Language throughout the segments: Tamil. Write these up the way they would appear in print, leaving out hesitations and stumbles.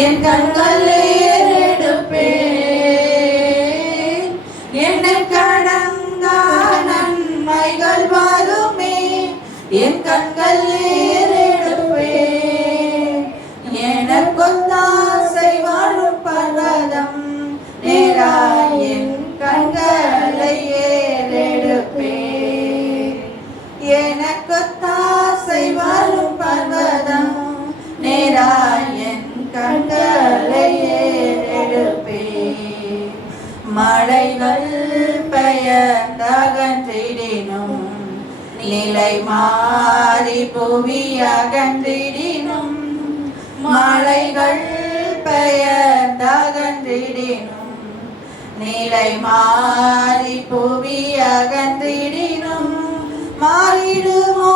என் கண்கள் ஏறெடுப்பேன். என்னை கடங்கா நன்மைகள் வருமே. என் கண்கள் ஏறெடுப்பேன். எனக்கொத்தாசை வாழும் பர்வதம் நேராய் என் கண்களை ஏறெடுப்பேன். எனக்கொத்தாசை வாழும் பர்வதம் நேராய் என் கண்களை ஏறெடுப்பேன். மழைகள் பெயர்ந்தகன்றிடினும் நிலை மாறி புவி அகன்றிடினும். மழைகள் பெயர்ந்தகன்றிடினும் நிலை மாறி புவி அகன்றிடினும். மாறிடுமோ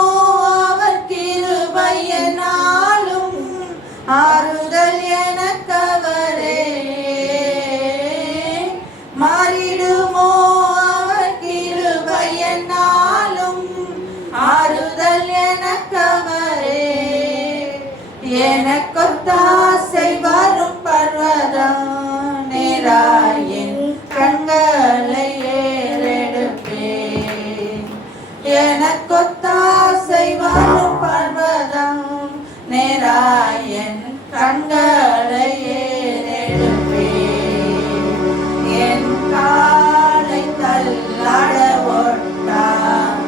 அவர் கிருபை என்னாலும் ஆறுதல் எனக்கவரே. மாறிடுமோ அவர் கிருபை என்னாலும் ஆறுதல் எனக்கவரே. எனக்கொத்தாசை வரும் பர்வதம் நேராய் என் கண்களை ஏறெடுப்பேன். எனக்கொத்தாசை வரும் பர்வதம் நேராய் என் கண்களை ஏறெடுப்பேன். என் காலை தள்ளாட ஒட்டார்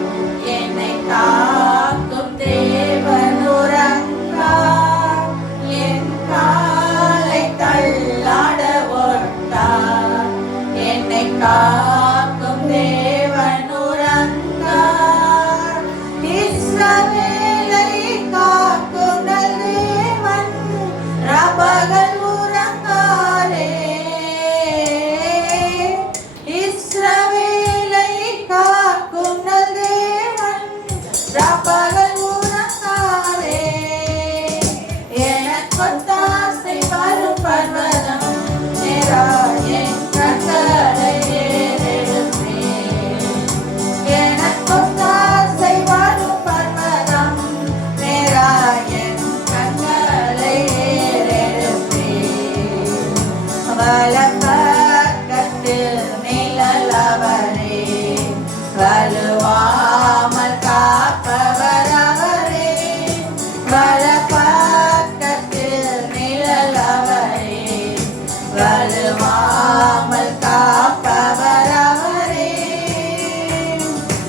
என்னை காக்கும் தேவன் உறங்கார். என் காலை தள்ளாட ஒட்டார் என்னை காக்கும் தேவன் உறங்கார். இஸ்ரவேலை காக்கும் தேவன் ராபகல் உறங்காரே. இஸ்ரவேலை காக்கும் தேவன் ராபகல் உறங்காரே. எனக்கொத்தாசை வரும் பர்வதம் நேராய் என் கண்களை ஏறெடுப்பேன். எனக்கொத்தாசை வரும் பர்வதம் நேராய் என் கண்களை ஏறெடுப்பேன். வலப்பக்கத்தில் நிழலவரே, வலுவாமல் காப்பவர் அவரே. வலப்பக்கத்தில் நிழலவரே, வலுவாமல் காப்பவர் அவரே.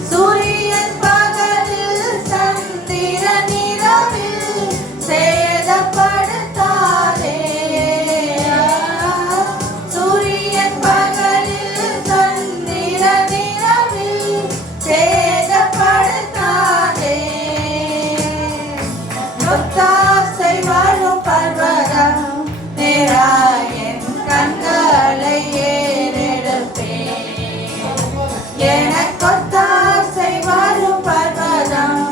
சூரியன் பகலில் சந்திரன் இரவில் சேதப்படுத்தாதே. சூரியன் பகலில் சந்திரன் இரவில் சேதப்படுத்தாதே. ஒத்தாசை வாழும் பர்வதம் நேராய் என் கண்களை ஏறெடுப்பேன். எனக்கொத்தாசை வாழும் பர்வதம்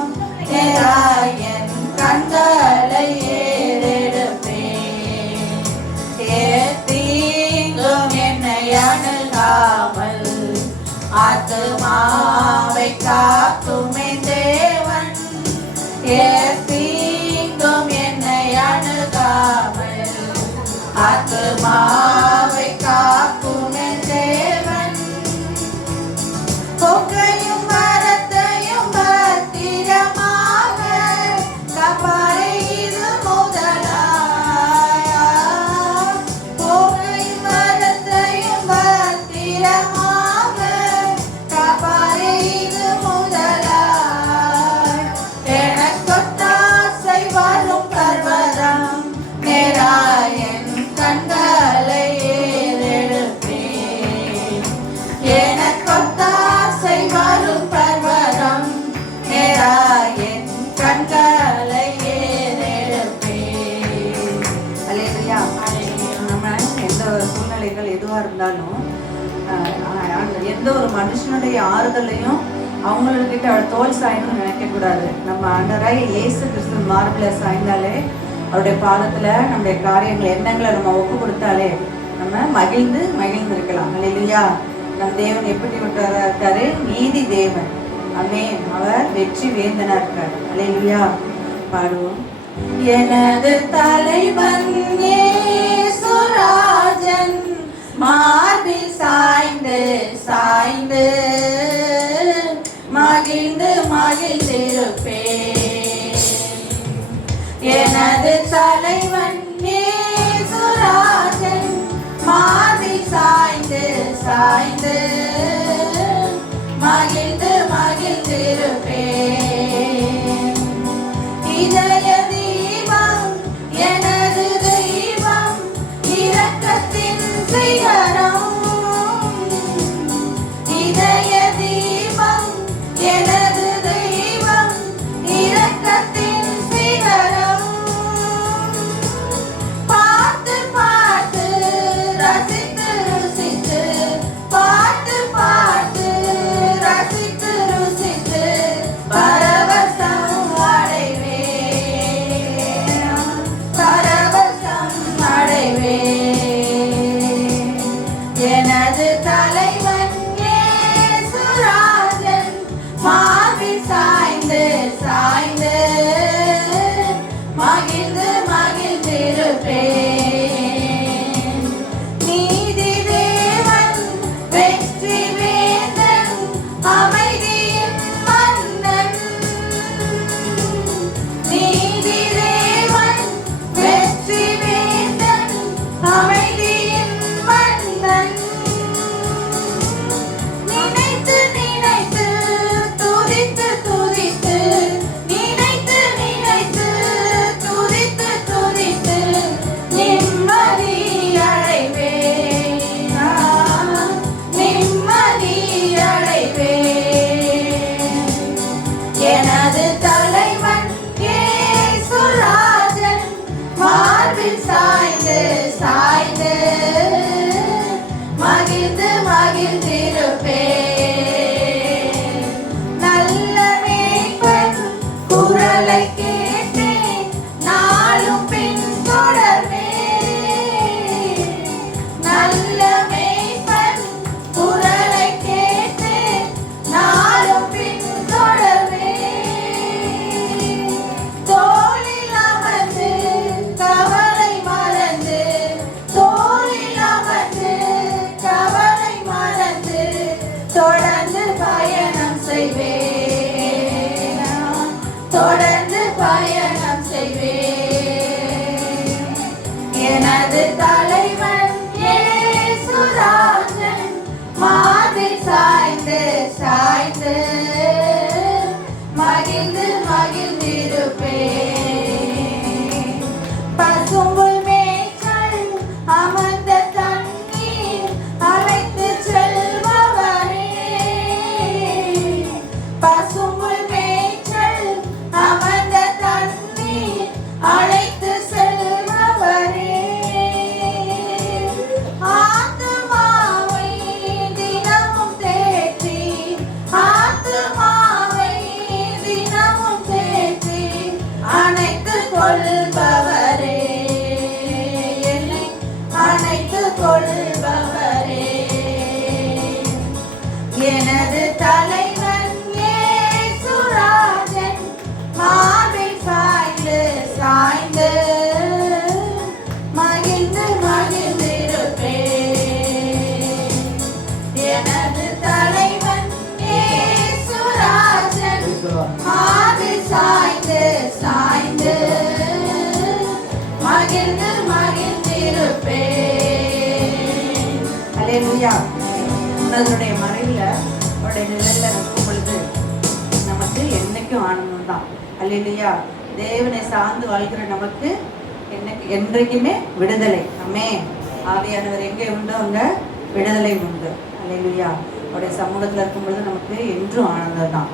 நேராய் என் கண்களை ஏறெடுப்பேன். தீங்கும் என்னை அணுகாமல் ஆத்துமாவை காக்கும் என் தேவன். தீங்கும் என்னை அணுகாமல் ஆத்துமாவை காக்கும் என் தேவன். கொக்கையும் மரத்தையும் பத்திரமாக காப்பாரே இது முதலாய். கொக்கையும் மரத்தையும் பத்திரமாக காப்பாரே இது முதலாய். எனக்கொத்தாசை வரும் பர்வதம் நேராய் என் கண்களை ஏறெடுப்பேன். எனக்கொத்தாசை வரும் பர்வதம் நேராய் என் கண்களை ஏறெடுப்பேன். அல்லேலூயா. நம்ம எந்த சூழ்நிலைகள் எதுவாக இருந்தாலும் எந்த ஒரு மனுஷனுடைய ஆறுதலையும் அவங்கக்கிட்ட அவள் தோல் சாயணும்னு நினைக்கக்கூடாது. நம்ம ஆண்டவராய் இயேசு கிறிஸ்து மார்பில் சாய்ந்தாலே அவருடைய பாதத்தில் நம்முடைய காரியங்கள் எண்ணங்களை நம்ம ஒப்பு கொடுத்தாலே நம்ம மகிழ்ந்து இருக்கலாம். அல்லேலூயா. நம் தேவன் எப்படிப்பட்டவராக இருக்காரு? நீதி தேவன். ஆமென். அவர் வெற்றி வேந்தனா இருக்கார். அல்லேலூயா. பாடுவோம். எனது தலைவன் அல்லேலூயா. உன்னதனுடைய மறைவில் அவருடைய நிழல்ல இருக்கும் பொழுது நமக்கு என்னைக்கும் ஆனந்தம் தான். அல்லேலூயா. தேவனை சார்ந்து வாழ்கிற நமக்கு என்றைக்குமே விடுதலை. ஆமென். ஆவியானவர் எங்கே உண்டோ அங்க விடுதலை உண்டு. அல்லேலூயா. அவருடைய சமூகத்தில் இருக்கும் பொழுது நமக்கு என்றும் ஆனந்தம் தான்.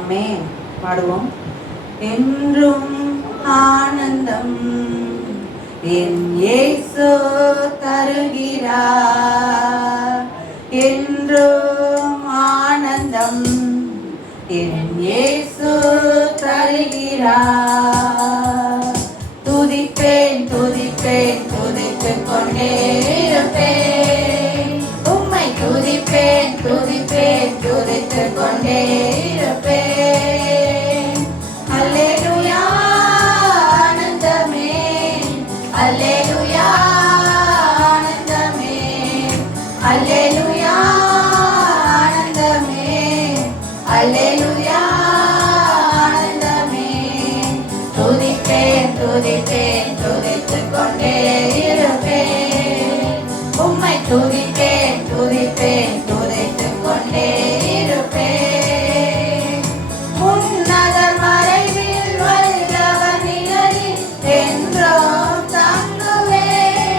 ஆமென். பாடுவோம். என்றும் ஆனந்தம் என் இயேசு தருகிறார். என்றும் ஆனந்தம் என் இயேசு தருகிறார். துதிப்பேன் துதிப்பேன் துதித்துக் கொண்டே இருப்பேன். உம்மை துதிப்பேன் துதிப்பேன் துதித்துக் கொண்டே இருப்பேன். அல்லேலூயா ஆனந்தமே, அல்லேலூயா ஆனந்தமே, அல்லேலூயா ஆனந்தமே, அல்லேலூயா ஆனந்தமே. துதிப்பேன் துதிப்பேன் துதித்துக் கொண்டே இருப்பேன். உம்மை துதிப்பேன் துதிப்பேன் துதித்துக் கொண்டே இருப்பேன். உன்னதர் மறைவில் வல்லவர் நிழலில் என்றும் தங்குவேன்.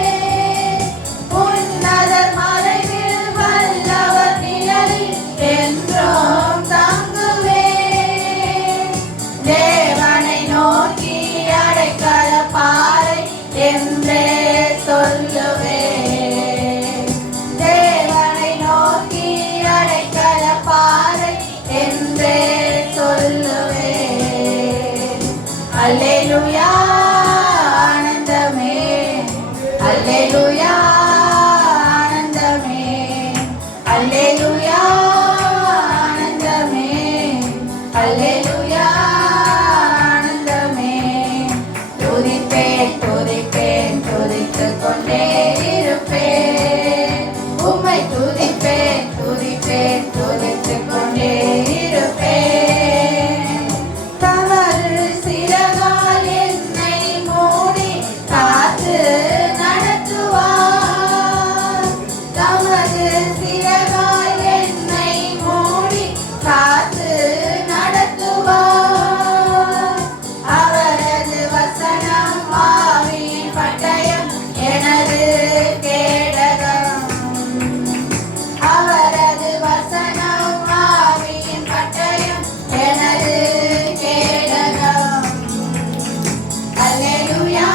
உன்னதர் மறைவில் வல்லவர் நிழலில் என்றும் தங்குவேன். தேவனை நோக்கி அடைக்கல பாறை என்றே சொல்லுவேன். தேவனை நோக்கி அடைக்கல பாறை என்றே சொல்லுவேன். அல்லேலூயா ஆனந்தமே, அல்லேலூயா ஆனந்தமே, அல்லேலூயா ஆனந்தமே, அல்லேலூயா ஆனந்தமே. துதிப்பேன் துதிப்பேன் துதித்துக் கொண்டே இருப்பேன். உம்மை துதிப்பேன் துதிப்பேன் துதித்துக் கொண்டே இருப்பேன். தமது சிறகால் என்னை மூடி காத்து நடத்துவார். தமது சிறகால் என்னை மூடி காத்து நடத்துவார். அவரது வசனம் ஆவியின் பட்டயம் எனது கேடகம். அவரது வசனம் ஆவியின் பட்டயம் எனது கேடகம். அல்லேலூயா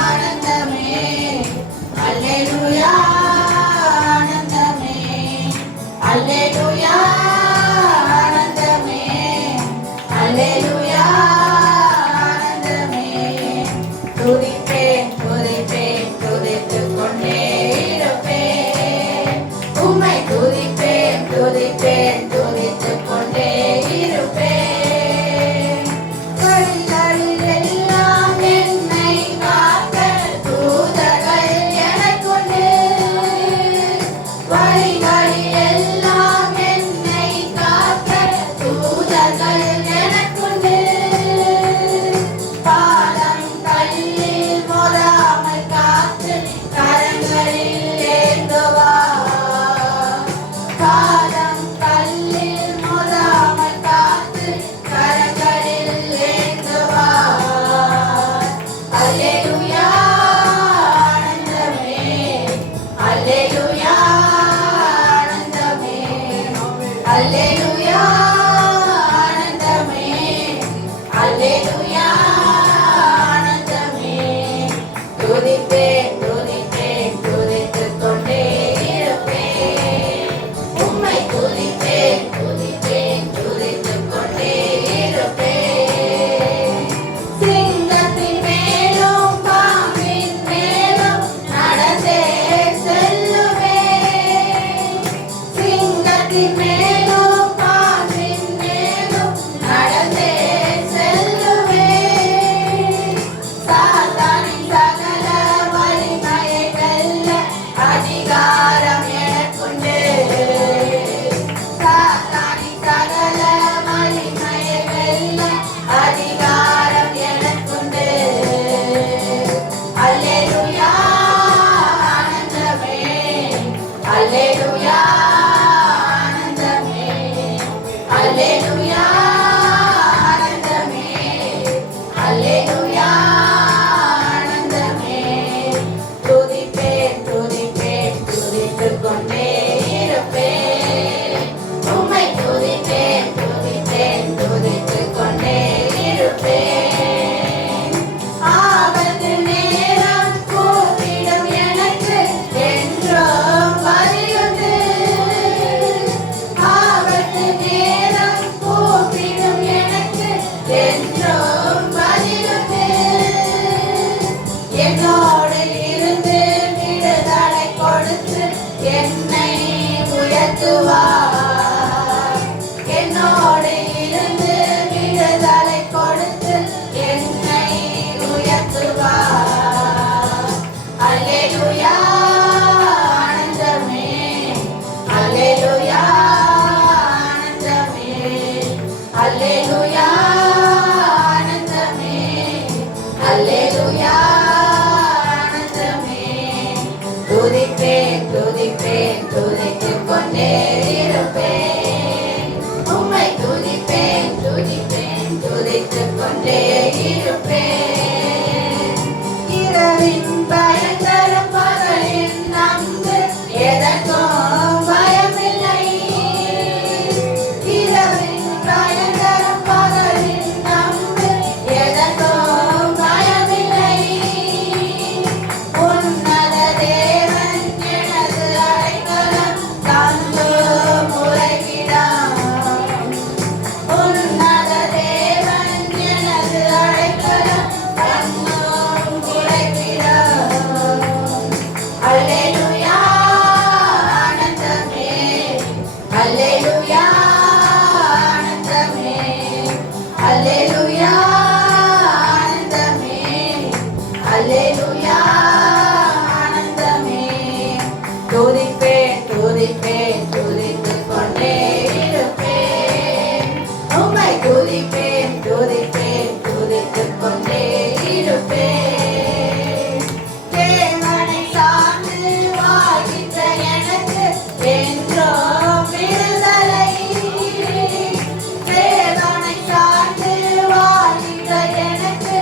ஆனந்தமே, அல்லேலூயா ஆனந்தமே, அல்லேலூயா ஆனந்தமே, அல்லேலூயா ஆனந்தமே. துதிப்பேன் துதிப்பேன் துதித்துக் கொண்டே இருப்பேன். உம்மை துதிப்பேன் துதிப்பேன் துதித்துக் கொண்டே இருப்பேன். வழிகளில் எல்லாம் என்னை காக்க தூதர்கள் எனக்குண்டு. வழிகளில் எல்லாம் என்னை காக்க தூதர்கள் எனக்குண்டு. பாதம் கல்லில் மோதாமல் காத்து கரங்களில் ஏந்துவார். பாதம் கல்லில் மோதாமல் காத்து கரங்களில் ஏந்துவார். அல்லேலூயா ஆனந்தமே, அல்லேலூயா ஆனந்தமே, அல்லேலூயா ஆனந்தமே, அல்லேலூயா ஆனந்தமே. துதிப்பேன் துதிப்பேன் துதித்துக் கொண்டே இருப்பேன். உம்மை துதிப்பேன் துதிப்பேன் துதித்துக் கொண்டே இருப்பேன். சிங்கத்தின் மேலும் பாம்பின் மேலும் நடந்தே செல்லுவேன். சிங்கத்தின் மேலும் பாம்பின் மேலும் நடந்தே செல்லுவேன். சாத்தானின் சகல வழி உயர்த்துவார். என்னோடு இருந்து விடுதலை கொடுத்து என்னை உயர்த்துவார். அல்லேலூயா ஆனந்தமே, அல்லேலூயா ஆனந்தமே, அல்லேலூயா ஆனந்தமே, அல்லேலூயா ஆனந்தமே. துதிப்பேன் துதிப்பேன் துதித்துக் கொண்டே இருப்பேன். உம்மை துதிப்பேன் துதிப்பேன் துதித்துக் கொண்டே இருப்பேன். இரவின் பயங்கரம் பகலின் நம்பு எதற்கும் பயமில்லை. இரவின் பயங்கரம் பகலின் நம்பு எதற்கும் பயமில்லை. உன்னத தேவன் எனது அடைக்கலம் தந்து முறையிடாம். உன்னத தேவன் எனது அடைக்கலம் தந்து முறையிடாம். அல்லேலூயா ஆனந்தமே, அல்லேலூயா ஆனந்தமே, அல்லேலூயா ஆனந்தமே, அல்லேலூயா ஆனந்தமே. துதிப்பேன் துதிப்பேன் துதித்துக் கொண்டே இருப்பேன். உம்மை துதிப்பேன் துதிப்பேன் துதித்துக் கொண்டே இருப்பேன். தேவனை சார்ந்து வாழ்கின்ற எனக்கு என்றும் விடுதலை. தேவனை சார்ந்து வாழ்கின்ற எனக்கு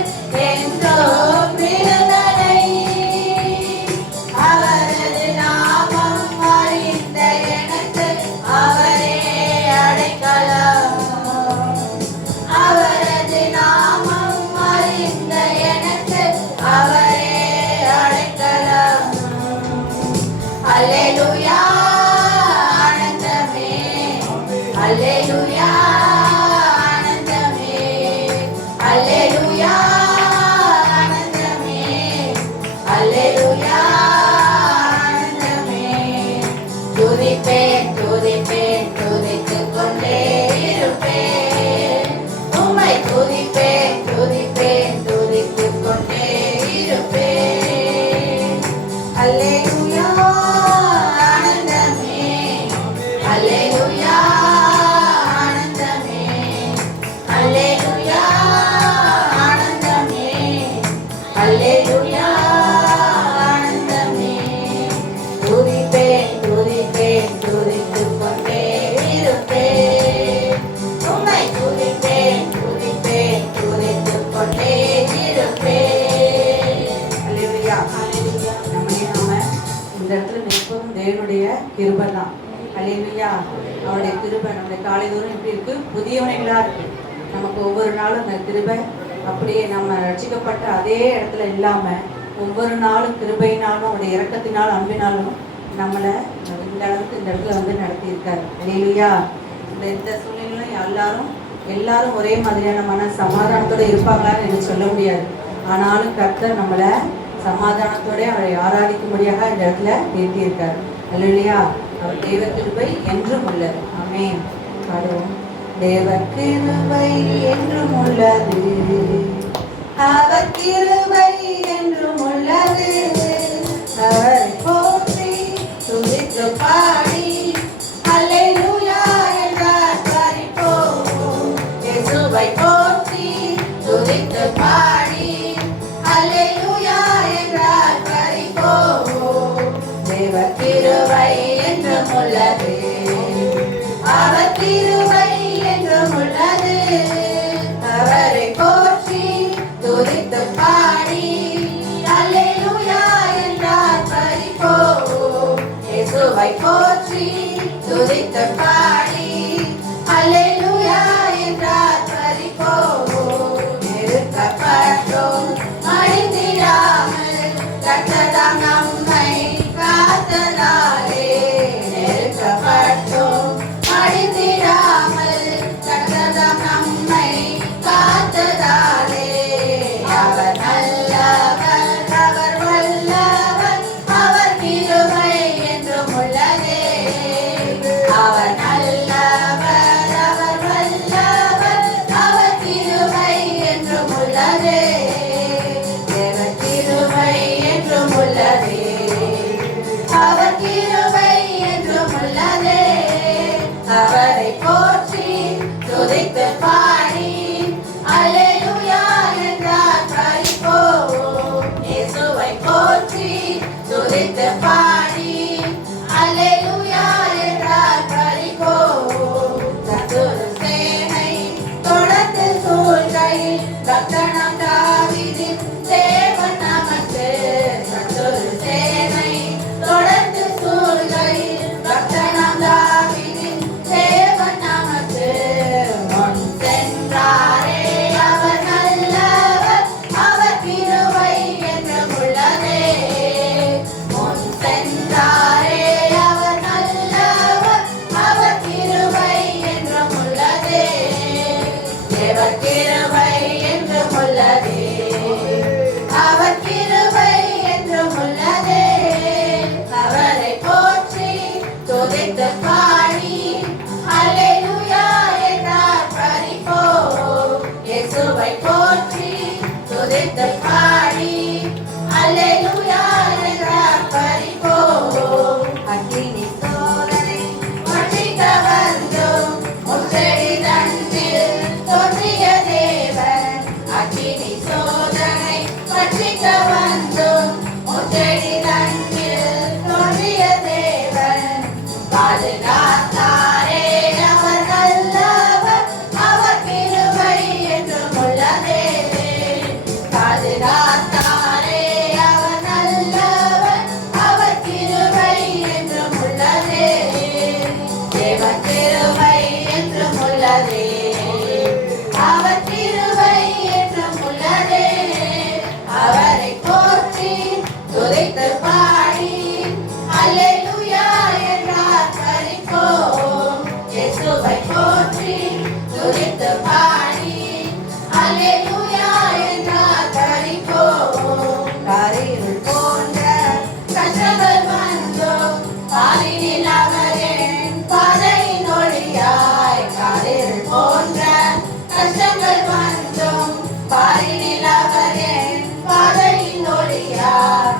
என்றும் விடுதலை. அவரது நாமம் அறிந்த எனக்கு அவரே அடைக்கலம். அவரது நாமம் அறிந்த எனக்கு அவரே அடைக்கலம். அல்லேலூயா ஆனந்தமே, அல்லேலூயா ஆனந்தமே, அல்லேலூயா ஆனந்தமே, அல்லேலூயா ஆனந்தமே. துதிப்பேன் துதிப்பேன் துதித்துக் கொண்டே இருப்பேன். உம்மை துதிப்பேன் துதிப்பேன் துதித்துக் கொண்டே இருப்பேன். அல்லேலூயா ஆனந்தமே, அல்லேலூயா ஆனந்தமே, அல்லேலூயா ஆனந்தமே, அல்லேலூயா ஆனந்தமே. துதிப்பேன் துதிப்பேன் துதித்துக் கொண்டே இருப்பேன். உம்மை துதிப்பேன் துதிப்பேன் துதித்துக் கொண்டே இருப்பேன். அல்லேலூயா அல்லேலூயா. நாம இந்த இடத்துல நிற்பதும் தேவனுடைய கிருபை தான். அல்லேலூயா. அவருடைய கிருபை நம்முடைய காலைதோறும் எப்படி இருக்கு? புதியவனைகளா இருக்கு. நமக்கு ஒவ்வொரு நாளும் அந்த கிருபை அப்படியே நம்ம ரட்சிக்கப்பட்ட அதே இடத்துல இல்லாம ஒவ்வொரு நாளும் கிருபையினாலும் அவருடைய இரக்கத்தினாலும் அன்பினாலும் நம்மளை இந்த அளவுக்கு இந்த இடத்துல வந்து நடத்தி இருக்காரு. அல்லேலூயா. இந்த சூழ்நிலையிலும் எல்லாரும் ஒரே மாதிரியான மன சமாதானத்தோட இருப்பாங்களான்னு எனக்கு சொல்ல முடியாது. ஆனாலும் கர்த்தர் நம்மளை சமாதானத்தோட அவரை ஆராதிக்கும்படியாக இந்த இடத்துல நிறுத்தியிருக்காரு. அல்லேலூயா. அவர் தேவ கிருபை என்றும் உள்ளது. ஆமென். பாடுவோம். தேவ கிருபை என்றும் உள்ளது, அவர் கிருபை என்றும் உள்ளது. அவரை போற்றி துதித்து பாடி அல்லேலூயா என்றார் பரிபோம். இயேசுவை போற்றி துதித்து பாடி அல்லேலூயா என்றார் பரிபோம். தேவ கிருபை என்றும் உள்ளது, அவர் கிருபை என்றும் உள்ளது. அவரை போற்றி துதித்து பாடி அல்லேலூயா என்றார் பரிபோம். இயேசுவை போற்றி துதித்து பாடி அல்லேலூயா என்றார் பரிபோம். நெருக்கப்பட்டோம் அழிந்திடாமல் கர்த்தர் நம்மை காத்ததாலே. நெருக்கப்பட்டோம் அழிந்திடாமல் கர்த்தர் நம்மை காத்ததாலே. அவர் நல்லவர், அவர் வல்லவர், அவர் கிருபை என்றும் உள்ளதே. அவர் அவர் கிருபை என்றும் உள்ளதே. அவரை போற்றி துதித்து பாடி அல்லேலூயா என்றார் பரிபோம். இயேசுவை போற்றி துதித்து பாடி அல்லேலூயா என்றார் பரிபோம். சத்துரு சேனை தொடர்ந்து சூழ்கையில் பக்தனாம் தாவீதின் தேவன் நமக்கு. சத்துரு சேனை தொடர்ந்து சூழ்கையில் பக்தனாம் தாவீதின் தேவன் நமக்கு. முன் சென்றாரே அவர் நல்லவர், அவர் கிருபை என்றும் உள்ளதே. முன் சென்றாரே அவர் நல்லவர், அவர் கிருபை என்றும் உள்ளதே. தேவர் கிருபை என்றும் உள்ளதே. அவர் கிருபை என்றும் உள்ளதே. அவரை போற்றி துதித்து பாடி அல்லேலூயா என்றார் பரிபோம். இயேசுவை போற்றி துதித்து பாடி அல்லேலூயா என்றார் பரிபோம். அக்கினி சோதனை பட்சிக்க வந்தும் முச்செடி தண்டில் தோன்றிய தேவன். அக்கினி சோதனை பட்சிக்க வந்தும் முச்செடி தண்டில் தோன்றிய தேவன். பாதுகாத்தாரே அவர் நல்லவர், அவர் கிருபை என்றும் உள்ளதே. பாதுகாத்தாரே அவர் நல்லவர், அவர் கிருபை என்றும் உள்ளதே. தேவன் கிருபை என்றும் உள்ளதே. அவர் கிருபை என்றும் உள்ளதே. அவரை போற்றி துதித்து பாடி அல்லேலூயா என்றார் பரிபோம். இயேசுவை போற்றி துதித்து பாடி அல்லேலூயா என்றார் பரிபோம். காரிருள் போன்ற கஷ்டங்கள் வந்தும் பாலினில் அவர் என் பாதையின் ஒளியாய். காரிருள் போன்ற கஷ்டங்கள் வந்தும் பாலினில் அவர் என் பாதையின் ஒளியாய்.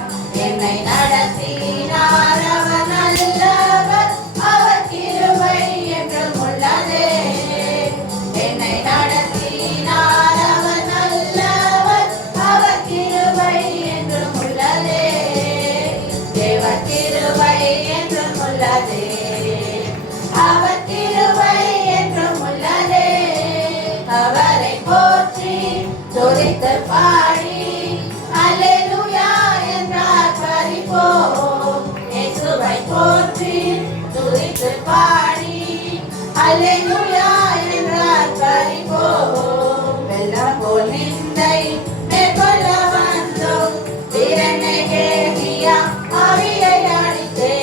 என்னை நடத்தினார் அவர் நல்லவர், அவர் கிருபை என்றும் உள்ளதே. என்னை நடத்தினார் அவர் நல்லவர், அவர் கிருபை என்றும் உள்ளதே. தேவர் கிருபை என்றும் உள்ளதே. அவர் கிருபை என்றும் உள்ளதே. அவரை போற்றி துதித்து பாடி அல்லேலூயா என்றார் பரிபோம். இயேசுவை போற்றி துதித்து பாடி அல்லேலூயா என்றார் பரிபோம். வெள்ளம் போல் நிந்தை மேற்கொள்ள வந்தும் வீரனை கேகியா ஆவியை அடித்தே.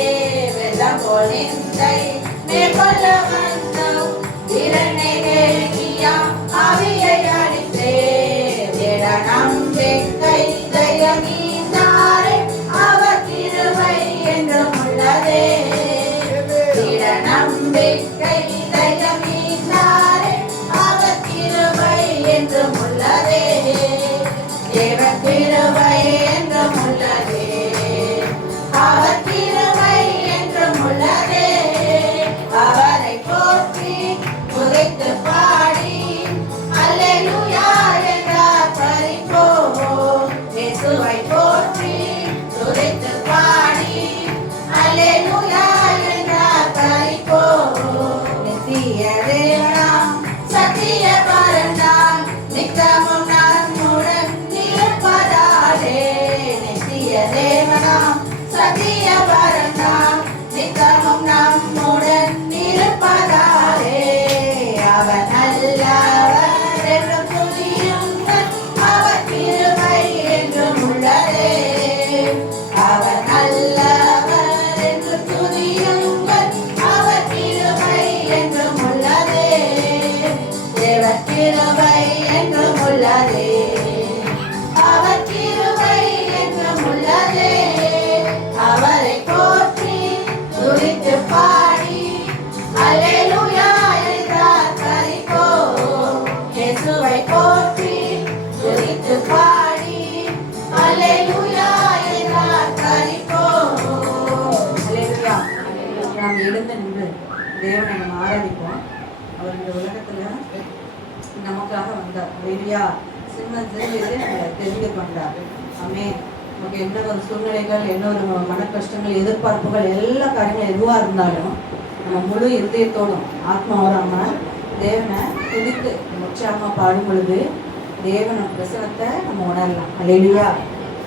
வெள்ளம் போல் நிந்தை மேற்கொள்ள வந்தும் வீரனை கேகியா ஆவியை அடித்தே. தேட நம்பிக்கை தையம் ஈந்தாரே, அவர் கிருபை என்றும் உள்ளதே. திட நம்பிக்கை தையம் ஈந்தாரே, அவர் கிருபை என்றும் உள்ளதே. தேவன் கிருபை என்றும் உள்ளதே. அவர் கிருபை என்றும் உள்ளதே. அவரை போற்றி துதித்து பாடி அல்லேலூயா என்றார் பரிபோம். இயேசுவை போற்றி துதித்து பாடி அல்லேலூயா என்றார் பரிபோம். நித்திய தேவனாம் சத்திய பரந்தாம் நித்தமும் நம்முடன் இருப்பதாலே. நித்திய தேவனாம் சத்திய பரந்தாம் நித்தமும் நம்முடன் இருப்பதாலே. அவர் நல்லவர் என்றும் துதியுங்கள், அவர் கிருபை என்றும் உள்ளதே. அவர் நல்லவர் என்று துதியுங்கள், அவர் கிருபை என்றும் உள்ளதே. தேவர் கிருபை என்றும் உள்ளதே. அவர் கிருபை என்றும் உள்ளதே. அவரை போற்றி தேவனை நம்ம ஆராதிப்போம். அவர் இந்த உலகத்துல நமக்காக வந்தார். இல்லையா? சின்னத்திலிருந்து நம்மளை தெரிந்து கொண்டார். ஆமே. நமக்கு என்ன ஒரு சூழ்நிலைகள், என்ன ஒரு மன கஷ்டங்கள், எதிர்பார்ப்புகள், எல்லா காரியங்களும் எதுவாக இருந்தாலும் நம்ம முழு இதயத்தோடும் ஆத்மாவோடாம தேவனை துதித்து உற்சாகமாக பாடும் பொழுது தேவன் பிரசனத்தை நம்ம உணரலாம். அல்லேலூயா.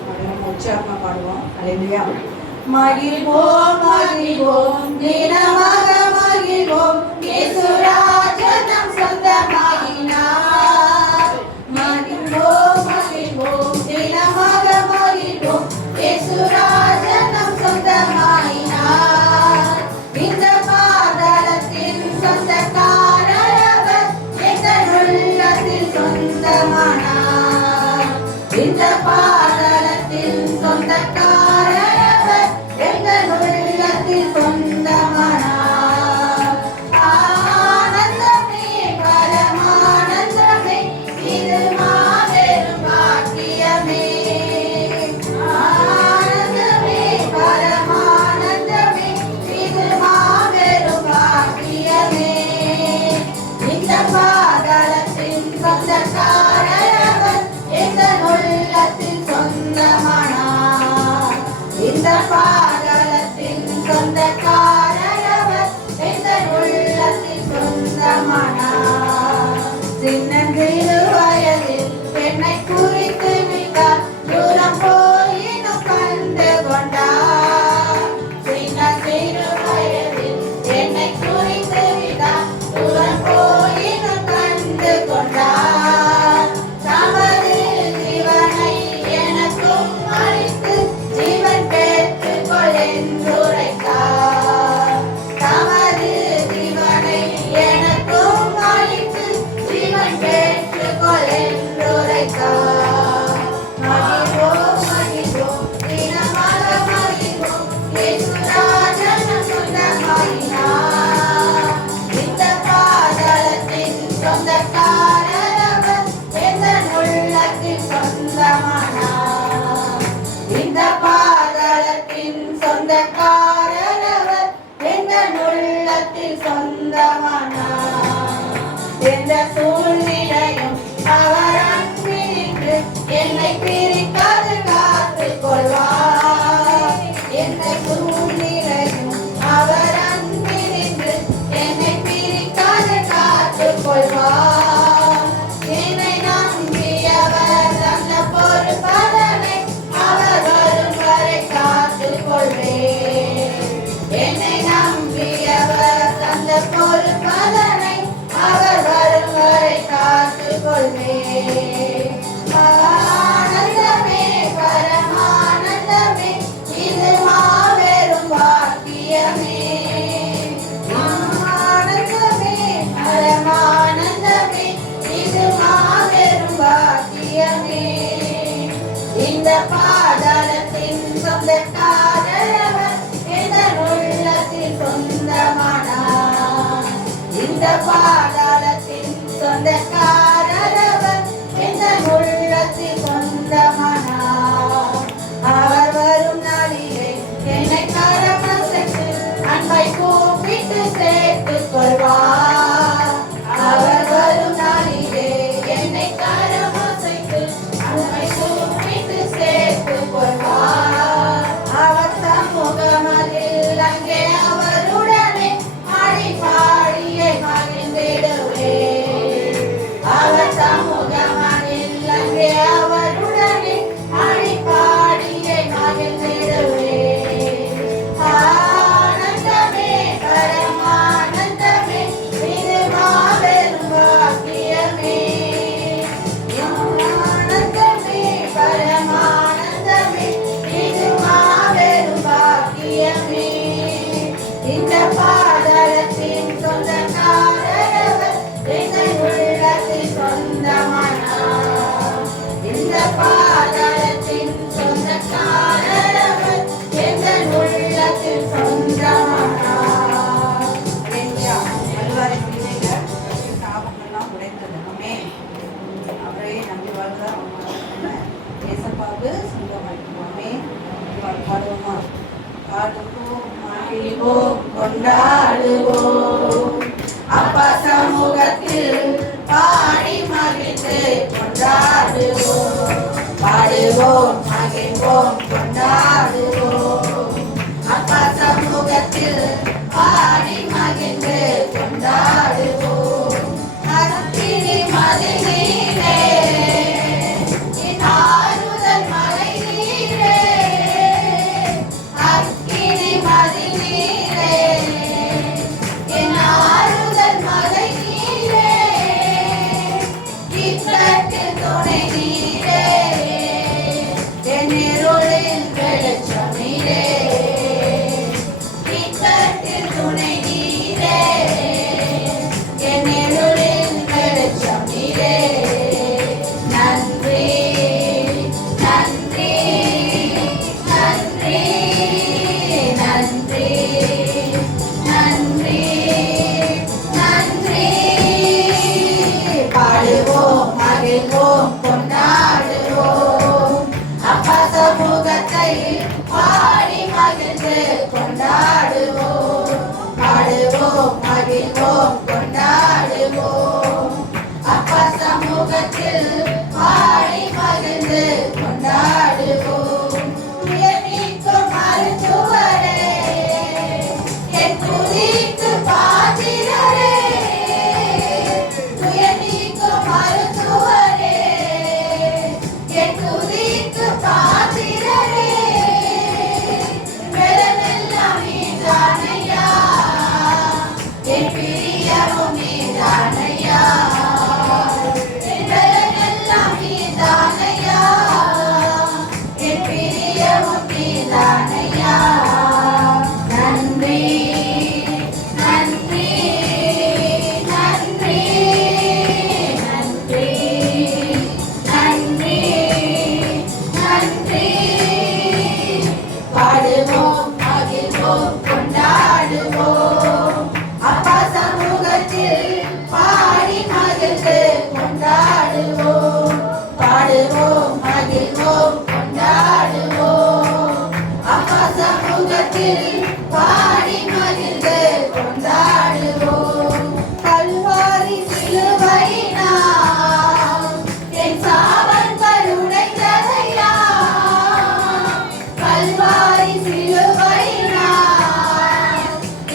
நம்ம உற்சாகமாக பாடுவோம். அல்லேலூயா. மகிழ்வோம் மகிழ்வோம் தினமாக மகிழ்வோம், இயேசு ராஜன் நம் சொந்தமாகினார். மகிழ்வோம் மகிழ்வோம் தினமாக மகிழ்வோம், இயேசு ராஜன் நம் சொந்தமாகினார். இந்த பாதாளத்தின் சொந்தக்காரர் அவர், எங்கள் உள்ளத்தில் சொந்தமானார். இந்த பாதாளத்தின் சொந்தக்காரர் அவர், எங்கள் உள்ளத்தில் சொந்தமானார். ஆனந்தமே பரமானந்தமே, இது மாபெரும் பாக்கியமே. ஆனந்தமே பரமானந்தமே, இது மாபெரும் பாக்கியமே. இந்த பாதாளத்தின் சொந்தக்காரர் அவர், எங்கள் உள்ளத்தில் சொந்தமானார். இந்த பாதாளத்தின் சொந்தக்காரர் அவர், எங்கள் உள்ளத்தில் சொந்தமானார். சின்னஞ்சிறு வயதில் என்னை குறித்து விட்டார், தூரம் போயினும் கண்டு கொண்டார். சின்னஞ்சிறு வயதில் என்னை குறித்து விட்டார், தூரம் போயினும் கண்டு கொண்டார். தமது ஜீவனை எனக்கும் அளித்து ஜீவன் பெற்றுக்கொள் என்றுரைத்தார். தமது ஜீவனை எனக்கும் அளித்து ஜீவன் பெற்றுக்கொள் என்றுரைத்தார். மகிழ்வோம் மகிழ்வோம் தினமாக மகிழ்வோம், இயேசு ராஜன் நம் சொந்தமாகினார். இந்த பாதாளத்தின் சொந்தக்காரர் அவர், எங்கள் உள்ளத்தில் சொந்தமானார். இந்த பாதாளத்தின் சொந்தக்காரர் அவர், எங்கள் உள்ளத்தில் சொந்தமானார். எந்த சூழ்நிலையும் அவர் அன்பினின்று என்னை பிரிக்காது காத்துக் கொள்வார். எந்த சூழ்நிலையும் அவர் அன்பினின்று என்னை பிரிக்காது காத்துக் கொள்வார். என்னை நம்பியவர் தந்த பொறுப்பதனை அவர் வரும் வரை காத்துக் கொள்வேன். என்னை நம்பியவர் தந்த பொறுப்பதனை அவர் வரும் வரை காத்துக் கொள்வேன். ஆனந்தமே பரமானந்தமே, இது மாபெரும் பாக்கியமே. ஆனந்தமே பரமானந்தமே, இது மாபெரும் பாக்கியமே. இந்த பாதாளத்தின் சொந்தக்காரர் அவர், எங்கள் உள்ளத்தில் சொந்தமானார். இந்த பாதாளத்தின் சொந்தக்காரர் அவர், எங்கள் உள்ளத்தில் சொந்தமானார். அவர் வரும் நாளிலே என்னை கரமசைத்து அன்பை கூப்பிட்டு சேர்த்துக் கொள்வார். அவர் வரும் நாளிலே என்னை கரமசைத்து அன்பை கூப்பிட்டு சேர்த்துக் கொள்வார். அவர் சமூகமதில் அங்கே அவருடனே ஆடி பாடியே மகிழ்ந்திடுவேன். அவர் சமூகமதில் அங்கே அவருடனே ஆடி பாடியே மகிழ்ந்திடுவேன். ஆனந்தமே பரமானந்தமே, இது மாபெரும் பாக்கியமே. ஆனந்தமே பரமானந்தமே, இது மாபெரும் பாக்கியமே. இந்த பாதாளத்தின் சொந்தக்காரர் அவர், எங்கள் உள்ளத்தில் சொந்தமானார். இந்த பாதாளத்தின் சொந்தக்காரர் அவர், எங்கள் உள்ளத்தில் சொந்தமானார். அல்லேலூயா. கல்வாரி சிலுவையில சாபங்கள்லாம் உடைந்தது. ஆமென். அவரே நம்பி வாழ்ந்தா ஏசப்பாவுக்கு சொந்தமாயிருக்கும். ஆமென். பாடுவோமா? பாடுவோமா மகிழ்வோம் கொண்டாடுவோம். அப்பா சமூகத்தில் பாடி மகிழ்ந்து கொண்டாடுவோம். பாடுவோம் மகிழ்வோம் கொண்டாடுவோம். அப்பா சமூகத்தில் பாடி மகிழ்ந்து கொண்டாடுவோம். அக்கினி மலை நீரே, என் ஆறுதல் மலை நீரே, அக்கினி மலை நீரே, என் ஆறுதல் மலை நீரே, இக்கட்டில் துணை நீரே, என் இருளில் வெளிச்சம் நீரே, இக்கட்டில் துணை நீரே, என் இருளில் வெளிச்சம் நீரே. நன்றி நன்றி நன்றி நன்றி நன்றி நன்றி. பாடுவோம் மகிழ்வோம் கொண்டாடுவோம். அப்பா சமூகத்தை பாடி மகிழ்ந்து கொண்டாடுவோம். பாடுவோம் மகிழ்வோம் கொண்டாடுவோம். அப்பா சமூகத்தில் பாடி மகிழ்ந்து கொண்டாடுவோம். உயர்நீக்கும் மருத்துவரே, என் துதிக்கு பாத்திரரே, உயர்நீக்கும் மருத்துவரே, என் துதிக்கு பாத்திரரே, வெள்ளமெல்லாம் நீதானையா, என் பிரியமும் நீதானையா, வெள்ளமெல்லாம் நீதானையா, என் பிரியமும் நீதானையா. நன்றி நன்றி நன்றி நன்றி நன்றி நன்றி. பாடுவோம் மகிழ்வோம் கொண்டாடுவோம். அப்பா சமூகத்தில் பாடி மகிழ்ந்து கொண்டாடுவோம். பாடுவோம் மகிழ்வோம் கொண்டாடுவோம். அப்பா சமூகத்தில் பாடி மகிழ்ந்து கொண்டாடுவோம். கல்வாரி சிலுவையினால் என் சாபங்கள் உடைந்ததையா, கல்வாரி சிலுவையினால்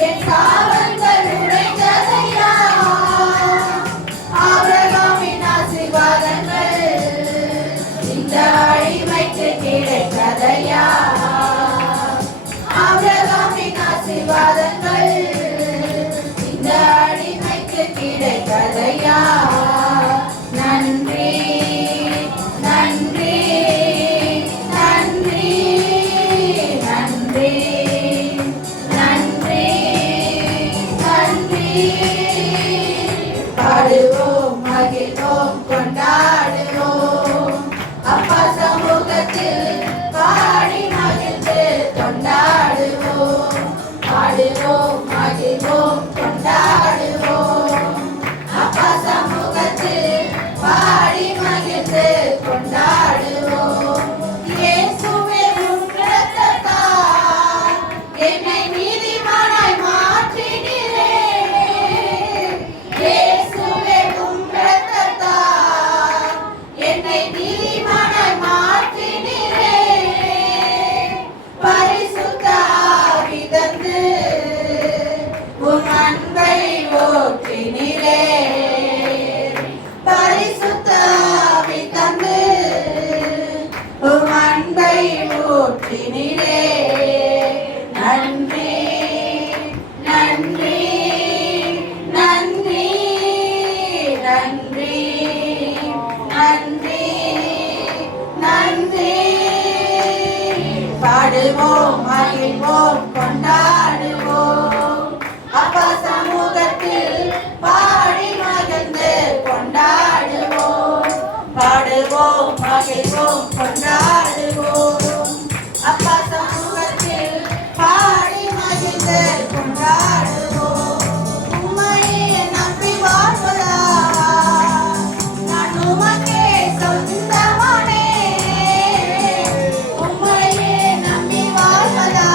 என் சாபங்கள் உடைந்ததையா, ஆபிரகாமின் ஆசீர்வாதங்கள் இந்த அடிமைக்கு கிடைத்ததையா, ஆபிரகாமின் ஆசீர்வாதங்கள் இந்த அடிமைக்கு கிடைத்ததையா. நன்றி நன்றி நன்றி நன்றி நன்றி நன்றி. பாடுவோம் மகிழ்வோம் கொண்டாடுவோம். அப்பா சமூகத்தில் பாடி மகிழ்ந்து கொண்டாடுவோம். பாடுவோம் மகிழ்வோம் கொண்டாடுவோம். அப்பா சமூகத்தில் பாடி மகிழ்ந்து கொண்டாடுவோம். இயேசுவே உம் இரத்தத்தால் என்னை நீதிமானாய் மாற்றினீரே, இயேசுவே உம் இரத்தத்தால் என்னை நீதிமானாய் மாற்றினீரே, பரிசுத்த ஆவி தந்து உம் அன்பை ஊற்றினீரே, பரிசுத்த ஆவி தந்து உம் அன்பை ஊற்றினீரே. நன்றி நன்றி நன்றி நன்றி நன்றி நன்றி. பாடுவோம் மகிழ்வோம் கொண்டாடுவோம். அப்பா சமூகத்தில் பாடி மகிழ்ந்து கொண்டாடுவோம். பாடுவோம் மகிழ்வோம் கொண்டாடுவோம். அப்பா சமூகத்தில் பாடி மகிழ்ந்து கொண்டாடுவோம். உம்மையே நம்பி வாழ்வதா நான் உமக்கே சொந்தமானே, உம்மையே நம்பி வாழ்வதா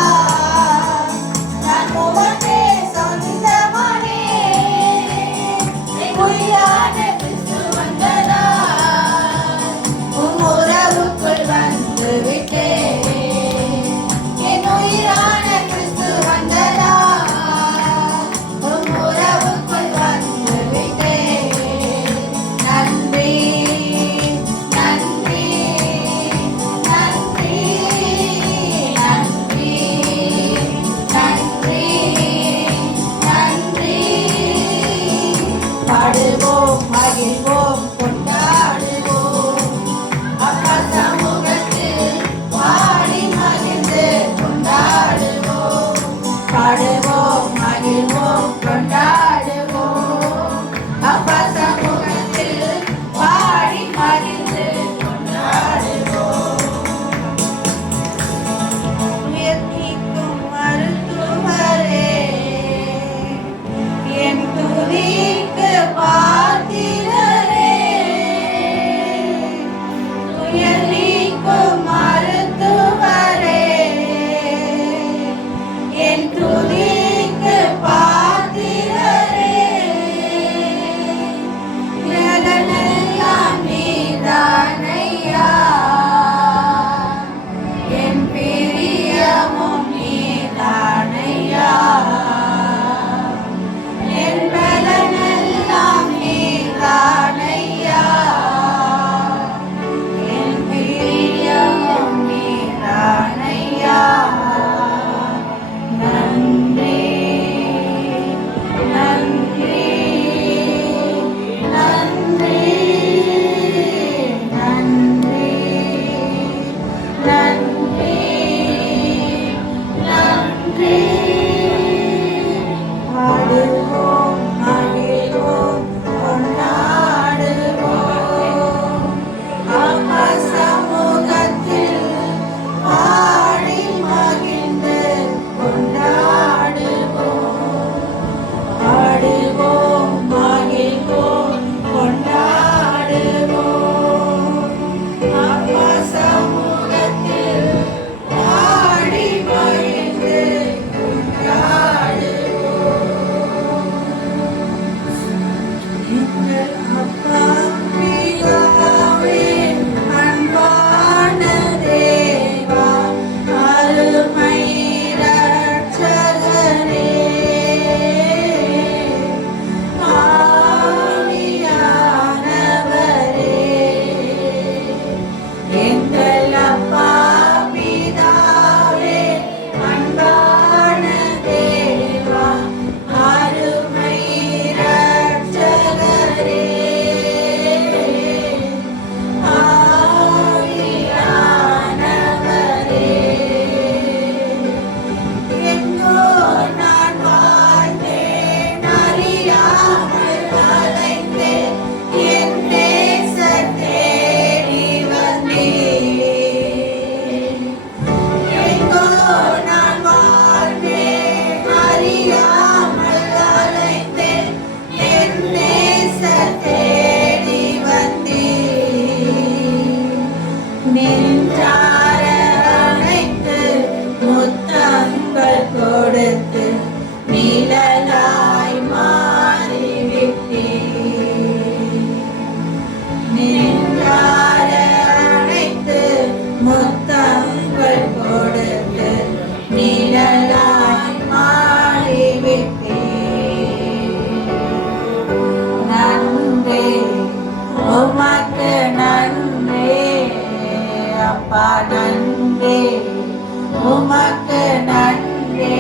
உமக்கு நன்றி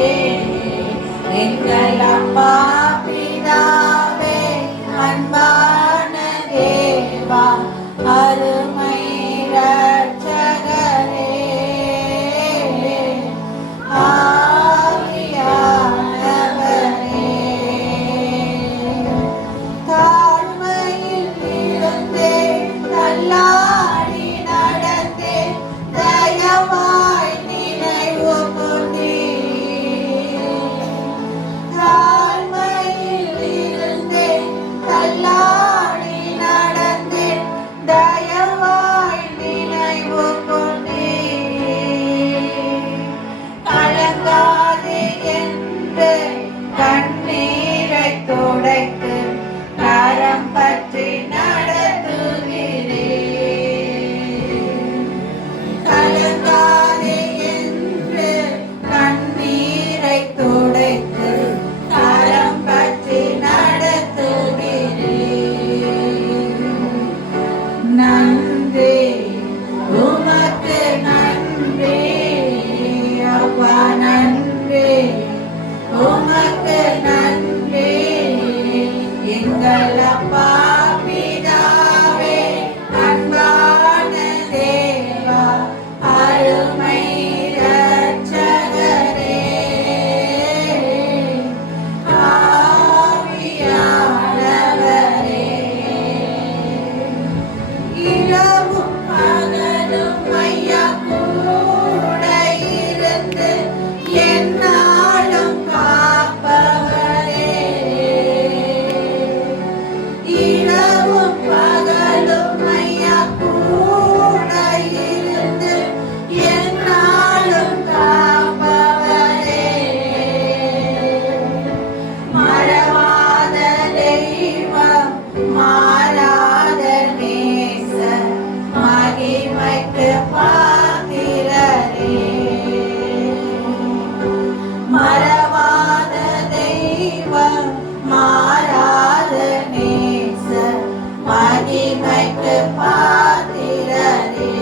எங்கள் அப்பா பிதாவே அன்பான தேவா அருமை ரட்சகரே ஆவியானவரே தாழ்மையில் இருந்தே தள்ளாடி நடந்தே தயவாய் நினைவு கொண்டீர் தாழ்மையில் இருந்தே தள்ளாடி நடந்தே தயவாய் நினைவு கொண்டீர் கலங்காதே என்று கண்ணீரை துடைத்து கரம் பற்றி நடத்துகிறேன் கலங்காதே என்று கண்ணீரை துடைத்து கரம் பற்றி நடத்துகிறேன் நன்றி உமக்கு நன்றி அப்பா நன்றி உமக்கு நன்றி எங்கள் அப்பா பிதாவே அன்பான தேவா அருமை ரட்சகரே ஆவியானவரே இரவும் பகலும் ஐயா கூட இருந்து என்னாலும் காப்பவரே இரவும் பகலும் ஐயா கூட இருந்து என்னாலும் காப்பவரே மறவாத தெய்வம் மாறாத நேசர் மகிமைக்கு பாத்திரரே மறவாத தெய்வம் மாறாத நேசர் மகிமைக்கு பாத்திரரே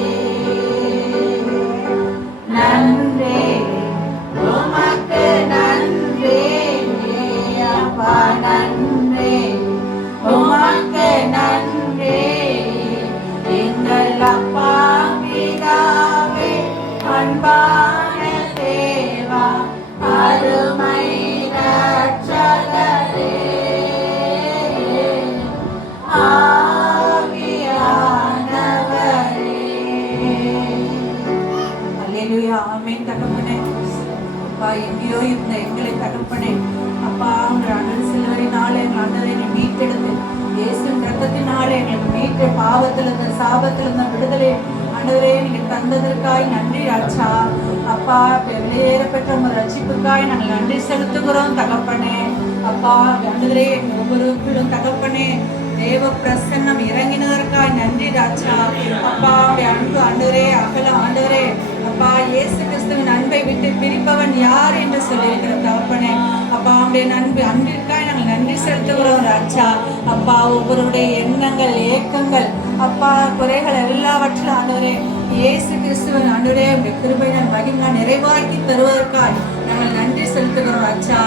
நன்றி உமக்கு நன்றி அப்பா நன்றி உமக்கு நன்றி எங்கள் அப்பா பிதாவே அன்பான தேவா அருமை ரட்சகரே ஆவியானவரே அல்லேலூயா ஆமென் தகப்பனே அப்பா எங்கேயோ இருந்த எங்களை தகப்பனே அப்பா உங்கள் அண்ணன் சிலுவையினாலே எங்கள் அண்ணனை மீட்டெடுத்து இயேசுவின் ரத்தத்தினாலே எங்களுக்கு மீட்டு பாவத்திலிருந்து சாபத்திலிருந்து விடுதலை ஆண்டவரே நீங்க தந்ததற்காய் நன்றி ராஜா அப்பா வெளியேறப்பட்ட உங்கள் ரட்சிப்புக்காய் நாங்கள் நன்றி செலுத்துகிறோம் தகப்பனே அப்பா ஆண்டவரே ஒவ்வொருவரும் தகப்பனே தேவ பிரசன்னம் இறங்கினதற்காய் நன்றி ராஜா அப்பா அன்பு ஆண்டவரே அகல ஆண்டவரே அப்பா இயேசு கிறிஸ்துவின் அன்பை விட்டு பிரிப்பவன் யார் என்று சொல்லியிருக்கிற தகப்பனே அப்பா அவருடைய அன்பிற்காய் நாங்கள் நன்றி செலுத்துகிறோம் ராஜா அப்பா ஒவ்வொருடைய எண்ணங்கள் ஏக்கங்கள் அப்பா குறைகள் எல்லாவற்றிலும் ஆண்டவரே இயேசு கிறிஸ்துவின் ஆண்டவரே உடைய கிருபையினால் மகிமை நிறைவாக்கி தருவதற்காய் நாங்கள் நன்றி செலுத்துகிறோம் ராஜா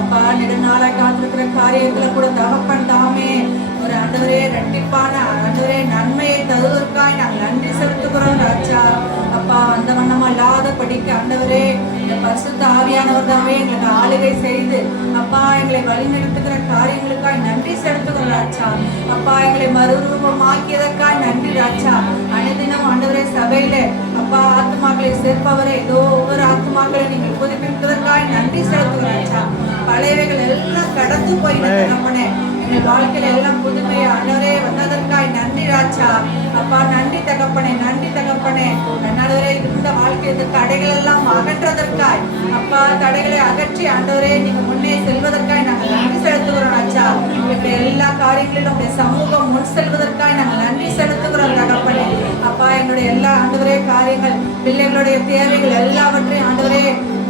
அப்பா நெடுநாளாய் காத்திருக்கிற காரியங்களை கூட தகப்பன் தாமே ஒரு ஆண்டவரே ரெட்டிப்பான ஆண்டவரே நன்மையை தருவதற்காய் நாங்கள் நன்றி செலுத்துகிறோம் ராஜா அப்பா அந்த வண்ணமா இல்லாத படிக்க ஆண்டவரே இந்த பரிசுத்த ஆவியானவர் தாமே எங்களுக்கு ஆளுகை செய்து அப்பா எங்களை வழிநடத்துகிற காரியங்களுக்காய் நன்றி செலுத்துகிறோம் ராஜா அப்பா எங்களை மறுரூபமாக்கியதற்காய் நன்றி ராஜா அனுதினம் ஆண்டவரே சபையில அப்பா ஆத்மாக்களை சேர்ப்பவரே ஏதோ ஒவ்வொரு ஆத்மாக்களை நீங்கள் புதுப்பிப்பதற்காய் நன்றி செலுத்துகிறோம் ராஜா பழையவைகள் எல்லாம் கடந்து போயிடுது நம்மனே எங்கள் வாழ்க்கையில எல்லாம் புதுமையா ஆண்டவரே வந்ததற்காய் நன்றி ராஜா அப்பா நன்றி தகப்பனே ஆண்டவரே இந்த வாழ்க்கையில் தடைகள் எல்லாம் அகற்றதற்காய் அப்பா தடைகளை அகற்றி ஆண்டவரே நீங்க முன்னே செல்வதற்காய் நாங்கள் நன்றி செலுத்துகிறோம் ராஜா எங்களுடைய எல்லா காரியங்களிலும் உங்களுடைய சமூகம் முன் செல்வதற்காய் நாங்கள் நன்றி செலுத்துகிறோம் தகப்பனே அப்பா எங்களுடைய எல்லா ஆண்டவரே காரியங்கள் பிள்ளைகளுடைய தேவைகள் எல்லாவற்றையும் ஆண்டவரே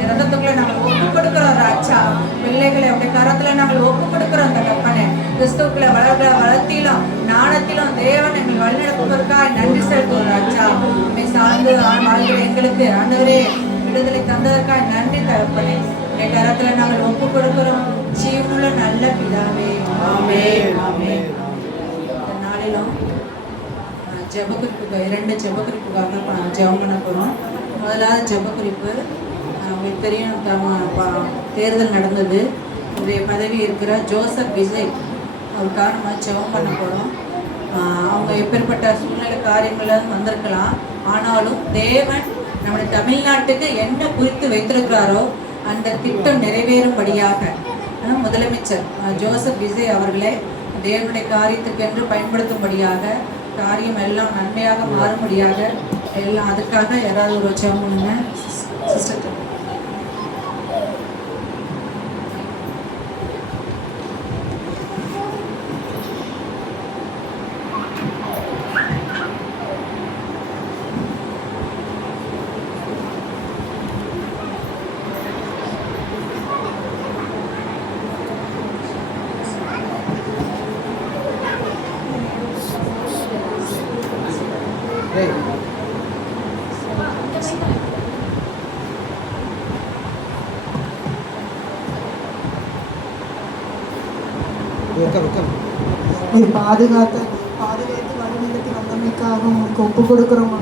ரத்தத்துக்குள்ள நாங்கள் ஒப்பு கொடுக்கிறோம் ராஜா பிள்ளைகளை அப்படி கரத்துல நாங்கள் ஒப்பு கொடுக்கிறோம் தகப்பனே கிறிஸ்துக்குள்ள வளர்த்திலும் ஞானத்திலும் தேவன் எங்கள் வழிநடத்துவதற்காக நன்றி செலுத்துவோம் ராஜா உண்மை சார்ந்து வாழ்கிற எங்களுக்கு ஆண்டவரே விடுதலை தந்ததற்காக நன்றி தகப்பனே. உடைய கரத்துல நாங்கள் ஒப்பு கொடுக்கிறோம். ஜீவனுள்ள நல்ல பிதாவே, ஆமென், ஆமென். இந்த நாளிலும் ஜெபக்குறிப்புக்கு 2 ஜெபக்குறிப்புக்காக ஜெபம் பண்ண போகிறோம். முதலாவது ஜெபக்குறிப்பு, உங்களுக்கு தெரியும், தேர்தல் நடந்தது. இன்றைய பதவி இருக்கிற ஜோசப் விஜய் அவருக்காக நம்ம ஜெபம் பண்ண போகிறோம். அவங்க எப்பேற்பட்ட சூழ்நிலை காரியங்களும் வந்திருக்கலாம். ஆனாலும் தேவன் நம்முடைய தமிழ்நாட்டுக்கு என்ன குறித்து வைத்திருக்கிறாரோ அந்த திட்டம் நிறைவேறும்படியாக முதலமைச்சர் ஜோசப் விஜய் அவர்களே தேவனுடைய காரியத்துக்கென்று பயன்படுத்தும்படியாக, காரியம் எல்லாம் நன்மையாக மாறும்படியாக எல்லாம் அதுக்காக யாராவது ஒரு ஜெபம் பண்ணுங்க சிஸ்டர். பாதுகாத்து வழிநிலத்தை வந்தமைக்காக உங்களுக்கு ஒப்பு கொடுக்குறோம்.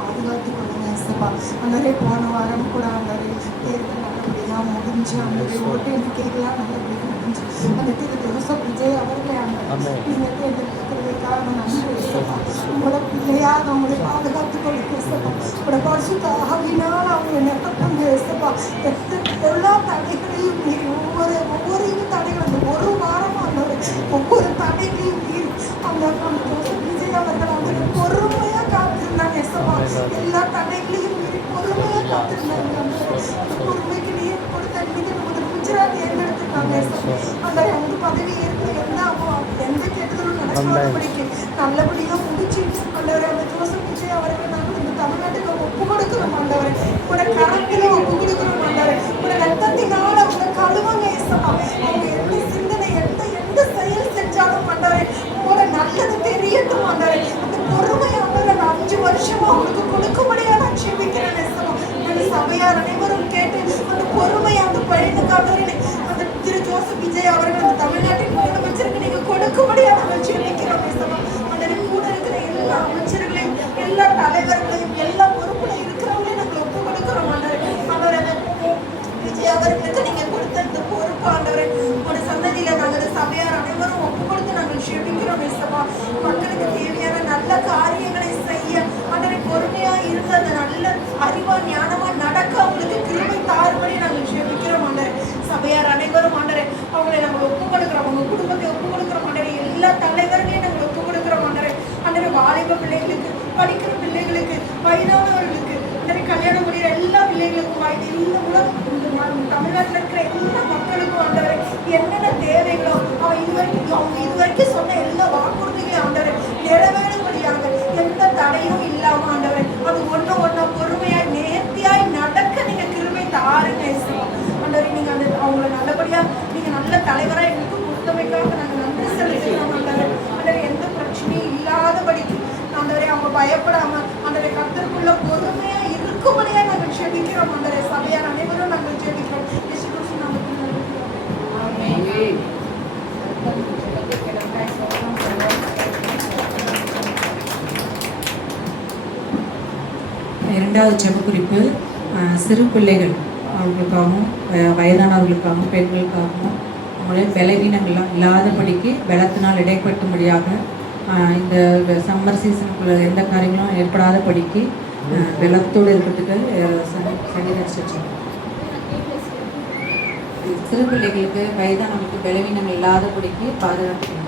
பாதுகாத்து கொள்ளுங்க ஏசப்பா. அந்தரே போன வாரம் கூட அந்தரே தேர்தல் நல்லபடியாக முடிஞ்சு, அந்தரே ஓட்டு எண்ணிக்கைகளாக நல்லபடியாக முடிஞ்சு, அந்த ஜோசப் விஜய் அவர்களே அந்த நீங்கள் தேர்ந்தெடுக்கிறதுக்காக நன்றி ஏசப்பா. உங்களோட பிள்ளையாக அவங்களை பாதுகாத்து கொள்ளுங்க ஏசப்பா. உங்களோட பரிசுத்த ஆவியினால் அவங்க நெப்பட்டாங்க ஏசப்பா. எல்லா தடைகளையும் மீறி ஒவ்வொரு தடைகள் அந்த ஒரு வாரமாக அந்த ஒவ்வொரு தடைகளையும் மீறி அந்த ஜோசப் விஜய் அவர்கள் அவங்க பொறுமையாக காத்திருந்தாங்க ஏசப்பா. எல்லா தடைகளையும் மீறி பொறுமையாக காத்திருந்தாங்க. அந்த பொறுமைக்கு நீர் கொடுத்த நீங்கள் நமக்கு குஜராத் தேர்ந்தெடுத்துருக்காங்க ஏசப்பா. அந்த அவங்க பதவி ஏற்கிற எந்த கெட்டதும் நடக்காதபடிக்கு நல்லபடியாக முடிச்சு ஆண்டவரை அந்த ஜோசப் விஜய் அவர்கள் நாங்கள் இந்த தமிழ்நாட்டுக்கு ஒப்பு கொடுக்குறோம் ஆண்டவரை. உங்களோட கரத்திலே ஒப்பு கொடுக்குறோம் ஆண்டவரை. உங்களோட ரத்தத்தினால அவங்க கழுவாங்க ஏசப்பா. அவங்க எந்த சிந்தனை எந்த செயல் செஞ்சாலும் ஆண்டவரை உங்களோட நல்லது தெரியட்டும் ஆண்டவரை. அந்த பொறுமையானவரை 5 வருஷமா அவங்களுக்கு கொடுக்கும்படியா நான் ஜெபிக்கிறேன் ஏசப்பா. அந்த சபையார் அனைவரும் கேட்டு அந்த பொறுமையை அந்த பையனுக்காக அந்த திரு ஜோசப் விஜய் அவர்கள் அந்த தமிழ்நாட்டின் முதலமைச்சருக்கு நீங்க கொடுக்கும்படியா நாங்கள் ஜெபிக்கிறோம் ஏசப்பா. அந்த கூட இருக்கிற எல்லா அமைச்சர்களையும் எல்லா தலைவர்களையும் எல்லா பொறுப்புல இருக்கிறவங்களையும் நாங்கள் ஒப்பு கொடுக்கிறோம் ஆண்டவரை. விஜய் அவர்களுக்கு நீங்க கொடுத்த இந்த பொறுப்பு ஆண்டவரை ஒரு சன்னதியில நாங்கள் சபையார் அனைவரும் ஒப்பு கொடுத்து நாங்கள் ஜெபிக்கிறோம் ஏசப்பா. மக்களுக்கு தேவையான நல்ல காரியங்களை செய்ய ஆண்டவரை பொறுமையா இருந்து அந்த நல்ல அறிவா ஞானமா நடக்க அவங்களுக்கு கிருபை தாரும்படி நாங்கள் ஜெபிக்கிறோம் ஆண்டவரை. சபையார் அனைவரும் ஆண்டவரை அவங்களை நாங்கள் ஒப்பு கொடுக்கிறோம். அவங்க குடும்பத்தை ஒப்பு கொடுக்கிறோம் ஆண்டவரை. எல்லா தலைவர்களையும் நாங்கள் ஒப்பு கொடுக்கிறோம் ஆண்டவரை. ஆண்டவரை வாலிப பிள்ளைகளுக்கு, படிக்கிற பிள்ளைகளுக்கு, வயதானவர்களுக்கு, கல்யாணம் முடிகிற எல்லா பிள்ளைகளுக்கும், எல்லா உலகம் தமிழ்நாட்டில் இருக்கிற எல்லா மக்களுக்கும் ஆண்டவரை என்னென்ன தேவைகளோ அவங்க இதுவரைக்கும் சொன்ன எல்லா வாக்குறுதிகளையும் ஆண்டவரை நிறைவேறும்படியாக எந்த தடையும் இல்லாம ஆண்டவரை அது ஒன்னா பொறுமையாய் நேர்த்தியாய் நடக்க நீங்க கிருபை தாருங்க ஆண்டவரை. நீங்க அந்த அவங்கள நல்லபடியா நீங்க நல்ல தலைவரா எங்களுக்கு கொடுத்தமைக்காக நாங்க நன்றி செலுத்துகிறோம் ஆண்டவரை. ஆண்டவரை எந்த பிரச்சனையும் இல்லாதபடிக்கு ஆண்டவரை அவங்க பயப்படாம ஆண்டவரை கர்த்தருக்குள்ள பொறுமையா இருக்கும்படியா நாங்கள் ஜெபிக்கிறோம் ஆண்டவரை. சபையார் அனைவரும் நாங்கள் ஜெபிக்கிறோம். இரண்டாவது ஜெபக்குறிப்பு, சிறு பிள்ளைகள் அவர்களுக்காகவும் வயதானவர்களுக்காகவும் பெண்களுக்காகவும் அவங்களுடைய பலவீனங்கள்லாம் இல்லாதபடிக்கு பலத்தினால் இடைப்பட்டும்படியாக இந்த சம்மர் சீசனுக்குள்ள எந்த காரியங்களும் ஏற்படாதபடிக்கு பலத்தோடு இருக்கிறதுக்கு சிறு பிள்ளைகளுக்கு வயதானவர்களுக்கு பலவீனங்கள் இல்லாதபடிக்கு பாதுகாப்பு.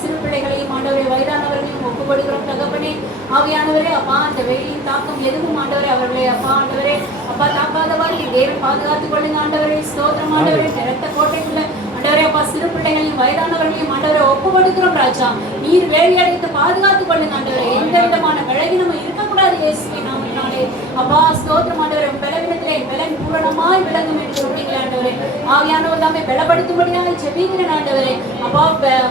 சிறு பிள்ளைகளையும் ஆண்டவரே வயதானவர்களையும் ஒப்பு கொடுக்கிறோம் தகப்பனே. ஆவியானவரே அப்பா அந்த வெயிலின் தாக்கம் எதுவும் ஆண்டவரே அவர்களே அப்பா ஆண்டவரே அப்பா தாக்காதவாறு தேவன் பாதுகாத்துக் கொள்ளுங்க ஆண்டவரே. ஸ்தோத்திரம் ஆண்டவரே. நிறத்த கோட்டைக்குள்ள ஆண்டவரே அப்பா சிறு பிள்ளைகளையும் வயதானவர்களையும் ஆண்டவரை ஒப்பு கொடுக்கிறோம் ராஜா. நீர் வேலி அடைத்து பாதுகாத்துக் கொள்ளுங்க ஆண்டவரே. எந்த விதமான பழகி நம்ம இருக்கக்கூடாது இயேசுவின் நாமத்தினாலே ஆண்டவரே. அப்பா ஸ்தோத்திரம் ஆண்டவரே. பலவீனத்திலே பலன் பூரணமாய் விளங்கும் என்று சொன்னீங்களே ஆண்டவரே. ஆவியானவர் தாமே பலப்படுத்தும்படியாக ஜெபிக்கிறேன் ஆண்டவரே. அப்பா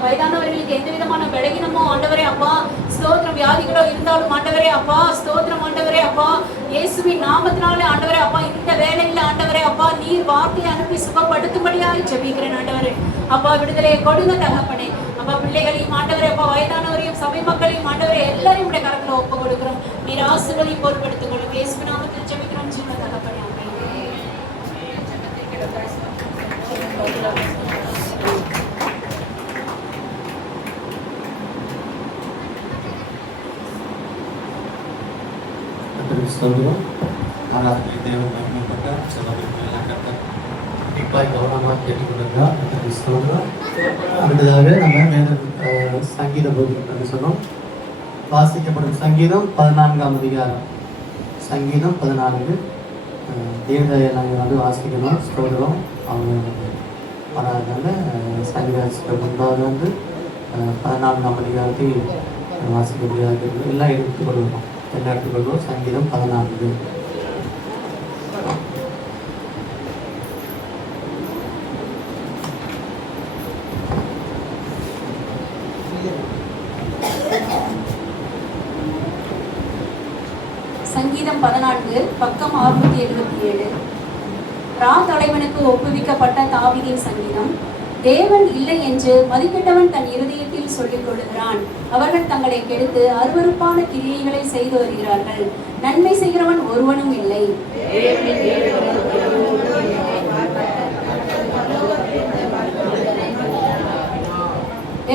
வயதானவர்களுக்கு எந்த விதமான பலகீனமோ ஆண்டவரே அப்பா ஸ்தோத்திரம் வியாதிகளோ இருந்தாலும் ஆண்டவரே அப்பா ஸ்தோத்திரம் ஆண்டவரே அப்பா இயேசுவின் நாமத்தினாலே ஆண்டவரே அப்பா இந்த வேளையில் ஆண்டவரே அப்பா நீர் வார்த்தையை அனுப்பி சுகப்படுத்தும்படியாக ஜெபிக்கிறேன் ஆண்டவரே. அப்பா விடுதலையை கொடுங்க தகப்பனே. அப்பா பிள்ளைகளையும் ஆண்டவரே அப்பா வயதானவரையும் சபை மக்களையும் ஆண்டவரே எல்லாரையும் உடைய கரத்துல ஒப்பு கொடுக்கிறோம். நீர் ஆசீர்வதி பொறுப்படுத்திக் கொள்ளும். இயேசுவின் நாமத்தில் ஜெபிக்கிறோம் சின்ன தகப்பனே. சொல்கிறோம். ஆராதனை தேவன் மகிமைப்பட்ட சகோதரர்கள் கர்த்தர் கண்டிப்பாக கவனமாக கேட்டுக்கொள்ளுங்க. சொல்கிறோம். அடுத்ததாக நம்ம சங்கீத புத்தகம் சொன்னோம். வாசிக்கப்படும் சங்கீதம் 14ஆம் அதிகாரம். சங்கீதம் 14 தேவதையை நாங்கள் வந்து வாசிக்கணும். சொல்கிறோம். அவங்க வராதனால சங்கீதத்துக்கு முன்பாக வந்து 14ஆம் அதிகாரத்தை வாசிக்க முடியாது. எல்லாம் எடுத்துக்கொள்வோம். எடுத்துக்கொள்வோம். சங்கீதம் 14. சங்கீதம் 14 பக்கம் 677. தலைவனுக்கு ஒப்புவிக்கப்பட்ட தாவீதின் சங்கீதம். தேவன் இல்லை என்று மதிக்கெட்டவன் தன் இருதயத்தில் சொல்லிக் கொள்கிறான். அவர்கள் தங்களை கெடுத்து அருவருப்பான கிரியைகளை செய்து வருகிறார்கள். நன்மை செய்கிறவன் ஒருவனும் இல்லை.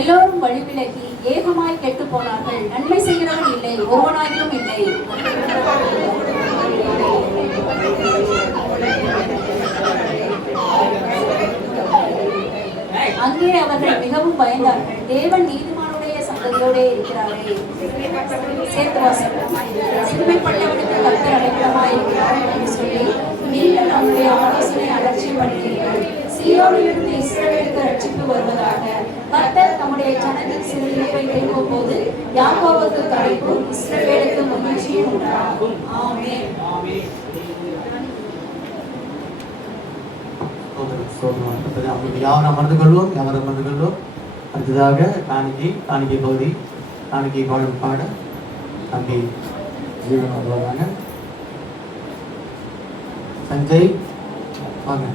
எல்லோரும் வழிவிலகி ஏகமாய் கெட்டு போனார்கள். நன்மை செய்கிறவன் இல்லை, ஒருவனாயிலும் இல்லை. அங்கே அவர்கள் மிகவும் பயந்தார்கள். தேவன் நீதிமானுடைய சந்ததியோடே இருக்கிறாரே. சிறுமைப்பட்டவனுக்கு கர்த்தர் அடைக்கலமாய் இருக்கிறார் என்று சொல்லி நீங்கள் நம்முடைய ஆலோசனை அலட்சியம் பண்ணுகிறீர்கள். சீயோனிலிருந்து இஸ்ரவேலுக்கு ரட்சிப்பு வருவதாக. கர்த்தர் தம்முடைய ஜனத்தின் சிறுமைப்பை திரும்பும் போது யாக்கோபுக்கு களைப்பும் இஸ்ரவேலுக்கு மகிழ்ச்சியும் உண்டாகும். ஆமென். யாவரை அமர்ந்து கொள்வோம். அடுத்ததாக காணிக்கை பகுதி. காணிக்கை பாடல் பாட தம்பி ஜீவன் வருவாங்க. சஞ்சய் வாங்க.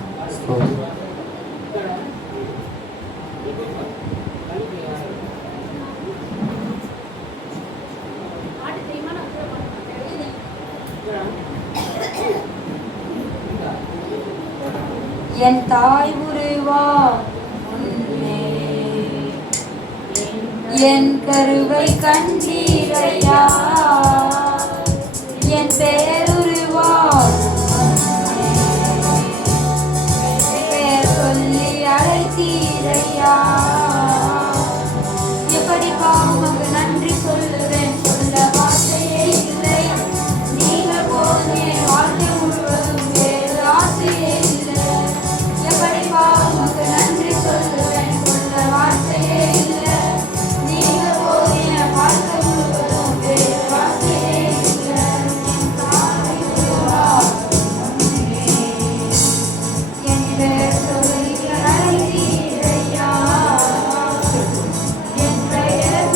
என் தாய் உருவா உன்னை என் கருவை கண்டீரையா. என் பேருருவா பேர் சொல்லி அழைத்தீரையா. எப்படி பாவம் நன்றி சொல்லுவேன், சொல்ல வார்த்தையே இல்லை. நீங்கள் போனே வாழ்க்கை முழுவதும் வேறு ஆசையே இல்லை. எப்படி பாவம் நன்றி சொல்லுவேன், சொல்ல வார்த்தையே இல்லை. நீங்கள் போனே வாழ்க்கை முழுவதும் வேறு ஆசையே இல்லை. என் பேர் சொல்லி அழைத்தீரையா. என் பெயர்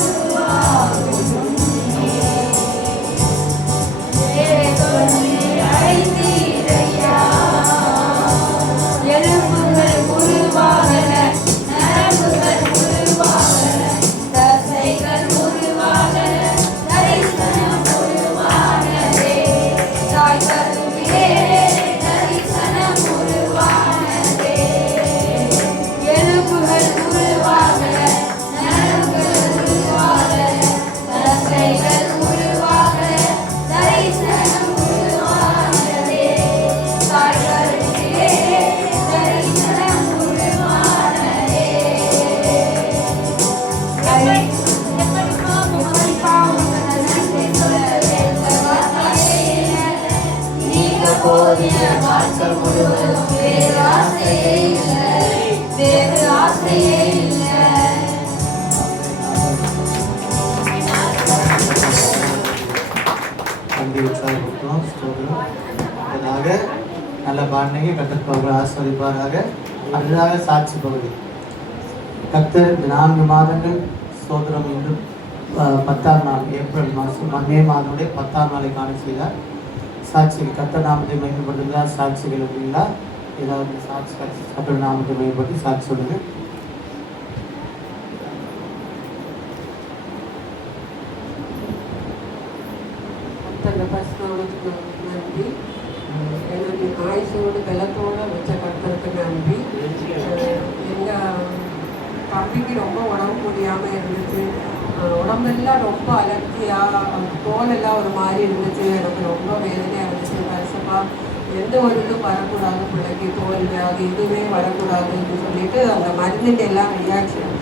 சொல்லி அழைத்தீரையா. எலும்புகள் உருவாகல, நரம்புகள் உருவாகல, தசைகள் உருவாகல, தரிசனம் உருவானதே. தாய் கருவிலே தரிசனம் உருவானதே. எலும்புகள் உருவாகல, நரம்புகள் உருவாகல, தசைகள் உருவாகல, தரிசனம் உருவானதே. தாய் கருவிலே தரிசனம் உருவானதே. எப்படி பாவம் நன்றி சொல்லுவேன், வார்த்தையே இல்லை. நீங்க போதிய வாழ்க்கை முழுவதும் வேறு ஆசையே இல்லை, வேறு ஆசையே இல்லை. கைதி உற்சாகப்படுத்தும். ஸ்தோத்திரம். அதனாக நல்ல பாடனையை கற்றுக்கொள்ள ஆஸ்வதிப்பாராக. அடுத்ததாக சாட்சி பகுதி. கர்த்தர் 4 மாதங்கள் ஸ்தோத்திரம் இன்று 10ஆம் நாள் ஏப்ரல் மாதம் மே மாதனுடைய 10ஆம் நாளை காண செய்தார். சாட்சிகள் கர்த்தர் நாமத்தை மேம்படுத்துகிறார். சாட்சிகள் இல்லைங்களா? ஏதாவது சாட்சி கர்த்தர் நாமத்தை மேம்படுத்தி சாட்சி சொல்லுங்க. கர்த்தருடைய பரிசுத்தத்துக்கு நன்றி. என்னுடைய ஆயுசோடு பலத்தோடு வச்ச கர்த்தருக்கு நன்றி. எங்கள் தம்பிக்கு ரொம்ப உடம்பு முடியாமல் இருந்துச்சு. உடம்பெல்லாம் ரொம்ப அலர்ஜியாக, தோலெல்லாம் ஒரு மாதிரி இருந்துச்சு. எனக்கு ரொம்ப வேதனையாக இருந்துச்சு. பரிசப்பா எந்த ஒரு இதுவும் வரக்கூடாது, பிள்ளைக்கு தோல் வியாதி இதுவே வரக்கூடாதுன்னு சொல்லிட்டு அந்த மருந்துட்டு எல்லாம் ரியாக்ஷன்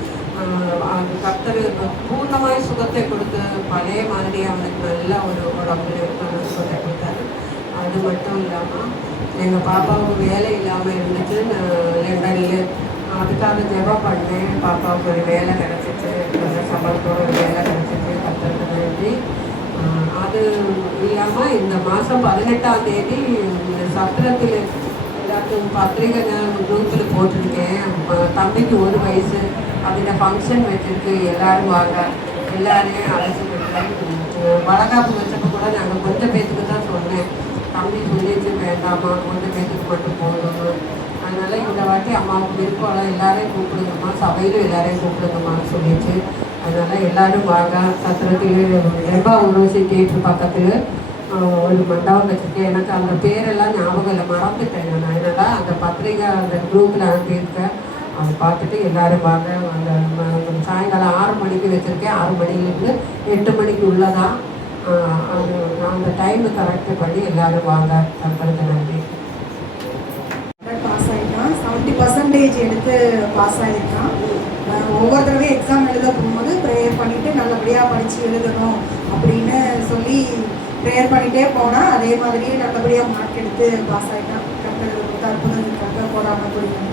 அந்த கர்த்தர் பூர்ணமாய் சுகத்தை கொடுத்து பழைய மாதிரி அவனுக்கு நல்ல ஒரு உடம்புல சுகத்தை கொடுத்தாரு. அது மட்டும் இல்லாமல் எங்கள் பாப்பாவுக்கு வேலை இல்லாமல் இருந்துச்சு. லண்டனில் அதுக்காக ஜெபம் பண்ணேன். பாப்பாவுக்கு ஒரு வேலை கிடச்சிச்சு. சம்பளத்தோட ஒரு வேலை கிடச்சிச்சு. கர்த்தருக்கு நன்றி. அது இல்லாமல் இந்த மாதம் 18ஆம் தேதி சத்திரத்தில் எல்லாத்துக்கும் பத்திரிகை குரூப்பில் போட்டிருக்கேன். தம்பிக்கு 1 வயசு. அதில் ஃபங்க்ஷன் வச்சுருக்கு. எல்லோரும் வாங்க, எல்லாரையும் அழைச்சிருக்கேன். வளகாப்பு வச்சப்போ கூட நாங்கள் கொஞ்சம் பேத்துக்கு தான் சொன்னேன். தம்பி சொல்லிச்சு வேண்டாமா, கொஞ்சம் பேத்துக்கு மட்டும் போகணும். அதனால் இந்த வாட்டி அம்மாவுக்கு விருப்பம் எல்லாரையும் கூப்பிடுங்கம்மா, சபையிலும் எல்லாரையும் கூப்பிடுங்கம்மான்னு சொல்லிச்சு. அதனால் எல்லோரும் வாங்க. சத்திரத்தில் ரெபா யூனிவர்சிட்டி தியேட்டர் பக்கத்தில் ஒரு மண்டபம் வச்சுருக்கேன். எனக்கு அந்த பேரெல்லாம் ஞாபகம் இல்லை, மறந்துட்டேன் நான். அதனால் அந்த பத்திரிகை அந்த குரூப்பில் அனுப்பியிருக்கேன். அதை பார்த்துட்டு எல்லோரும் வாங்க. அந்த சாயங்காலம் 6 மணிக்கு வச்சுருக்கேன். 6 மணிலேருந்து 8 மணிக்கு உள்ளதான். அது அந்த டைமு கரெக்டு பண்ணி எல்லோரும் வாங்க. தங்களுக்கு நன்றி. பாஸ் ஆகிட்டான். 70% எடுத்து பாஸ் ஆகிருக்கான். ஒவ்வொரு தடவையும் எக்ஸாம் எழுத போகும்போது ப்ரேயர் பண்ணிவிட்டு நல்லபடியாக படித்து எழுதணும் அப்படின்னு சொல்லி ப்ரேயர் பண்ணிகிட்டே போனால் அதே மாதிரியே நல்லபடியாக மார்க் எடுத்து பாஸ் ஆகிட்டான். கர்த்தருக்கு அற்புதத்துக்காக போடாமல் போயிட்டாங்க.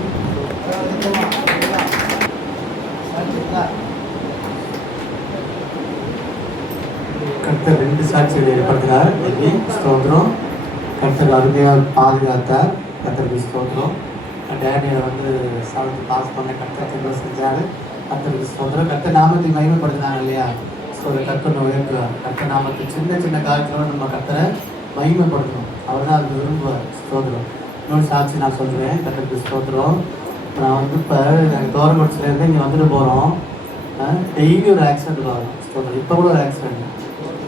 கர்த்தர் 2 சாட்சிகளை ஏற்படுத்தினார். ஸ்தோத்திரம். கர்த்தர் அருமையாக பாதுகாத்தார். கர்த்தருக்கு ஸ்தோத்திரம். டேனியை வந்து 7th பாஸ் பண்ண கர்த்தர் செஞ்சார். கர்த்தருக்கு ஸ்தோத்திரம். கர்த்தர் நாமத்தை மகிமைப்படுத்தினாங்க இல்லையா? கர்த்தர் உயர்த்துவார். கர்த்தர் நாமத்தை சின்ன சின்ன காலத்தில் நம்ம கர்த்தரை மகிமைப்படுத்தணும். அவர் தான் அது விரும்புவார். ஸ்தோத்திரம். இன்னொரு சாட்சி நான் சொல்கிறேன். கர்த்தருக்கு ஸ்தோத்திரம். நான் வந்து இப்போ எனக்கு கவர்மெண்ட்ஸ்லேருந்து இங்கே வந்துட்டு போகிறோம். டெய்லி ஒரு ஆக்சிடென்ட் வரும். ஸ்தோத்திரம். இப்போ கூட ஒரு ஆக்சிடென்ட்.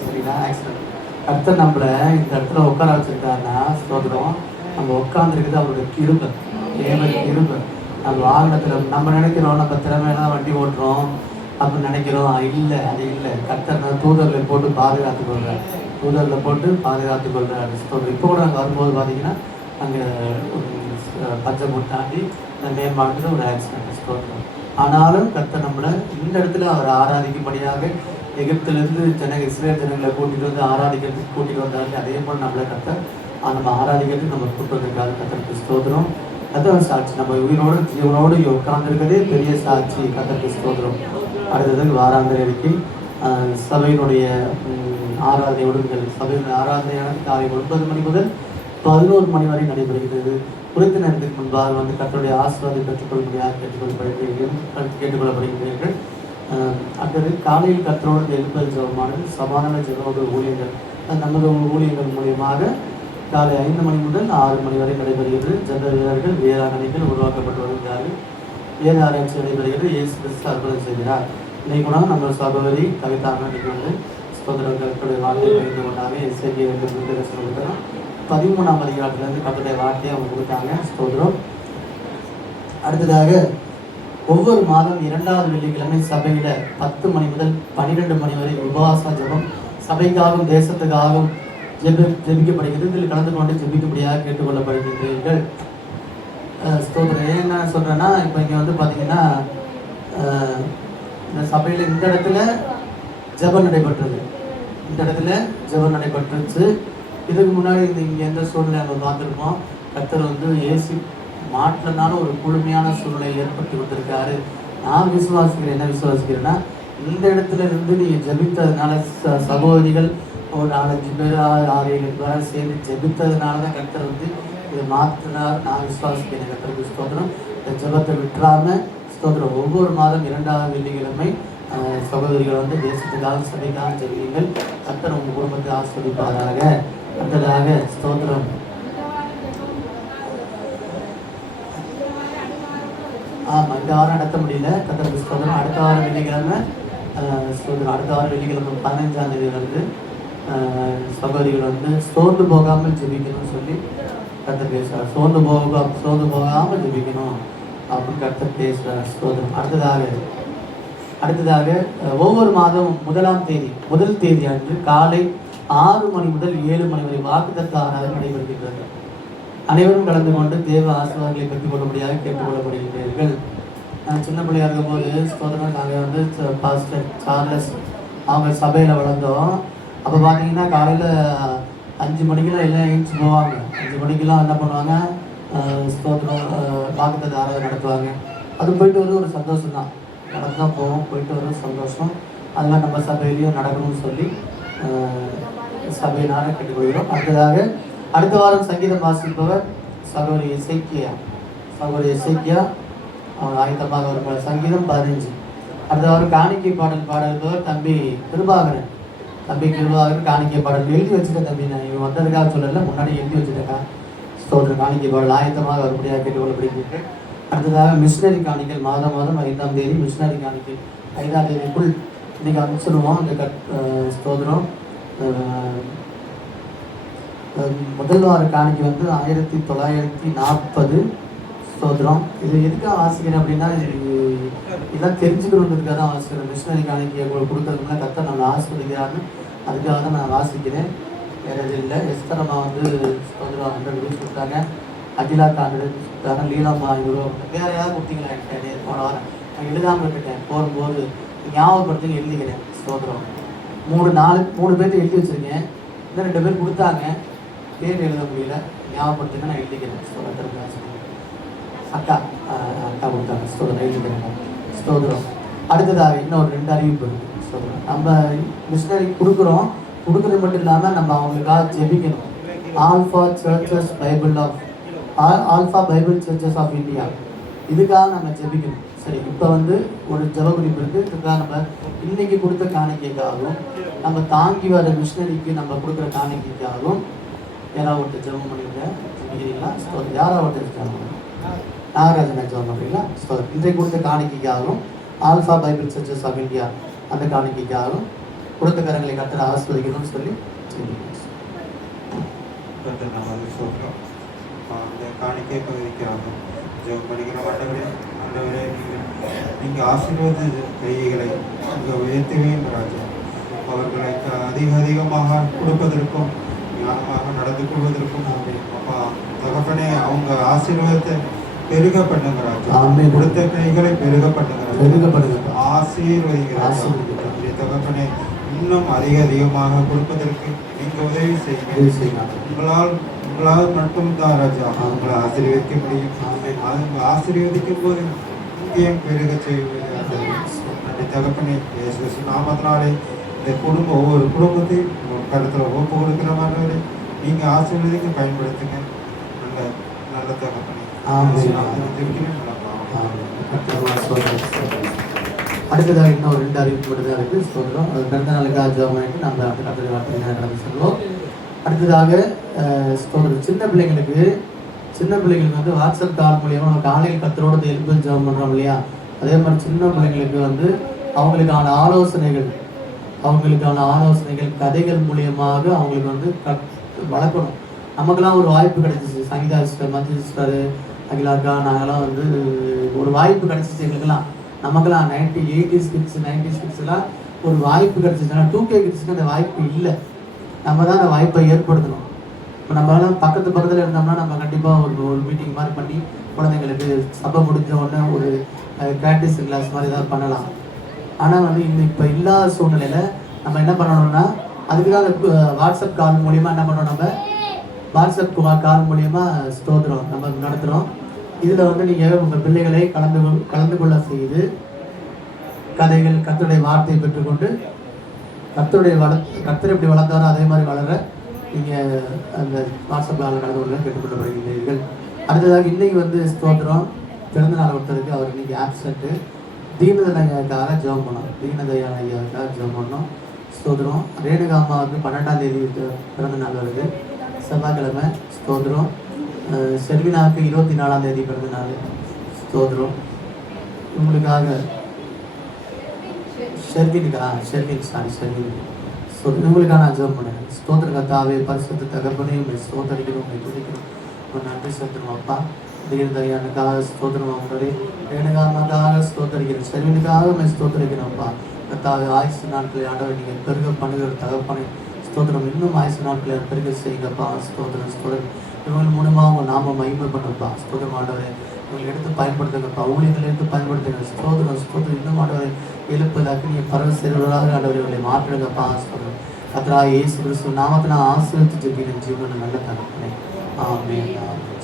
சரிங்களா? ஆக்சிடென்ட். கர்த்தர் நம்மளை இந்த இடத்துல உட்கார வச்சுருக்காருன்னா ஸ்தோத்திரம். நம்ம உட்காந்துருக்குது அவருடைய கிருபை, தேவன் கிருபை. நம்ம வாகனத்தில் நம்ம நினைக்கிறோம் நம்ம திறமையெல்லாம் வண்டி ஓட்டுறோம் அப்படின்னு நினைக்கிறோம். இல்லை, அது இல்லை. கர்த்தர் தூதரில் போட்டு பாதுகாத்து கொள்கிறார். தூதரில் போட்டு பாதுகாத்து கொள்கிறார். ஸ்தோத்திரம். இப்போ கூட நாங்கள் வரும்போது பார்த்தீங்கன்னா அங்கே பஞ்சமூர் தாண்டி மேம்பாட்டில் ஒரு ஆக்சிடென்ட். ஸ்தோத்திரம். ஆனாலும் கர்த்தர் நம்மளை இந்த இடத்துல அவர் ஆராதிக்கும்படியாக எகிப்திலிருந்து இஸ்ரேல் ஜனங்களை கூட்டிகிட்டு வந்து ஆராதிக்கிறதுக்கு கூட்டிகிட்டு வந்தாங்க. அதே போல் நம்மளை கர்த்தர் நம்ம ஆராதிக்கிறதுக்கு நம்ம கூட்டு வந்திருக்காரு. கர்த்தருக்கு ஸ்தோத்திரம். அதான் சாட்சி. நம்ம உயிரோடு ஜீவனோடு உட்கார்ந்துருக்கிறதே பெரிய சாட்சி. கர்த்தருக்கு ஸ்தோத்திரம். அடுத்தது வாராந்திர அறிக்கை. சபையினுடைய ஆராதனை ஒழுங்குகள். சபையினுடைய ஆராதனையானது காலை 9 மணி முதல் 11 மணி வரை நடைபெறுகிறது. குறித்த நேரத்துக்கு முன்பாக வந்து கர்த்தருடைய ஆசீர்வாதத்தை பெற்றுக்கொள்ளும்படியாக கேட்டுக்கொள்ளப்படுகிறீர்கள். அடுத்தது காலையில் கர்த்தரோடு எழுப்பல் ஜெபமானது சமாதான ஜெபோடு ஊழியர்கள். நமது ஊழியர்கள் மூலியமாக காலை 5 மணி முதல் 6 மணி வரை நடைபெறுகிறது. ஜெப வீரர்கள் வீராங்கனைகள் உருவாக்கப்பட்டு வருகிறார்கள். வேத ஆராய்ச்சி நடைபெறுகிறது. இயேசு கிறிஸ்து அற்புதம் செய்கிறார். இன்னைக்கு கூட நம்ம சகோதரி கவிதாங்க இன்னைக்கு வந்து ஸ்தோத்திரங்களுடைய வார்த்தையை பகிர்ந்து கொண்டாங்க. எஸ்ஐகே கொடுக்குறோம். 13ஆம் அதிகாரத்திலேருந்து கர்த்தருடைய வார்த்தையை அவங்க கொடுத்தாங்க. ஸ்தோத்திரம். அடுத்ததாக ஒவ்வொரு மாதம் 2வது வெள்ளிக்கிழமை சபையில் 10 மணி முதல் 12 மணி வரை உபவாச ஜெபம் சபைக்காகவும் தேசத்துக்காகவும் ஜெபிக்கப்படுகிறது. இதில் கலந்து கொண்டு ஜெபிக்கும்படியாக கேட்டுக்கொள்ளப்படுகின்றீர்கள். ஸ்தோத்திரம். ஏன் என்ன சொல்கிறேன்னா, இப்போ இங்கே வந்து பார்த்தீங்கன்னா இந்த சபையில் இந்த இடத்துல ஜெபம் நடைபெற்றது. இந்த இடத்துல ஜெபம் நடைபெற்றுச்சு. இதுக்கு முன்னாடி இங்கே எந்த சூழ்நிலை நம்ம பார்த்துருப்போம். கர்த்தர் வந்து ஏசி மாற்றனால ஒரு குழுமையான சூழ்நிலை ஏற்படுத்தி கொடுத்துருக்காரு. நான் விசுவாசிக்கிறேன். என்ன விசுவாசிக்கிறேன்னா, இந்த இடத்துல இருந்து நீங்கள் ஜெபித்ததுனால சகோதரிகள் ஒரு 4-5 பேர் 6-7 பேராக சேர்ந்து ஜெபித்ததுனால தான் கர்த்தர் வந்து இதை மாற்றினார். நான் விசுவாசிக்கிறேன். கர்த்தருக்கு ஸ்தோத்திரம். இந்த ஜெபத்தை விட்டுறாம ஸ்தோத்திரம். ஒவ்வொரு மாதம் 2வது வெள்ளிக்கிழமை சகோதரிகள் வந்து தேசத்துக்காக சபைக்காக ஜெபியுங்கள். கர்த்தர் உங்கள் குடும்பத்தை ஆஸ்வதிப்பாராக. அடுத்ததாக ஸ்தோத்திரம். ஆமாம், இந்த வாரம் நடத்த முடியல. கர்த்தருக்கு ஸ்தோத்திரம். அடுத்த வாரம் வெள்ளிக்கிழமை ஸ்தோத்திரம். அடுத்த வாரம் வெள்ளிக்கிழமை 15ஆம் தேதி வந்து சகோதரிகள் வந்து சோர்ந்து போகாமல் ஜெபிக்கணும்னு சொல்லி கர்த்தர் பேசுகிறார். சோர்ந்து போகாமல் ஜெபிக்கணும் அப்படின்னு கர்த்தர் பேசுகிறார். ஸ்தோத்திரம். அடுத்ததாக ஒவ்வொரு மாதம் முதல் தேதி அன்று காலை 6 மணி முதல் 7 மணி வரை வாக்குத்தத்த ஆராதனை நடைபெறுகின்றது. அனைவரும் கலந்து கொண்டு தேவ ஆசீர்வாதங்களை பெற்றுக்கொள்ளும்படியாக கேட்டுக்கொள்ளப்படுகின்றீர்கள். நான் சின்ன பிள்ளையாக இருக்கும்போது ஸ்தோத்திரம் நாங்கள் வந்து பாஸ்டர் சார்லஸ் அவங்க சபையில் வளர்ந்தோம். அப்போ பார்த்தீங்கன்னா காலையில் 5 மணிக்கெலாம் எல்லாம் எழுந்துச்சு போவாங்க. 5 மணிக்கெலாம் என்ன பண்ணுவாங்க, ஸ்தோத்திரம் வாக்குத்தத்த ஆராதனை நடத்துவாங்க. அது போயிட்டு ஒரு சந்தோஷம் தான். நடந்து தான் போவோம், போயிட்டு வர சந்தோஷம். அதெல்லாம் நம்ம சபையிலையும் நடக்கணும்னு சொல்லி சபையினால கேட்டுக்கொள்கிறோம். அடுத்த வாரம் சங்கீதம் வாசிப்பவர் சகோதரி இசைக்கியா அவங்க ஆயுதமாக ஒரு சங்கீதம் 15. அடுத்த வாரம் காணிக்கை பாடல் பாடுபவர் தம்பி கிருபாகரன் காணிக்கை பாடல் எழுதி வச்சுட்டேன் தம்பி. நான் இவன் வந்ததுக்காக சொல்லலை, முன்னாடி எழுதி வச்சுட்டேக்கா. ஸ்தோத்திரம். காணிக்கை பாடல் ஆயத்தமாக வரும்படியாக கேட்டுக்கொள்ளப்படுகிறது. அடுத்ததாக மிஷினரி காணிக்கல் மாதம் 5ஆம் தேதி மிஷினரி காணிக்கல் 5ஆம் தேதிக்குள் இன்றைக்கி அனுப்பிச்சிடுவோம். இந்த ஸ்தோத்திரம். முதல் வார காணிக்கை வந்து 1940 ஸ்தோத்திரம். இது எதுக்காக வாசிக்கிறேன் அப்படின்னா இதெல்லாம் தெரிஞ்சுக்கணுன்றதுக்காக தான் வாசிக்கிறேன். மிஷினரி காணிக்கை கொடுக்கறதுனா கர்த்தர் நம்மளை ஆஸ்வதிக்கிறாருன்னு அதுக்காக தான் நான் வாசிக்கிறேன். வேறு எதுவும் இல்லை. எஸ்தரம்மா வந்து ஸ்தோத்திரம் 100 ரூபாய் கொடுத்தாங்க. அகிலா கான்ட்ராக்ட் லீலாமா இவ்வளோ வேறு யாராவது கொடுத்தீங்களா என்கிட்ட போன வாரம் நான் எழுதாமல் விட்டுட்டேன். போகும்போது ஞாபகப்படுத்தி எழுதிக்கிறேன். ஸ்தோத்திரம். 3 பேர்த்து எழுதி வச்சுருக்கேன். இன்னும் 2 பேர் கொடுத்தாங்க, பேர் எழுத முடியல. ஞாபகப்படுத்தினா நான் எழுதிக்கிறேன். ஸ்தோத்திரம். அக்கா கொடுத்தாங்க. ஸ்தோத்திரம் எழுதிக்கிறேன். ஸ்தோத்திரம். அடுத்ததாக இன்னொரு 2 அறிவிப்பு இருக்குது. ஸ்தோத்திரம். நம்ம மிஷினரி கொடுக்குறது மட்டும் இல்லாமல் நம்ம அவங்களுக்காக ஜெபிக்கணும். Alpha Bible Churches of India இதுக்காக நம்ம ஜெபிக்கணும். சரி, இப்போ வந்து ஒரு ஜெப குறிப்பு இருக்குது. இதுக்காக நம்ம இன்னைக்கு கொடுத்த காணிக்கைக்காகவும் நம்ம தாங்கி வர மிஷினரிக்கு நம்ம கொடுக்குற காணிக்கைக்காகவும் யாராவது ஒருத்தர் ஜெபம் பண்ணிக்கிறீங்களா? யாராவது ஒருத்தர் ஜெபம் நாகராஜன் ஜெபம் பண்ணுறீங்களா? இன்றைக்கு கொடுத்த காணிக்கைக்காகவும் Alpha Bible Churches of India அந்த காணிக்கைக்காகவும் கொடுத்த கரங்களை கர்த்தர் ஆஸ்வதிக்கணும்னு சொல்லி அந்த காணிக்கை பகுதிக்காக ஜெபம் பண்ணிக்கிற ஆண்டவரே நீங்கள் ஆசீர்வாத கைகளை அங்கே உயர்த்துவேன் ராஜா. அவர்களை அதிகமாக கொடுப்பதற்கும் ஞானமாக நடந்து கொள்வதற்கும் அப்பா தகப்பனே அவங்க ஆசீர்வாதத்தை பெருக பண்ணுங்க ராஜா. கொடுத்த கைகளை பெருக பண்ணுங்க ஆசீர்வதிங்க தகப்பனே. இன்னும் அதிகமாக கொடுப்பதற்கு நீங்கள் உதவி செய்யுங்க. உங்களால் மட்டும்தான் ராஜா உங்களை ஆசீர்வதிக்க முடியும். ஆசீர்வதிக்கும் போது இங்கேயும் பெருக செய்வது தகப்பனே. நாமத்தினாலே இந்த ஒவ்வொரு குடும்பத்தையும் கருத்தில் ஒப்பு கொடுக்கிற மாதிரி நீங்கள் ஆசீர்வதிக்க பயன்படுத்துங்க. நல்ல தகப்பனே. அடுத்ததாக இன்னும் 2 அறிவிப்பு மட்டும் தான் இருக்குது. சொல்கிறோம். அது பிறந்த நாளுக்காக ஜெபமாயிட்டு நம்ம அடுத்த வார்த்தை நடந்து சொல்லுவோம். அடுத்ததாக ஸ்தோத்திரம். சின்ன பிள்ளைங்களுக்கு வந்து வாட்ஸ்அப் கால் மூலியமாக நம்ம காலையில் கர்த்தரோடு எழுப்பி ஜெபம் பண்ணுறோம் இல்லையா? அதே மாதிரி சின்ன பிள்ளைங்களுக்கு வந்து அவங்களுக்கான ஆலோசனைகள் கதைகள் மூலியமாக அவங்களுக்கு வந்து வளர்க்கணும். நமக்கெல்லாம் ஒரு வாய்ப்பு கிடைச்சிச்சு. சங்கீதா சிஸ்டர், மத்திய சிஸ்டர், அகிலாக்கா நாங்கள்லாம் வந்து ஒரு வாய்ப்பு கிடைச்சிச்சு எங்களுக்கெல்லாம். நமக்கெல்லாம் 80s கிட்ஸ்லாம் ஒரு வாய்ப்பு கிடைச்சிச்சுன்னா 2K கிட்ஸுக்கு அந்த வாய்ப்பு இல்லை. நம்ம தான் அந்த வாய்ப்பை ஏற்படுத்தணும். இப்போ நம்மளாம் பக்கத்தில் இருந்தோம்னா நம்ம கண்டிப்பாக ஒரு மீட்டிங் மாதிரி பண்ணி குழந்தைங்களுக்கு சபை முடிஞ்ச உடனே ஒரு ப்ராக்டிஸ் கிளாஸ் மாதிரி ஏதாவது பண்ணலாம். ஆனால் வந்து இப்போ இல்லாத சூழ்நிலையில் நம்ம என்ன பண்ணணும்னா அதுக்கு தான் அந்த வாட்ஸ்அப் கால் மூலிமா என்ன பண்ணணும், நம்ம வாட்ஸ்அப் கால் மூலிமா ஸ்தோத்திரம் நம்ம நடத்துகிறோம். இதில் வந்து நீங்கள் உங்கள் பிள்ளைகளை கலந்து கொள்ள செய்து கதைகள் கர்த்தருடைய வார்த்தையை பெற்றுக்கொண்டு கர்த்தர் எப்படி வளர்ந்தாரோ அதே மாதிரி வளர நீங்கள் அந்த வாட்ஸ்அப்பில் கலந்து கொள்ள கேட்டுக்கொள்ளப்படுகிறீர்கள். அடுத்ததாக இன்னைக்கு வந்து ஸ்தோத்திரம் பிறந்த நாள் ஒருத்தருக்கு அவர் இன்னைக்கு ஆப்சென்ட்டு தீனதயாக்காக ஜெபம் பண்ணோம். தீனதயாக்காக ஜெபம் பண்ணோம். ஸ்தோத்திரம். ரேணுகா அம்மா வந்து 12ஆம் தேதி பிறந்த நாள் வருது, செவ்வாய்க்கிழமை. ஸ்தோத்திரம். செல்வினாவுக்கு 24ஆம் தேதி பிறந்த நாள். ஸ்தோத்திரம். உங்களுக்காக ஷெர்வின் உங்களுக்காக நான் ஜெபம் பண்ணுறேன். ஸ்தோத்திர கர்த்தாவே, பரிசுத்த தகப்பனே, உங்களை ஸ்தோத்தரிக்கணும், உங்களை துதிக்கணும், ஒரு நன்றி செலுத்தணும் அப்பா. தீனதயானுக்காக ஸ்தோத்திரம் ஆகும்போது ரேணுகாமாக்காக ஸ்தோத்தரிக்கிறேன், ஷெர்வினுக்காக உங்களை ஸ்தோத்தரிக்கணும் அப்பா. கர்த்தாவே, ஆயுசு நாட்களை ஆண்டவர் நீங்கள் பெருக பண்ணுகிற தகப்பனை ஸ்தோத்திரம். இன்னும் ஆயுசு நாட்களை பெருக செய்யுங்கப்பா. ஸ்தோத்திரம். இவங்க மூலமாக உங்கள் நாம மகிமை பண்ணுப்பா. ஸ்தோத்திரம் ஆண்டவரே, உங்களை எடுத்து பயன்படுத்துங்கப்பா. ஊழியர்களை எடுத்து பயன்படுத்துங்க. ஸ்தோத்திரம். இன்னும் ஆண்டவரை எழுப்பதாக்கி நீங்கள் பரவ செய்வதாக ஆண்டவரை உங்களை மாற்றிடுங்கப்பா. ஸ்தோத்திரம். கர்த்தராகிய இயேசு கிறிஸ்து நாமத்தை நான் ஆசீர்வதித்து ஜெபிக்கிறேன் ஜீவன நல்ல தகப்பனே. ஆமென்.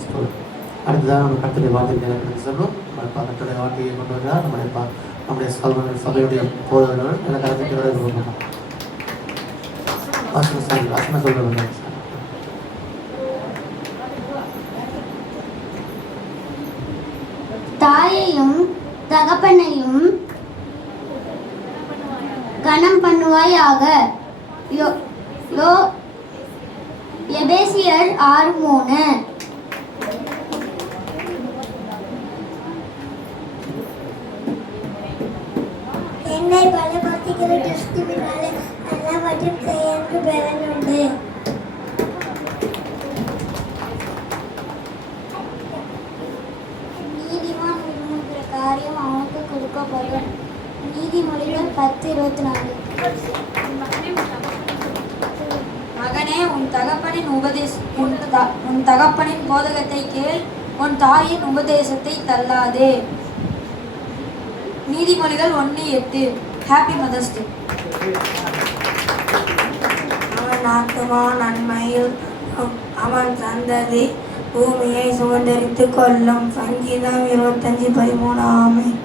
ஸ்தோத்திரம். அடுத்ததாக நம்ம கர்த்தருடைய வார்த்தை எனக்கு சொல்லும். கர்த்தருடைய வார்த்தையை கொண்டு வருகிறார் நம்முடைய சபையுடைய போதவர்கள் நல்ல கருத்துக்கு வர விரும்பணும். வாசனை சொல்லுவாங்க. தாயையும் தகப்பனையும் கனம் பண்ணுவாயாக. எபேசியர் 6:3. என்னை பலப்படுத்துகிற கிறிஸ்துவினாலே எல்லாவற்றும் செய்ய என்று பெறனுண்டு. நீதிமான் விரும்புகிற காரியம் அவனுக்கு கொடுக்கப்படும். நீதிமொழிகள் 10:24. மகனே, உன் தகப்பனின் போதகத்தை கேள், உன் தாயின் உபதேசத்தை தள்ளாதே. நீதிமொழிகள் 1:8. Happy mother's day. அவன் ஆத்துமா நன்மையில் அவன் சந்ததி பூமியை சுதந்தரித்துக் கொள்ளும். சங்கீதம் 25:13. ஆமென்.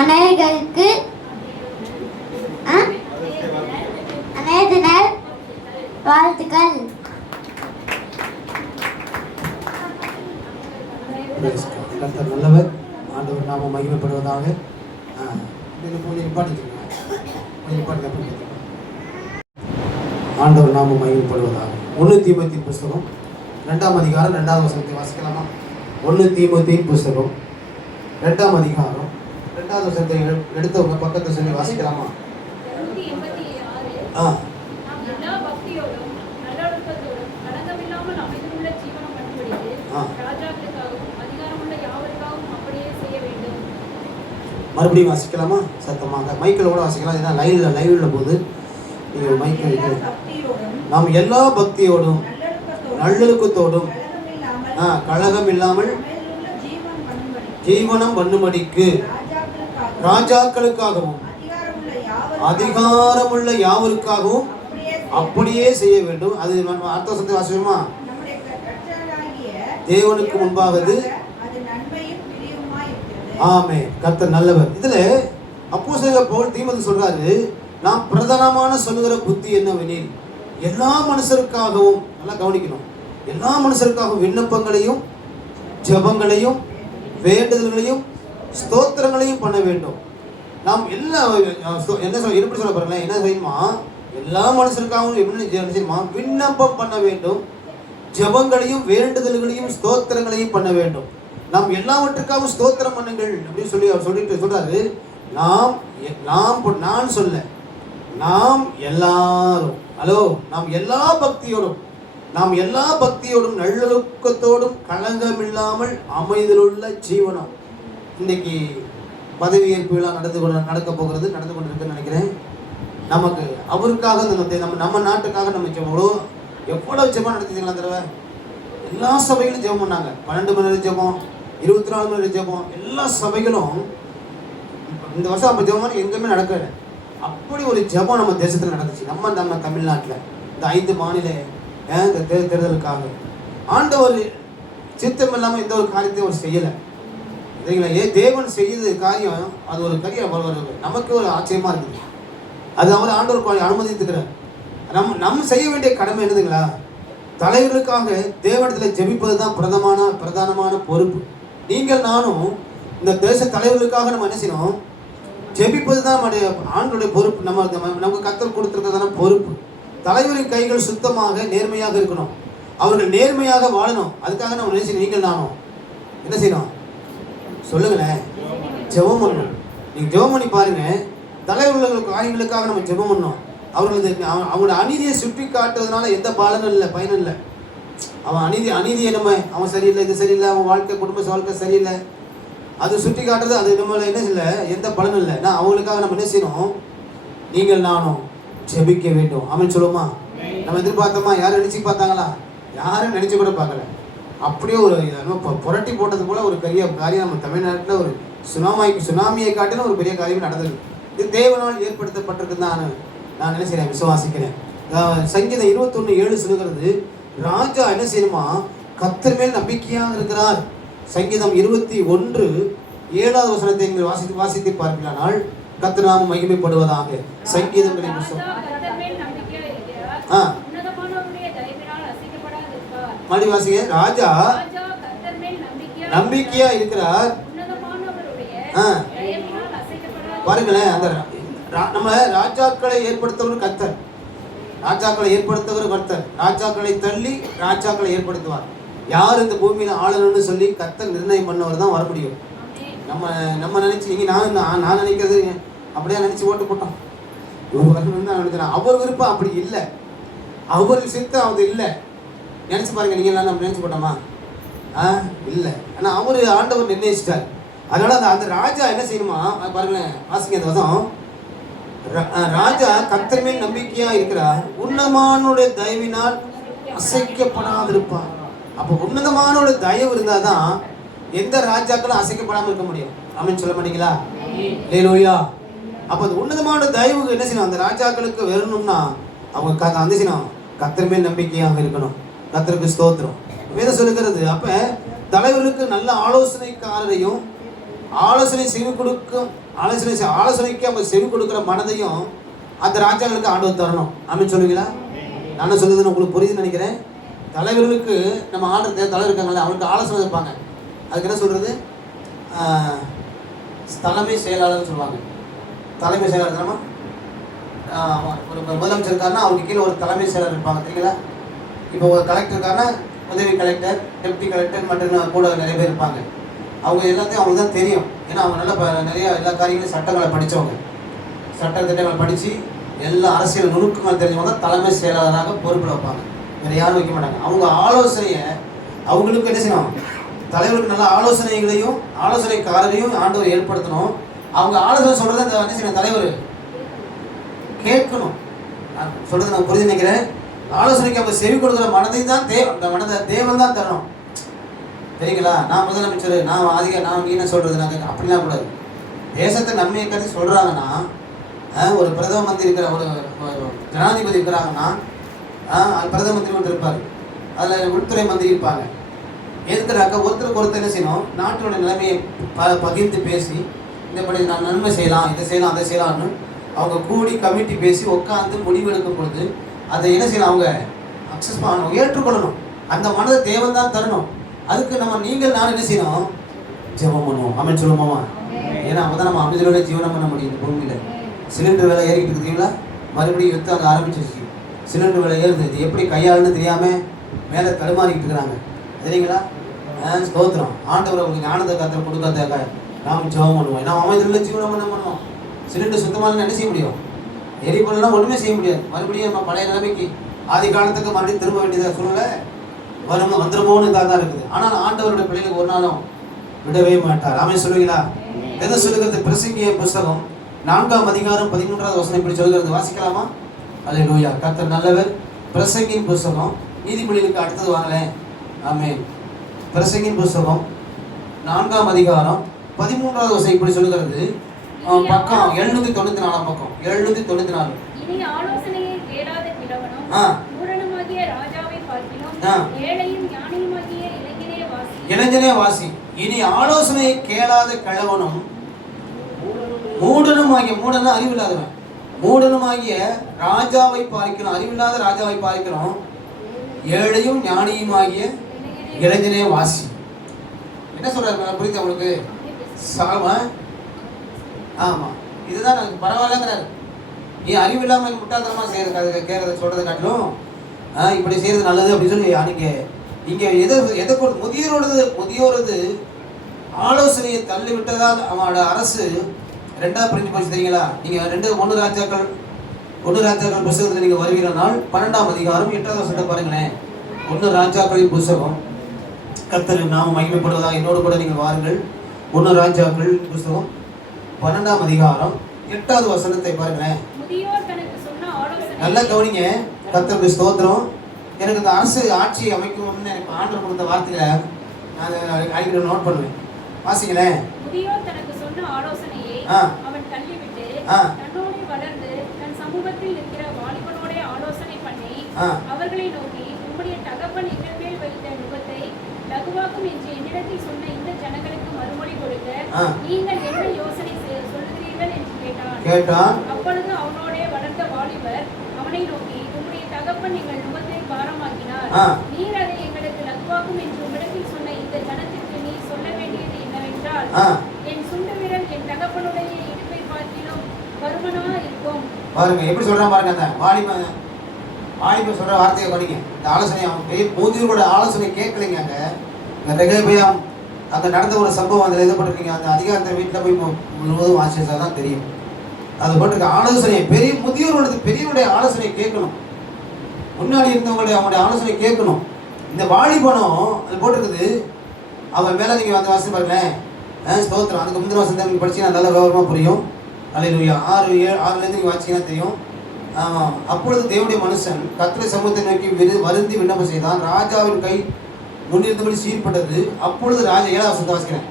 அநேகருக்கு அநேகர் வாழ்த்துக்கள். கர்த்தர் நல்லவர். ஆண்டவர் நாம மகிமைப்படுவதாக. ஆண்டவர் நாம மகிமைப்படுவதாக. 1 தீமோத்தேயு புஸ்தகம் 2ஆம் அதிகாரம் 2வது வசனத்தை வாசிக்கலாமா? 1 தீமோத்தேயு புஸ்தகம் 2ஆம் அதிகாரம் 2வது வசனத்தை எடுத்தவங்க பக்கத்தை சொல்லி வாசிக்கலாமா? 286. நாம் எல்லா பக்தியோடும் நல்லொழுக்கத்தோடும் களங்கமில்லாமல் அமைதியுள்ள ஜீவனம் பண்ணும்படிக்கு ராஜாக்களுக்காகவும் அதிகாரமுள்ள யாவருக்காகவும் அப்படியே செய்ய வேண்டும். மறுபடியும் வாசிக்கலாமா? சத்தமாக மைக்கில் கூட வாசிக்கலாம். ஏன்னா லைவ்ல போது நீங்கள் மைக்கில் நாம் எல்லா பக்தியோடும் நல்லொழுக்கத்தோடும் கலகம் இல்லாமல் ஜீவனம் பண்ணும்படிக்கு ராஜாக்களுக்காகவும் அதிகாரமுள்ள யாவருக்காகவும் அப்படியே செய்ய வேண்டும். அது அர்த்த சத்தை வாசிக்குமா? தேவனுக்கு முன்பாகது. ஆமே. கர்த்தர் நல்லவர். இதுல அப்போஸ்தலர் பவுல் தீமோத்தேயுவுக்கு சொல்றாரு, நாம் பிரதானமான சொல்லுகிற புத்தி என்னவெனில் எல்லா மனுஷருக்காகவும், நல்லா கவனிக்கணும், எல்லா மனுஷருக்காகவும் விண்ணப்பங்களையும் ஜெபங்களையும் வேண்டுதல்களையும் ஸ்தோத்திரங்களையும் பண்ண வேண்டும். நாம் எல்லா எப்படி சொல்ல பாருங்களேன், என்ன செய்யணுமா? எல்லா மனுஷருக்காகவும் எப்படி செய்யணுமா? விண்ணப்பம் பண்ண வேண்டும், ஜெபங்களையும் வேண்டுதல்களையும் ஸ்தோத்திரங்களையும் பண்ண வேண்டும். நாம் எல்லாவற்றுக்காகவும் ஸ்தோத்திரம் பண்ணுங்கள் அப்படின்னு சொல்லி அவர் சொல்றாரு. நான் சொல்ல நாம் எல்லாரும் நாம் எல்லா பக்தியோடும் நல்லொழுக்கத்தோடும் களங்கமில்லாமல் அமைதலுள்ள ஜீவனம். இன்னைக்கு பதவியேற்பு விழா நடந்து கொண்டிருக்குன்னு நினைக்கிறேன். நமக்கு அவருக்காக நம்ம நாட்டுக்காக நம்ம ஜெபம் எவ்வளவு ஜெபம் நடத்திங்களா தடவை? எல்லா சபைகளும் ஜெபம் பண்ணாங்க. 12 மணி நேரம் ஜெபம், 24 மணி நேரம் ஜெபம். எல்லா சபைகளும் இந்த வருஷம் நம்ம ஜெபம் எங்கேயுமே நடக்கல. அப்படி ஒரு ஜெபம் நம்ம தேசத்தில் நடந்துச்சு. நம்ம தமிழ்நாட்டில் இந்த 5 மாநில தேர்தலுக்காக ஆண்டவர் சித்தம் இல்லாமல் எந்த ஒரு காரியத்தையும் அவர் செய்யலை சரிங்களா. தேவன் செய்யறது காரியம் அது ஒரு நமக்கு ஒரு ஆச்சரியமா இருக்குது. அது அவர் ஆண்டவர் அனுமதித்துக்கிறார். நம்ம செய்ய வேண்டிய கடமை என்னதுங்களா, தலைவர்களுக்காக தேவனிடத்தில் ஜெபிப்பது தான் பிரதானமான பொறுப்பு. நீங்கள் நானும் இந்த தேச தலைவர்களுக்காக நம்ம என்ன செய்யணும், ஜெபிப்பது தான் நம்முடைய ஆண்டோடைய பொறுப்பு. நமக்கு கத்தர் கொடுத்துருக்கிறதான பொறுப்பு. தலைவரின் கைகள் சுத்தமாக நேர்மையாக இருக்கணும், அவர்கள் நேர்மையாக வாழணும். அதுக்காக நம்ம என்ன செய்யணும், நீங்கள் நானும் என்ன செய்யணும் சொல்லுங்களேன், ஜெபம் பண்ணணும். நீங்கள் ஜெபம் பண்ணி பாருங்க, தலைவர்கள் காரியங்களுக்காக நம்ம ஜெபம் பண்ணணும். அவங்களோட அநீதியை சுட்டி காட்டுறதுனால எந்த பயனும் இல்லை. அவன் அநீதியை அவன் சரியில்லை, இது சரியில்லை, அவன் வாழ்க்கை குடும்ப வாழ்க்கை சரியில்லை, அது சுட்டி காட்டுறது அது நம்மள என்ன இல்லை, எந்த பலனும் இல்லை. நான் அவங்களுக்காக நம்ம என்ன செய்யணும், நீங்கள் நானும் ஜெபிக்க வேண்டும். அவன் சொல்லுமா, நம்ம எதிர்பார்த்தோமா, யாரும் நினைச்சு பார்த்தாங்களா, யாரும் நினைச்சு கூட பார்க்கல. அப்படியே ஒரு புரட்டி போட்டது போல ஒரு பெரிய காரியம் நம்ம தமிழ்நாட்டில் ஒரு சுனாமியை காட்டின ஒரு பெரிய காரியம் நடந்தது. இது தேவனால் ஏற்படுத்தப்பட்டிருக்கு தான் நான் என்ன செய்கிறேன், விசுவாசிக்கிறேன். சங்கீதம் 21:7 சொல்லுகிறது, ராஜா என்ன செய்யணுமா, கர்த்தர் மேல் நம்பிக்கையாக இருக்கிறார். சங்கீதம் 21:7 நீங்கள் வாசித்து பார்க்கிறானால் கர்த்தர் நாமம் மகிமைப்படுவதாக. சங்கீதங்களின் புத்தகம் மறுபடி வாசிங்க. ராஜா நம்பிக்கையா இருக்கிறார். பாருங்களேன், அந்த நம்ம ராஜாக்களை ஏற்படுத்தவர் கர்த்தர், ராஜாக்களை தள்ளி ராஜாக்களை ஏற்படுத்துவார். யார் இந்த பூமியில ஆளணும்னு சொல்லி கர்த்தர் நிர்ணயம் பண்ணவர் தான் வர முடியும். நம்ம நினைச்சு நீங்க நான் நினைக்கிறது அப்படியே நினைச்சு ஓட்டு போட்டோம், வரணும்னு தான் நினைக்கிறேன். அவர் விருப்பம் அப்படி இல்லை, அவர் சித்தம் அது இல்லை. நினைச்சு பாருங்க, நீங்க எல்லாம் நம்ம நினைச்சு போட்டோமா, இல்லை. ஆனா அவரு ஆண்டவர் நிர்ணயிச்சிட்டார். அதனால அந்த ராஜா என்ன செய்யணுமா, பாருங்களேன், வாசிங்க அந்த வசனம். ராஜா கர்த்தர் மேல் நம்பிக்கையா இருக்கிறார், உன்னதமானுடைய தயவினால் அசைக்கப்படாதிருப்பார். அப்போ உன்னதமானோட தயவு இருந்தாதான் எந்த ராஜாக்களும் அசைக்கப்படாமல் இருக்க முடியும். ஆமென் சொல்ல மாட்டீங்களா? அல்லேலூயா. அப்போ அந்த உன்னதமான தயவுக்கு என்ன செய்யணும், அந்த ராஜாக்களுக்கு வரணும்னா அவங்க அந்த செய்யணும், கர்த்தர் மேல் நம்பிக்கையாக இருக்கணும். கர்த்தருக்கு ஸ்தோத்திரம். வேதம் சொல்லுகிறது, அப்ப தலைவருக்கு நல்ல ஆலோசனைக்காரரையும் ஆலோசனைக்கு அவங்க செவி கொடுக்குற மனதையும் அந்த ராஜாக்களுக்கு ஆண்டவர் தரணும். ஆமென் சொல்லுவீங்களா? நான் சொல்லுதுன்னு உங்களுக்கு புரியுதுன்னு நினைக்கிறேன். தலைவர்களுக்கு நம்ம தலைவர் இருக்காங்களே, அவங்களுக்கு ஆலோசனை வைப்பாங்க. அதுக்கு என்ன சொல்றது, தலைமை செயலாளர்னு சொல்லுவாங்க. தலைமை செயலாளர் தெரியுமா? ஒரு முதலமைச்சர் இருக்காருன்னா அவருக்கு கீழே ஒரு தலைமை செயலாளர் இருப்பாங்க, தெரியுங்களா? இப்போ ஒரு கலெக்டர் இருக்காருன்னா உதவி கலெக்டர், டெப்டி கலெக்டர் மற்றும் கூட நிறைய பேர் இருப்பாங்க. அவங்க எல்லாத்தையும் அவங்களுக்கு தான் தெரியும். ஏன்னா அவங்க நிறைய எல்லா காரியங்களையும் சட்டங்களை படித்தவங்க, சட்ட திட்டங்களை படித்து எல்லா அரசியல் நுணுக்கங்கள் தெரிஞ்சவங்க தான் தலைமை செயலாளராக பொறுப்பில் வைப்பாங்க. வேறு யாரும் வைக்க மாட்டாங்க. அவங்க ஆலோசனையை அவங்களுக்கு என்ன செய்யணும், தலைவருக்கு நல்ல ஆலோசனைகளையும் ஆலோசனைக்காரரையும் ஆண்டவர் ஏற்படுத்தணும். அவங்க ஆலோசனை சொல்கிறத அந்த என்ன செய்யணும், தலைவர் கேட்கணும். நான் சொல்கிறது நான் புரிஞ்சு நினைக்கிறேன். ஆலோசனைக்கு அவங்க செவி கொடுக்குற மனதை தான் அந்த மனதை தேவன் தான் தரணும், சரிங்களா? நான் முதலமைச்சர், நான் என்ன சொல்கிறது, நாங்கள் அப்படிலாம் கூடாது. தேசத்தை நன்மையை கருதி சொல்கிறாங்கன்னா, ஒரு பிரதம மந்திரி இருக்கிற ஒரு ஜனாதிபதி இருக்கிறாங்கன்னா பிரதம மந்திரி ஒன்று இருப்பார், அதில் உள்துறை மந்திரி இருப்பாங்க. எதுக்குறாக்க ஒருத்தருக்கு ஒருத்தர் என்ன செய்யணும், நாட்டோட நிலைமையை பகிர்ந்து பேசி இந்தபடி நான் நன்மை செய்யலாம், இதை செய்யலாம், அதை செய்யலாம்னு அவங்க கூடி கமிட்டி பேசி உட்காந்து முடிவெடுக்கும் பொழுது அதை என்ன செய்யணும், அவங்க அக்சஸ் பண்ணணும், ஏற்றுக்கொள்ளணும். அந்த மனதை தேவன் தான் தரணும். அதுக்கு நீங்கள் நான் என்ன செய்யணும், ஜெபம் பண்ணுவோம். ஆமென் சொல்லுவோமா? ஏன்னா அப்போ தான் நம்ம அமைதியோட ஜீவனம் பண்ண முடியும். இந்த பூமியில் சிலிண்டர் விலை ஏறிக்கிட்டு இருக்குங்களா, மறுபடியும் யுத்தம் அங்கே ஆரம்பிச்சிருச்சு. சிலிண்டர் விலை ஏறுது, இது எப்படி கையாளுன்னு தெரியாமல் மேலே தடுமாறிக்கிட்டு இருக்கிறாங்க, சரிங்களா? ஸ்தோத்திரம். ஆண்டவரை உங்களுக்கு ஆனந்த காத்திர கொடுக்காத நாம் ஜெபம் பண்ணுவோம். ஏன்னா அமைதியோட ஜீவனம் பண்ணுவோம். சிலிண்டர் சுத்தமாக என்ன செய்ய முடியும், எரிபொருள்லாம் ஒன்றுமே செய்ய முடியாது. மறுபடியும் நம்ம பழைய நிலைமைக்கு ஆதி காலத்துக்கு மறுபடியும் திரும்ப வேண்டியதாக சூழ்நிலை வந்துருமோன்னு தான் இருக்குது. ஆனால் ஆண்டவருடைய பிள்ளைகளுக்கு ஒரு நாளும் விடவே மாட்டார். ஆமென் சொல்லுவீங்களா? எதை சொல்லுகிறது, பிரசங்கிய புஸ்தகம் 4ஆம் அதிகாரம் 13வது வசனம் இப்படி சொல்கிறது, வாசிக்கலாமா? அல்லேலூயா. கர்த்தர் நல்லவர். பிரசங்கின் புஸ்தகம், நீதிமொழிகளுக்கு அடுத்தது வாங்களேன். ஆமென். பிரசங்கின் புஸ்தகம் 4ஆம் அதிகாரம் 13வது வசனம் இப்படி சொல்லுகிறது, பக்கம் 794 பக்கம் 794. இனி ஆலோசனையை கேளாத கிழவனும் பூரணமாகிய ராஜாவை பார்க்கிலும் ஏழையும் ஞானியும் இளைஞனே வாசி. இனி ஆலோசனையை கேளாத கிழவனும் மூடனுமாகிய, மூடனும் அறிவில்லாதவன், மூடனுமாகிய ராஜாவை பார்க்கிறோம், அறிவில்லாத ராஜாவை பார்க்கிறோம், ஏழையும் ஞானியுமாகிய இளைஞனே வாசி. என்ன சொல்றாரு புரியுது உங்களுக்கு? ஆமா, இதுதான் எனக்கு பரவாயில்லங்கிறாரு. நீ அறிவில்லாம முட்டாள்தனமா செய்யறது கேட்கறத சொல்றதை காட்டிலும் இப்படி செய்யறது நல்லது அப்படின்னு சொல்லி அன்னைக்கு இங்க எதை முதியோரது ஆலோசனையை தள்ளி விட்டதால் அவனோட அரசு ரெண்டாவது பிரிஞ்சு போச்சு தெரியுங்களா? நீங்க ஒன்று ராஜாக்கள் புஸ்தகத்தில் நீங்க வருகிறனால் 12ஆம் அதிகாரம் 8வது வசனத்தை பாருங்களேன். 1 ராஜாக்களின் புஸ்தகம், கர்த்தரின் நாமம் மகிமைப்படுவதாக என்னோடு கூட நீங்கள் வாருங்கள். 1 ராஜாக்கள் புஸ்தகம் 12ஆம் அதிகாரம் 8வது வசனத்தை பாருங்களேன். நல்லா கவனிங்க. கர்த்தருக்கு ஸ்தோத்திரம். எனக்கு இந்த அரசு ஆட்சியை அமைக்கணும்னு எனக்கு ஆண்டவர் கொடுத்த வார்த்தையில நான் அடிக்கடி நோட் பண்ணுவேன். வாசிங்களேன். முதியோர் தனக்கு சொன்ன ஆலோசனையை அவன் தள்ளிவிட்டு தன்னோடு வளர்ந்து தன் சமூகத்தில் இருக்கிற வாலிபனோட ஆலோசனை பண்ணி அவர்களை நோக்கி, உம்முடைய தகப்பன் எங்கள் மேல் வைத்த நுகத்தை லகுவாக்கும் என்று என்னிடத்தில் சொன்ன இந்த ஜனங்களுக்கு மறுமொழி கொடுக்க நீங்கள் என்ன யோசனை சொல்கிறீர்கள் என்று கேட்டான். அப்பொழுது அவனோட வளர்ந்த வாலிபர் அவனை நோக்கி, உம்முடைய தகப்பன் எங்கள் நுகத்தை பாரமாக்கினார், நீர் அதை எங்களுக்கு லகுவாக்கும் என்று உம்மிடத்தில் சொன்ன இந்த ஜனத்திற்கு நீ சொல்ல வேண்டியது என்னவென்றால், என் சுண்டு விரல் என் தகப்பனுடைய இடுப்பை பார்க்கிலும் பருமனா இருக்கும். பாருங்க எப்படி சொல்றான் பாருங்க. அந்த வாலிபர் சொல்ற வார்த்தையை படிங்க. இந்த ஆலோசனை அவன் மூதியோட ஆலோசனை கேட்கலைங்க. அங்க ரெகேபியாம் அங்க நடந்த ஒரு சம்பவம் அதில் எழுதப்பட்டிருக்கீங்க. அந்த அதிகாரத்தை வீட்டில் போய் முழுவதும் வாசிச்சா தான் தெரியும். அது போட்டிருக்க ஆலோசனை பெரியவருடைய ஆலோசனை கேட்கணும். முன்னாடி அவங்களுடைய ஆலோசனை கேட்கணும். இந்த வாலிபனம் அது போட்டிருக்குது. அவன் மேலே நீங்கள் அந்த வாசனை பாருங்களேன். ஸ்தோத்திரம். அதுக்கு முந்தின வாசனை நீங்கள் படிச்சீங்கன்னா நல்லா விவரமாக புரியும். அல்லேலூயா. 6:6 நீங்கள் வாசிங்கன்னா தெரியும். ஆமாம். அப்பொழுது தேவனுடைய மனுஷன் கர்த்தருடைய சமூகத்தை நோக்கி வருந்தி விண்ணப்பம் செய்தான். ராஜாவின் கை முன்னிருந்தபடி சீர்பட்டது. அப்பொழுது ராஜா 7வது வசனத்தை வாசிக்கிறேன்.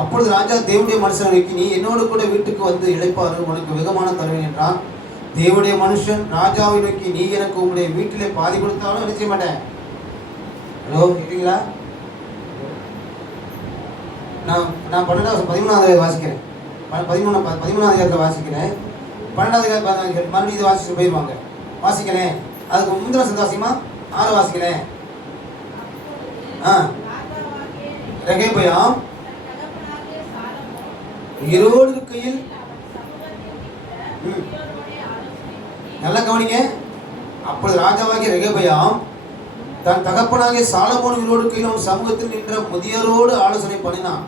அப்பொழுது ராஜா தேவனுடைய மனுஷனை நோக்கி, நீ என்னோடு கூட வீட்டுக்கு வந்து இளைப்பாறு, உனக்கு வெகுமான தருவேன் என்றான். தேவனுடைய மனுஷன் ராஜாவை நோக்கி, நீ எனக்கு உங்களுடைய வீட்டிலே பாதி கொடுத்தாலும் என்ன செய்ய மாட்டேன். ஹலோ கேட்டீங்களா? நான் 13வது வாசிக்கிறேன். 13வது அதிகாரத்தில் வாசிக்கிறேன். 12வது அதிகாரத்தில் மறுபடியும் இதை வாசிச்சு போயிடுவாங்க. வாசிக்கிறேன். அதுக்கு முந்தின சந்தாசியமா 6 வாசிக்கிறேன். ரெகேபியாம் உயிரோடு இருக்கையில், நல்லா கவனிங்க. அப்பொழுது ராஜாவாகிய ரெகேபியாம் தன் தகப்பனாகிய சாலமோன் உயிரோடு இருக்கையில் அவன் சமூகத்தில் நின்ற முதியோரோடு ஆலோசனை பண்ணினான்.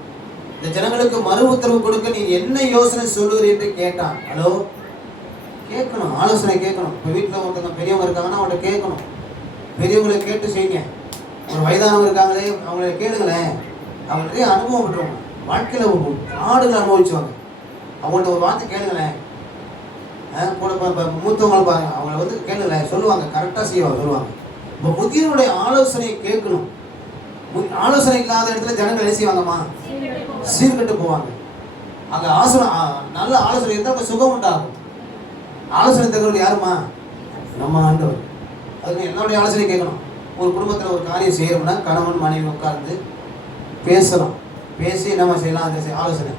இந்த ஜனங்களுக்கு மறு உத்தரவு கொடுக்க நீ என்ன யோசனை சொல்லுகிறீர் என்று கேட்டான். ஹலோ, கேட்கணும், ஆலோசனை கேட்கணும். இப்போ வீட்டில் ஒருத்தவங்க பெரியவங்க இருக்காங்கன்னா அவங்கள்ட்ட கேட்கணும். பெரியவங்களை கேட்டு செய்யுங்க. ஒரு வயதானவங்க இருக்காங்களே அவங்கள கேளுங்களேன். அவங்க நிறைய அனுபவம் விட்டுருவாங்க. வாழ்க்கையில் ஆடுகள் அனுபவிச்சுவாங்க. அவங்கள்ட்ட ஒரு வார்த்தை கேளுங்களேன். கூட மூத்தவங்களை பாருங்க, அவங்கள கேளுங்களேன், சொல்லுவாங்க, கரெக்டாக சொல்லுவாங்க. இப்போ முதியோருடைய ஆலோசனையை கேட்கணும். ஆலோசனை இல்லாத இடத்துல ஜனங்கள் என்ன செய்வாங்கம்மா? சீர்கட்டு போவாங்க. அங்கே நல்ல ஆலோசனை இருந்தால் அங்கே சுகம் உண்டாகும். ஆலோசனை தருவது யாருமா? நம்ம ஆண்டவர். அதுக்கு என்னுடைய ஆலோசனை கேட்கணும். ஒரு குடும்பத்தில் ஒரு காரியம் செய்யறோம்னா கணவன் மனைவி உட்கார்ந்து பேசணும். பேசி நம்ம செய்யலாம், அந்த ஆலோசனை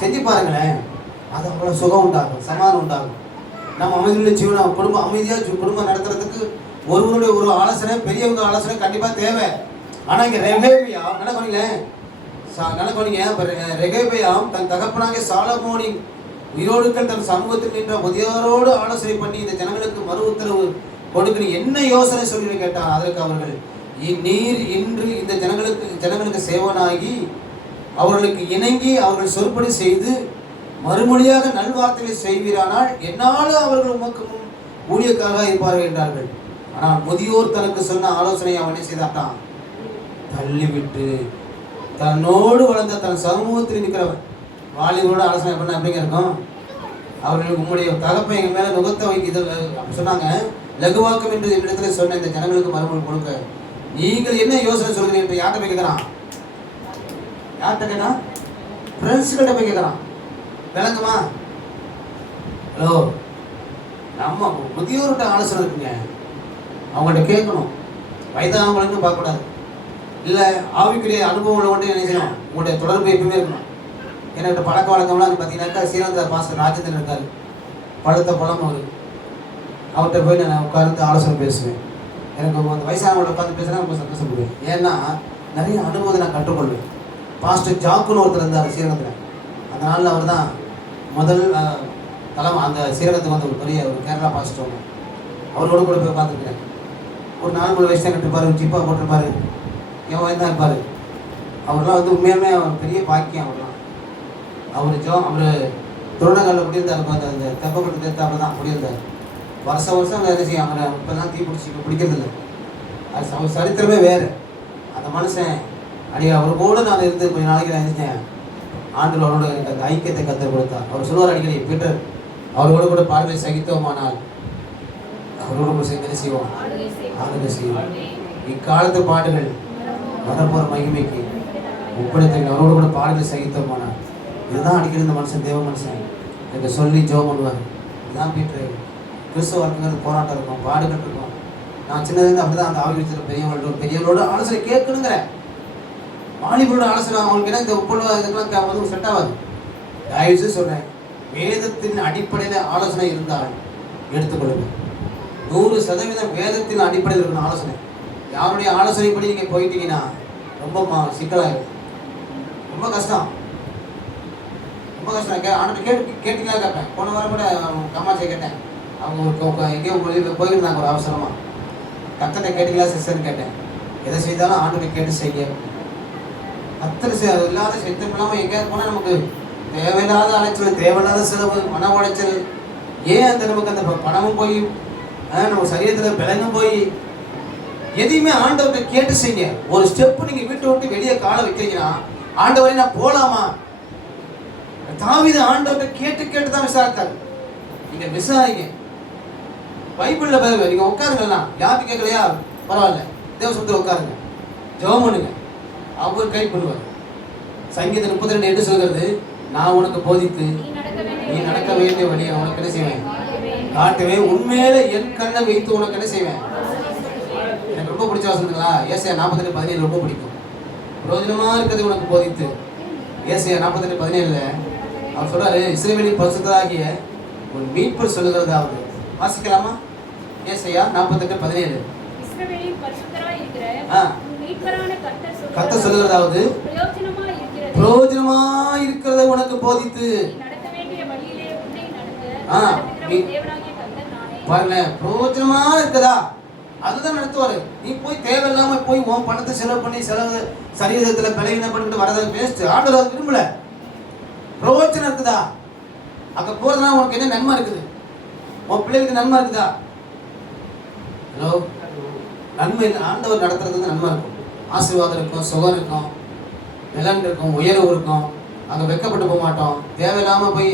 செஞ்சு பாருங்களேன். அது அவ்வளோ சுகம் உண்டாகும், சமாதானம் உண்டாகும். நம்ம அமைதியுள்ள ஜீவனம், குடும்பம் அமைதியாக குடும்பம் நடத்துறதுக்கு ஒருவருடைய ஒரு ஆலோசனை, பெரியவங்க ஆலோசனை கண்டிப்பாக தேவை. ஆனால் இங்கே ரெகேபியாம் நல்லா பண்ணிங்க. ரெகேபியாம் தன் தகப்பனாகிய சாலமோனின் உயிரோடுக்கள் தன் சமூகத்தில் நின்ற முதியோரோடு ஆலோசனை பண்ணி இந்த ஜனங்களுக்கு மறு உத்தரவு கொடுக்க என்ன யோசனை சொல்லி கேட்டார். அதற்கு அவர்கள், நீர் இன்று இந்த ஜனங்களுக்கு சேவனாகி அவர்களுக்கு இணங்கி அவர்கள் சொற்படி செய்து மறுமொழியாக நல்வார்த்தைகளை செய்வீரானால் என்னாலும் அவர்கள் உமக்கு ஊழியக்காரராக இருப்பார்கள் என்றார்கள். ஆனால் முதியோர் தனக்கு சொன்ன ஆலோசனை அவன் என்ன செய்தாட்டான்? தள்ளிவிட்டு தன்னோடு வளர்ந்த தன் சமூகத்தில் நிற்கிறவன் வாலிபரோட ஆலோசனை பண்ண எப்படிங்க இருக்கும்? அவர்களுக்கு உங்களுடைய தகப்பை எங்கள் மேலே நுகத்தை வைக்க அப்படி சொன்னாங்க. லகுவாக்கம் என்று இடத்துல சொன்ன இந்த ஜனங்களுக்கு மறுமொழி கொடுக்க நீங்கள் என்ன யோசனை சொல்கிறீங்க என்று யார்கிட்ட போய் கேட்குறான்? யார்கிட்ட கேட்கறான்? ஃப்ரெண்ட்ஸ்கிட்ட போய் கேட்குறான். விளங்குமா? ஹலோ, நம்ம முதியோர்கிட்ட ஆலோசனை இருக்குங்க. அவங்கள்ட்ட கேட்கணும். வயதானவங்களுக்கு பார்க்கக்கூடாது. இல்லை ஆவிக்குரிய அனுபவம் உள்ளவங்க என்ன செய்யணும், உங்களுடைய தொடர்பு எப்பவுமே இருக்கணும். எனக்கு பழக்க வழக்கம்லாம் பார்த்தீங்கன்னாக்கா ஸ்ரீரங்க பாஸ்டர் ராஜேந்திரன் இருக்கார், பழுத்த பழம் அவர்கிட்ட போய் நான் உட்கார்ந்து ஆலோசனை பேசுவேன். எனக்கு அந்த வயசானவங்களோட உட்காந்து பேசுனா ரொம்ப சந்தோஷப்படுவேன். ஏன்னா நிறைய அனுபவத்தை நான் கற்றுக்கொள்வேன். பாஸ்டர் ஜாக்குன்னு ஒருத்தர் இருந்தார் ஸ்ரீரங்கத்தில். அதனால் அவர் தான் முதல் தலைமை அந்த ஸ்ரீரங்கத்துக்கு வந்து ஒரு பெரிய ஒரு கேரளா பாஸ்டர் ஒன்று. அவரோட கூட போய் பார்த்துருக்கிறேன். ஒரு 4 வயசு தான் கட்டிருப்பார், ஜிப்பா போட்டிருப்பார், என் வயது தான் இருப்பார். அவர்லாம் வந்து உண்மையாலுமே அவர் பெரிய பாக்கியம். அவர் திருநங்கையில் குடியிருந்தார், அந்த தெப்பப்பட்டு தேர்த்தாப்பில் தான் குடியிருந்தார். வருஷம் அங்கே என்ன செய்யும், அவரை இப்போதான் தீ பிடிக்கிறது இல்லை. அது அவர் சரித்திரமே வேறு. அந்த மனுஷன் அவர் கூட நான் இருந்து கொஞ்சம் நாளைக்கு நான் இருந்தேன். ஆண்டு அவரோட அந்த ஐக்கியத்தை கற்றுக் கொடுத்தார். அவர் சொல்லுவார் அடிக்கடி, பீட்டர் அவரோட கூட பாடுகளை சகித்தோமானால் அவரோட கூட சேர்ந்து செய்வோம், ஆளுகை செய்வோம். இக்காலத்து பாட்டுகள் வரப்போகிற மகிமைக்கு ஒப்படைத்த அவரோட கூட பாடுகளை சகித்தோமானால். இதுதான் அடிக்கடி இந்த மனுஷன் தேவ மனுஷன் எனக்கு சொல்லி ஜெபம் பண்ணுவார். இதுதான் பீட்டர். கிறிஸ்தவ வாழ்க்கைங்கிறது போராட்டம் இருக்கும், பாடுகள் இருக்கும். நான் சின்னதுலேருந்து அப்படி தான் அந்த ஆவி வச்சுருக்க பெரியவங்களோட ஆலோசனை கேட்கணுங்கிறேன். வாலிபரோட ஆலோசனை அவங்களுக்கு என்ன இந்த உப்புள்ள இதுக்கெல்லாம் வந்து செட் ஆகாது. தயவுசு சொல்கிறேன், வேதத்தின் அடிப்படையில் ஆலோசனை இருந்தால் எடுத்துக்கொள்ளுங்க. 100% வேதத்தின் அடிப்படையில் இருக்கணும் ஆலோசனை. யாருடைய ஆலோசனைப்படி நீங்கள் போயிட்டீங்கன்னா ரொம்ப சிக்கலாகிடும், ரொம்ப கஷ்டம். ஆண்டு கேட்டீங்களா கேட்பேன். போன வாரம் கூட கம்மாச்சியை கேட்டேன். அவங்க எங்கேயோ போயிருந்தாங்க ஒரு அவசரமாக. கத்தனை கேட்டீங்களா சிஸ்டர்னு கேட்டேன். எதை செய்தாலும் ஆண்டுகளை கேட்டு செய்ய. கத்தனை இல்லாத சித்தம் இல்லாமல் எங்கேயாவது போனால் நமக்கு தேவையில்லாத அலைச்சல், தேவையில்லாத செலவு, மன உளைச்சல். ஏன் அந்த நமக்கு அந்த பணமும் போய் நம்ம சரீரத்தில் பிளங்கும் போய் எதையுமே ஆண்டவர்கிட்ட கேட்டு செய்யுங்க. ஒரு ஸ்டெப்பு நீங்கள் வீட்டை விட்டு வெளியே காலை வைக்கிறீங்கன்னா, ஆண்டவரை நான் போகலாமா? தாவீது ஆண்டவர்கிட்ட கேட்டு தான் விசாரித்தார். நீங்க விசாரிங்க. பைபிளில் நீங்க உட்காருங்கலாம், யாருக்கு கேட்கலையா பரவாயில்ல, தேவசத்துல உட்காருங்க, ஜெபம் பண்ணுங்க, அவர் கை பண்ணுவார். சங்கீதம் 32:8 சொல்கிறது, நான் உனக்கு போதித்து நீ நடக்க வேண்டிய வழியை உனக்கு என்ன செய்வேன், காட்டுவேன். உண்மையில என் கண்ணை வைத்து உனக்கு என்ன செய்வேன். எனக்கு ரொம்ப பிடிச்ச வசனங்களா, ஏசாயா 42:17 ரொம்ப பிடிக்கும். பிரயோஜனமா இருக்கிறது உனக்கு போதித்து. ஏசாயா 42:17 அவர் சொல்றாரு, இஸ்ரவேலின் பரிசுத்தராகிய ஒரு மீட்பர் சொல்லுகிறதாவது. வாசிக்கலாமா? ஏசாயா 48:17. இஸ்ரவேலின் பரிசுத்தராய் இருக்கிற மீட்பரான கர்த்தர் சொல்லுகிறதாவது, பிரயோஜனமா இருக்கிறத உனக்கு போதித்து நடக்க வேண்டிய வழியிலே உன்னை நடத்த தேவனாகிய கர்த்தர் நானே. பாருங்க, பிரயோஜனமா இருக்குதா அதுதான் நடத்துவாரு. நீ போய் தேவையில்லாம போய் உன் பணத்தை செலவு பண்ணி சரீரத்தில் பலவீனப்பட்டு வரதை வேஸ்ட். ஆண்டவர் விரும்பல. பிரயோஜனம் இருக்குதா, அங்க போறதுனால உனக்கு என்ன நன்மை இருக்குது, உன் பிள்ளைகளுக்கு நன்மை இருக்குதா? ஹலோ, நன்மை ஆண்டவர் நடத்துறது நன்மை இருக்கும். ஆசீர்வாதம் இருக்கும், சுகம் இருக்கும், நிலன் இருக்கும், உயர்வு இருக்கும். அங்கே வெக்கப்பட்டு போக மாட்டோம். தேவையில்லாமல் போய்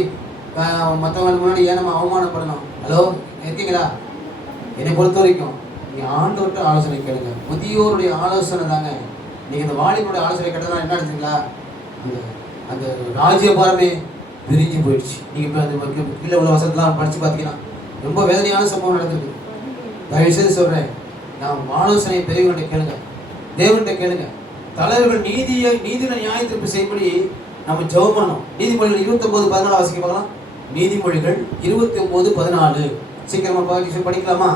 மற்றவங்களுக்கு முன்னாடி ஏன் நம்ம அவமானப்படணும்? ஹலோ, இருக்கீங்களா? என்னை பொறுத்த வரைக்கும் நீங்கள் ஆண்டவர்கிட்ட ஆலோசனை கேளுங்க. முதியோருடைய ஆலோசனை தாங்க. நீங்கள் இந்த வாலிபருடைய ஆலோசனை கேட்டதுனா என்ன எடுத்தீங்களா, அந்த ராஜ்யபாரமே பிரிஞ்சு போயிடுச்சு. நீங்கள் இப்போ அந்த கீழே உள்ள வசனத்தெலாம் படித்து பார்த்தீங்கன்னா ரொம்ப வேதனையான சம்பவம் நடந்திருக்கு. தயவுசெய்து சொல்கிறேன், நான் ஆலோசனை பெரியவங்கள்ட்ட கேளுங்க, தேவன்கிட்ட கேளுங்க. தலைவர்கள் நீதின நியாய தீர்ப்பு செய்யும்படி நம்ம ஜெபம் பண்ணணும். நீதிமொழிகள் 29:14 வாசிக்க பார்க்கலாம். நீதிமொழிகள் 29:14 சீக்கிரமா படிக்கலாமா?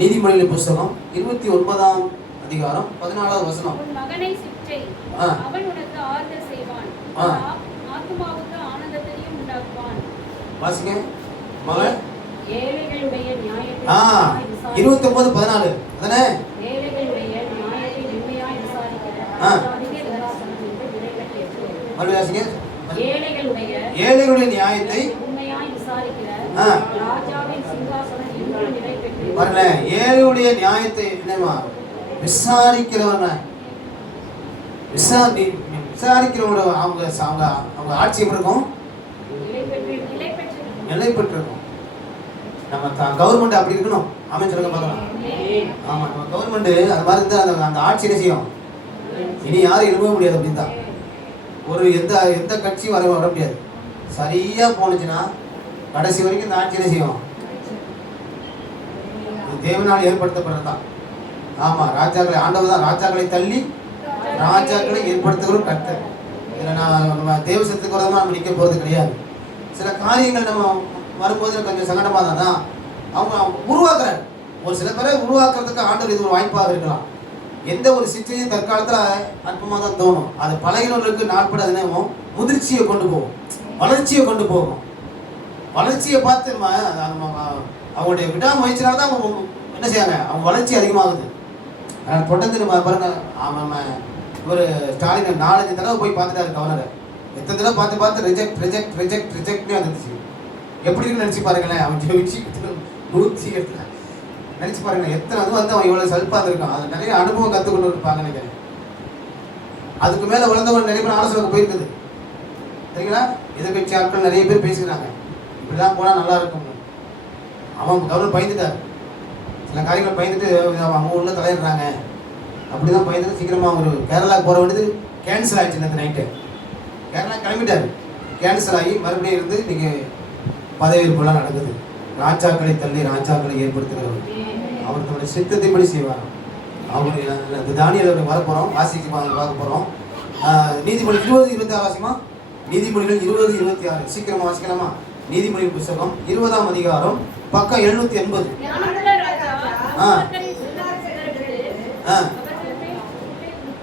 நீதிமொழிகள் புஸ்தகம் 29ஆம் அதிகாரம் 14வது வசனம். மகனை சிற்றை அவன் உனக்கு ஆறுதல் செய்வான், ஆத்துமாவுக்கு ஆனந்தத்தையும் உண்டாக்குவான். வாசிங்க. மகன் ஏழைகளுடைய நியாயத்தை 29:14 அதானே? ஏழைகளுடைய நியாயத்தை உண்மையாய் விசாரிக்கிற ஏழைகளுடைய நியாயத்தை உண்மையாய் விசாரிக்கிற ராஜாவின் சிங்காசனம் இன்னும் நிலை பெற்று. பாருங்க, ஏழையுடைய நியாயத்தை என்னமா விசாரிக்கிறவன விசாரிக்கிறவங்க அவங்க ஆட்சி எப்படி இருக்கும்? நிலை பெற்றிருக்கும். நம்ம கவர்மெண்ட் அப்படி இருக்கணும். அமைச்சருங்க பார்க்கலாம். ஆமா, நம்ம கவர்மெண்ட் அது மாதிரி இருந்தால் அந்த ஆட்சி என்ன செய்யும், இனி யாரும் எழுத முடியாது அப்படின்னு தான். ஒரு எந்த கட்சியும் வர முடியாது. சரியா போனுச்சுன்னா கடைசி வரைக்கும் இந்த ஆட்சி என்ன செய்யும், தேவனால் ஏற்படுத்தப்படுறது தான். ஆமா, ராஜாக்களை ஆண்டவர் தான் ராஜாக்களை தள்ளி ராஜாக்களை ஏற்படுத்துகிறோம் கர்த்தர். இதில் நம்ம தேவசத்துக்கு விரோதமாக நம்ம நிற்க போகிறது கிடையாது. சில காரியங்கள் நம்ம வரும்போது கொஞ்சம் சங்கடமாக தான் அவங்க உருவாக்குறாரு. ஒரு சில பேரை உருவாக்குறதுக்கு ஆண்டவர் இது ஒரு வாய்ப்பாக இருக்கலாம். எந்த ஒரு சிற்றையும் தற்காலத்தில் அற்பமாக தான் தோணும். அது பழகினவர்களுக்கு நாட்பட அது என்ன முதிர்ச்சியை கொண்டு போகும், வளர்ச்சியை கொண்டு போகும். வளர்ச்சியை பார்த்து அவங்களுடைய விடாமுயற்சினால தான் அவங்க என்ன செய்யாங்க, அவங்க வளர்ச்சி அதிகமாகுது. தொடர்ந்து நம்ம பாருங்க, ஒரு ஸ்டாலின் 4-5 தடவை போய் பார்த்துட்டாரு கவர்னரை. எத்தனை தடவை பார்த்து ரிஜெக்ட்னே வந்துச்சு. எப்படி இருக்குன்னு நினச்சி பாருங்களேன். அவன் ஜெயிச்சு 108 நினச்சி பாருங்களேன். எத்தனை அது வந்து அவன் இவ்வளோ சல்பாக இருந்திருக்கான். அது நிறைய அனுபவம் கற்றுக்கொண்டு இருப்பாங்க நினைக்கிறேன். அதுக்கு மேலே வளர்ந்தவங்க நிறைய பேர் ஆலோசனை போயிருக்குது சரிங்களா. எதிர்கட்சி ஆட்கள் நிறைய பேர் பேசுகிறாங்க, இப்படிதான் போனால் நல்லா இருக்கும். அவன் கவர்னர் பயந்துட்டார். சில காரியங்கள் பயந்துட்டு அவங்க உள்ள தலையிடுறாங்க. அப்படி தான் பயந்துட்டு சீக்கிரமாக ஒரு கேரளாவுக்கு போகிற வேண்டியது கேன்சல் ஆகிடுச்சு. நேற்று நைட்டு கேரளா கிளம்பிட்டார். கேன்சல் ஆகி மறுபடியும் இருந்து நீங்கள் பதவியேற்புலாம் நடக்குது. ராஜாக்களை தள்ளி ராஜாக்களை ஏற்படுத்துகிறவர் அவர் தன்னுடைய சித்தத்தைப்படி செய்வார். அவர் தானியேல் வரப்போகிறோம், பார்க்க போகிறோம். நீதிமொழி 20-26 வாசிமா. நீதிமொழிகள் 20-26 சீக்கிரமாக வாசிக்கலாமா? நீதிமொழிகள் புத்தகம் 20ஆம் அதிகாரம் பக்கம் 780.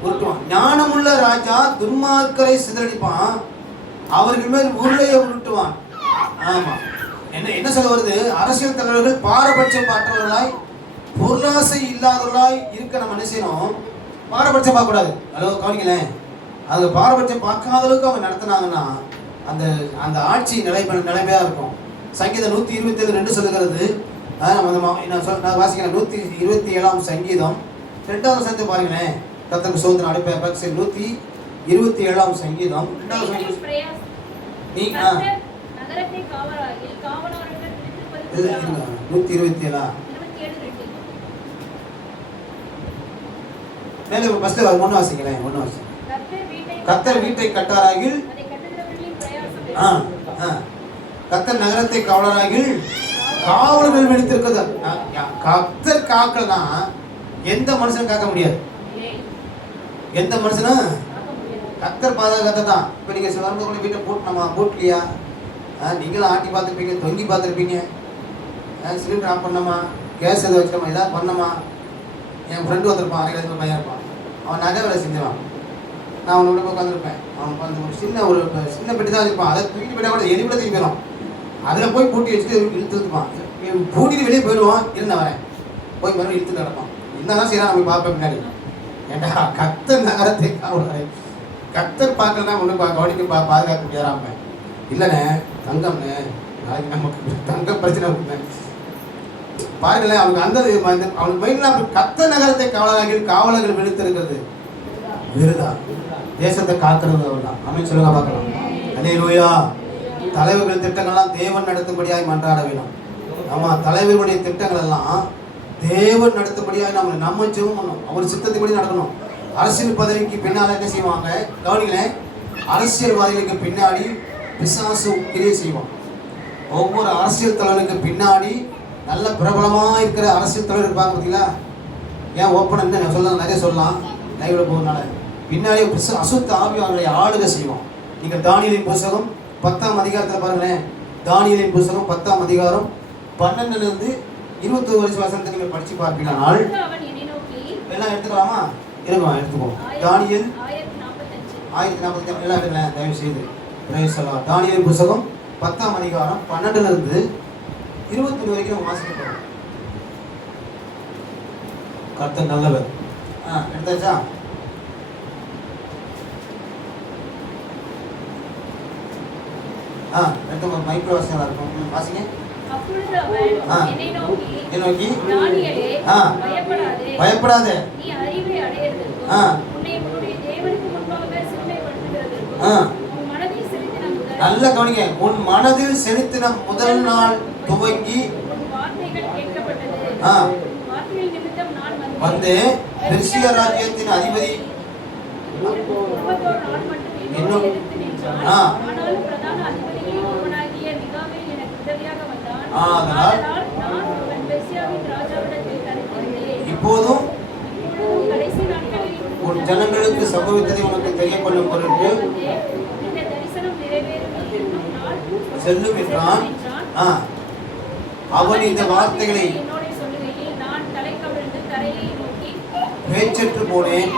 உருட்டுவான். ஞானமுள்ள ராஜா துன்மார்க்கரை சிதறடிப்பான், அவர்கள் மேல் உருளையை உருட்டுவான். ஆமா, என்ன சொல்ல வருது? அரசியல் தலைவர்கள் பாரபட்சம் பார்த்தவர்களாய் பொருளாசை இல்லாதவர்களாய் இருக்க நம்ம என்ன செய்யணும்? பாரபட்சம் பார்க்கக்கூடாது. ஹலோ கவனிங்களேன். அது பாரபட்சம் பார்க்காத அளவுக்கு அவங்க நடத்தினாங்கன்னா அந்த அந்த ஆட்சி நிலைமையாக இருக்கும். சங்கீதம் 127:2 சொல்லுகிறது. நான் வாசிக்கிறேன். 127ஆம் சங்கீதம் 2வது சங்கத்தை பாருங்களேன். கர்த்தருக்கு ஸ்தோத்திரம். அடைப்ப 127ஆம் சங்கீதம் 2வது சங்கீதம். நீ 127 மேலே ஃபர்ஸ்ட் 1 வாசிங்களேன். 1 வாசி. கர்த்தர் வீட்டை கட்டாராகில், கர்த்தர் நகரத்தை காவலராகில், காவலர்கள் வெடித்திருக்கிறது. கர்த்தர் காக்கலனா எந்த மனுஷனும் காக்க முடியாது. எந்த மனுஷனும் கர்த்தர் பாதுகாத்த தான். இப்போ நீங்கள் வரும்போது வீட்டை போட்டணுமா? போட்டலையா? நீங்களும் ஆட்டி பார்த்துருப்பீங்க, தொங்கி பார்த்துருப்பீங்க. சிலிண்டர் ஆஃப் பண்ணமா, கேஸ் எதை வச்சிடமா, எதாவது பண்ணமா. என் ஃப்ரெண்டு வந்திருப்பான், 6 பையன் இருப்பான். அவன் நகை வேலை செஞ்சுவான். நான் அவனோட போய் உட்காந்துருப்பேன். அவனுக்கு அந்த ஒரு சின்ன பெட்டி தான் வச்சுருப்பான். அதை தூக்கிட்டு போயிட்டா கூட எலி கூட தூக்கி போயிடும். அதில் போய் பூட்டி வச்சுட்டு இழுத்துருப்பான். பூட்டிட்டு வெளியே போயிடுவான். இருந்த வரேன் போய் மறுபடியும் இழுத்துட்டு கிடப்பான். என்னதான் செய்யலாம் நம்ம பார்ப்பேன் பின்னாடி. ஏண்டா கர்த்தர் நகரத்தை காவலரை கர்த்தர் பார்க்கலன்னா ஒன்றும் கவனிக்க பாதுகாக்க முடியாதாம. இல்லைண்ணே தங்கம்ண்ணே, நாளைக்கு நமக்கு தங்க பிரச்சனை இருக்குண்ணே. பாருங்களேன், அவனுக்கு அந்த அவனுக்கு மைண்டில் கர்த்தர் நகரத்தை காவலர்கள் விழுத்திருக்கிறது விருதா. தேசத்தை காக்கிறது அவர்தான். அமைச்சு சொல்லுங்க பார்க்கலாம். அல்லேலூயா. தலைவர்கள் திட்டங்கள்லாம் தேவன் நடத்தும்படியாய் மன்றாட வேணும். ஆமாம், தலைவர்களுடைய திட்டங்கள் எல்லாம் தேவன் நடத்தும்படியாக நம்ம ஜெபம் பண்ணணும். அவர் சித்தத்தின்படி நடக்கணும். அரசியல் பதவிக்கு பின்னால் என்ன செய்வாங்க கவனிங்களேன்? அரசியல்வாதிகளுக்கு பின்னாடி பிசாசு கிரியை செய்வான். ஒவ்வொரு அரசியல் தலைவருக்கு பின்னாடி நல்ல பிரபலமாக இருக்கிற அரசியல் தலைவர் இருப்பாங்க பார்த்தீங்களா? ஏன் ஓப்பன் என்ன சொல்லலாம், நிறைய சொல்லலாம் லைவ்ல போகிறதுனால. பின்னாடி அசுத்த ஆவி அவர்களை ஆளுக செய்வோம். நீங்கள் தானியேலின் புத்தகம் 10ஆம் அதிகாரத்தில் பாருங்களேன். தானியேலின் புத்தகம் 10ஆம் அதிகாரம் 12லிருந்து 21 வசனத்தை நீங்கள் படித்து பார்ப்பீங்கனால் எல்லாம் எடுத்துக்கலாமா? இருங்க, எடுத்துக்கோம். தானியேல் 1045 எல்லாம் எடுக்கலாம் தயவு செய்து. தானியேலின் புத்தகம் 10ஆம் அதிகாரம் 12லிருந்து 21 வரைக்கும் நம்ம வாசிக்க போகிறோம். கர்த்தர் நல்லவர். எடுத்தாச்சா? எடுத்து மைக்ரோ வாசிங்களா இருக்கும். வாசிங்க. பயப்படாதே. நல்ல கவனிங்க. உன் மனதில் செலுத்தின முதல் நாள் துவங்கி வந்து பெர்சிய ராஜ்யத்தின் அதிபதி இன்னும் அதனால் இப்போதும் உன் ஜனங்களுக்கு சம்பவித்ததை உனக்கு தெரியக்கொள்ளும் பொருட்டு இந்த தரிசனம் நிறைவேறும் என்னும் நாள் செல்லும் என்றான். அவன் இந்த வார்த்தைகளை என்னோட சொல்லுகையில் நான் தலை கவிழ்ந்து தரையை நோக்கி பேச்சற்று போனேன்.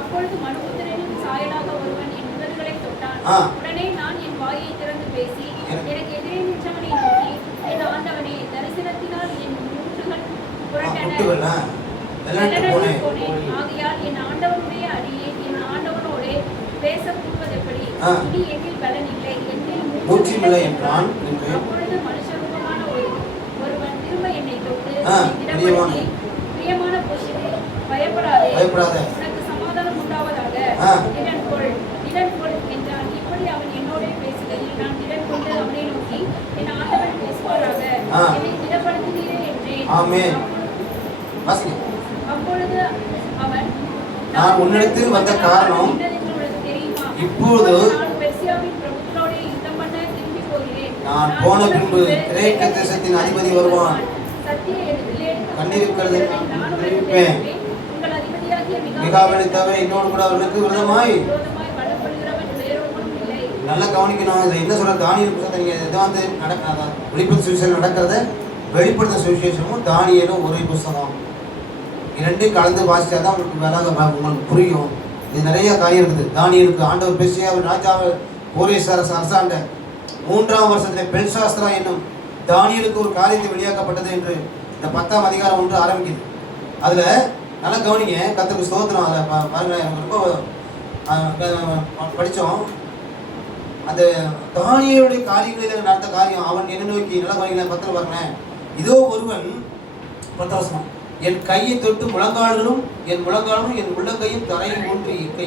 அப்பொழுது மனுபுத்திரனின் சாயலாக ஒருவன் என் உதடுகளை தொட்டான். உடனே நான் என் வாயை திறந்து பேசி எனக்கு எதிரே நின்றவனை நோக்கி, என் ஆண்டவனே, தரிசனத்தினால் என் மூட்டுகள் புரண்டன, வெள்ளனற்றுப் போனேன். ஆகையால் என் ஆண்டவனுடைய அடியே என் ஆண்டவனோடே பேச கூடுவதெப்படி? இனி என்னில் பலன் இல்லை, என்னில் மூச்சுமில்லை என்றான். அப்பொழுது மனுஷரூபமான ஒருவன் திரும்ப என்னை தொட்டு பிரியமான புருஷனே, பயப்படாதே, உனக்கு சமாதானம் உண்டாவதாக, திடன் கொள் என்றான். இப்படி அவன் என்னோட பேசுகையில் நான் திடன் கொண்டு அவனை நோக்கி, என் ஆண்டவன் பேசுவாராக, என்னை திடப்படுத்துகிறே என்றேன். அப்பொழுது அவன், நான் உன்னிடத்தில் வந்த காரணம் இப்போது பெர்சியாவின் பிரபுக்களோட யுத்தம் பண்ண திரும்பி போகிறேன். நான் போன பின்பு கிரேக்க தேசத்தின் அதிபதி வருவான். கண்டிருக்கிறது இருப்பேன். உங்கள் அதிபதியாகிய மிகாவேலை தவிர என்னோடு கூட அவர்களுக்கு விரோதமாய் வல்லப்படுகிறவன் வேறொன்றும் இல்லை. நல்லா கவனிக்கணும். இதை என்ன சொல்ற தானியல் புத்தகத்தை நீங்க இதை வந்து வெளிப்படுத்த சுவிசேஷம் நடக்கிறத வெளிப்படுத்த சுவிசேஷமும் தானியலும் ஒரே புஸ்தகம். இரண்டையும் கலந்து வாசிச்சா தான் உங்களுக்கு மேலாக உங்களுக்கு புரியும். இது நிறைய காரியம் இருக்குது. தானியலுக்கு ஆண்டவர் பெர்சியாவின் ராஜாவை கோரேஸ் அரசாண்ட 3ஆம் வருஷத்தில் பெல்சாஸ்திரா என்னும் தானியலுக்கு ஒரு காரியத்தை வெளியாக்கப்பட்டது என்று இந்த 10ஆம் அதிகாரம் 1 ஆரம்பிக்குது. அதில் நல்லா கவனிங்க. கர்த்தருக்கு ஸ்தோத்திரம். அதில் பாருங்க, ரொம்ப படித்தோம். அந்த தானியலுடைய காரியங்களில் நடந்த காரியம் அவன் என்ன நோக்கி நல்லா கவனிங்களேன். 10 பாருங்களேன். இதோ ஒருவன் 10 வருஷம் என் கையை தொட்டு முழங்கால்களும் என் உள்ளங்கையும் தரையில் ஒன்று இருக்க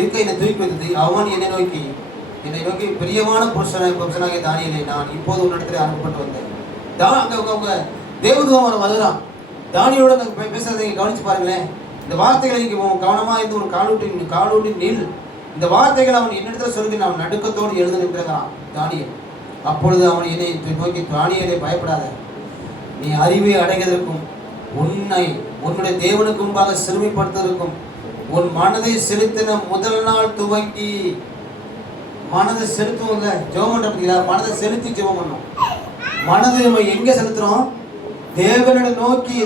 என்னை தூக்கி வைத்தது. அவன் என்னை நோக்கி பிரியமான புருஷனாகிய தானியேலே, நான் இப்போது உன்னிடத்தில் அனுப்பப்பட்டு வந்தேன். அவங்க தேவதூதன் வருகிறான். தானியோட பேசுறதை கவனிச்சு பாருங்களேன். இந்த வார்த்தைகளை நீங்க கவனமா இருந்து ஒரு காலூட்டி நீள். இந்த வார்த்தைகள் அவன் என்னிடத்தில் சொல்லி நான் நடுக்கத்தோடு எழுத நின்றான் தானியேல். அப்பொழுது அவன் என்னை நோக்கி, தானியேலே, பயப்படாத, நீ அறிவை அடைவதற்கும் உன்னுடைய தேவனுக்கு முன்பாக சிறுமைப்படுத்துவதற்கும் உன் மனதை செலுத்தின முதல் நாள் துவங்கி, மனதை செலுத்துவோம்ல, ஜெபம் பண்ற பார்த்தீங்களா? மனதை செலுத்தி ஜெபம் பண்ணோம். மனதை நம்ம எங்க செலுத்துறோம்? தேவனை நோக்கி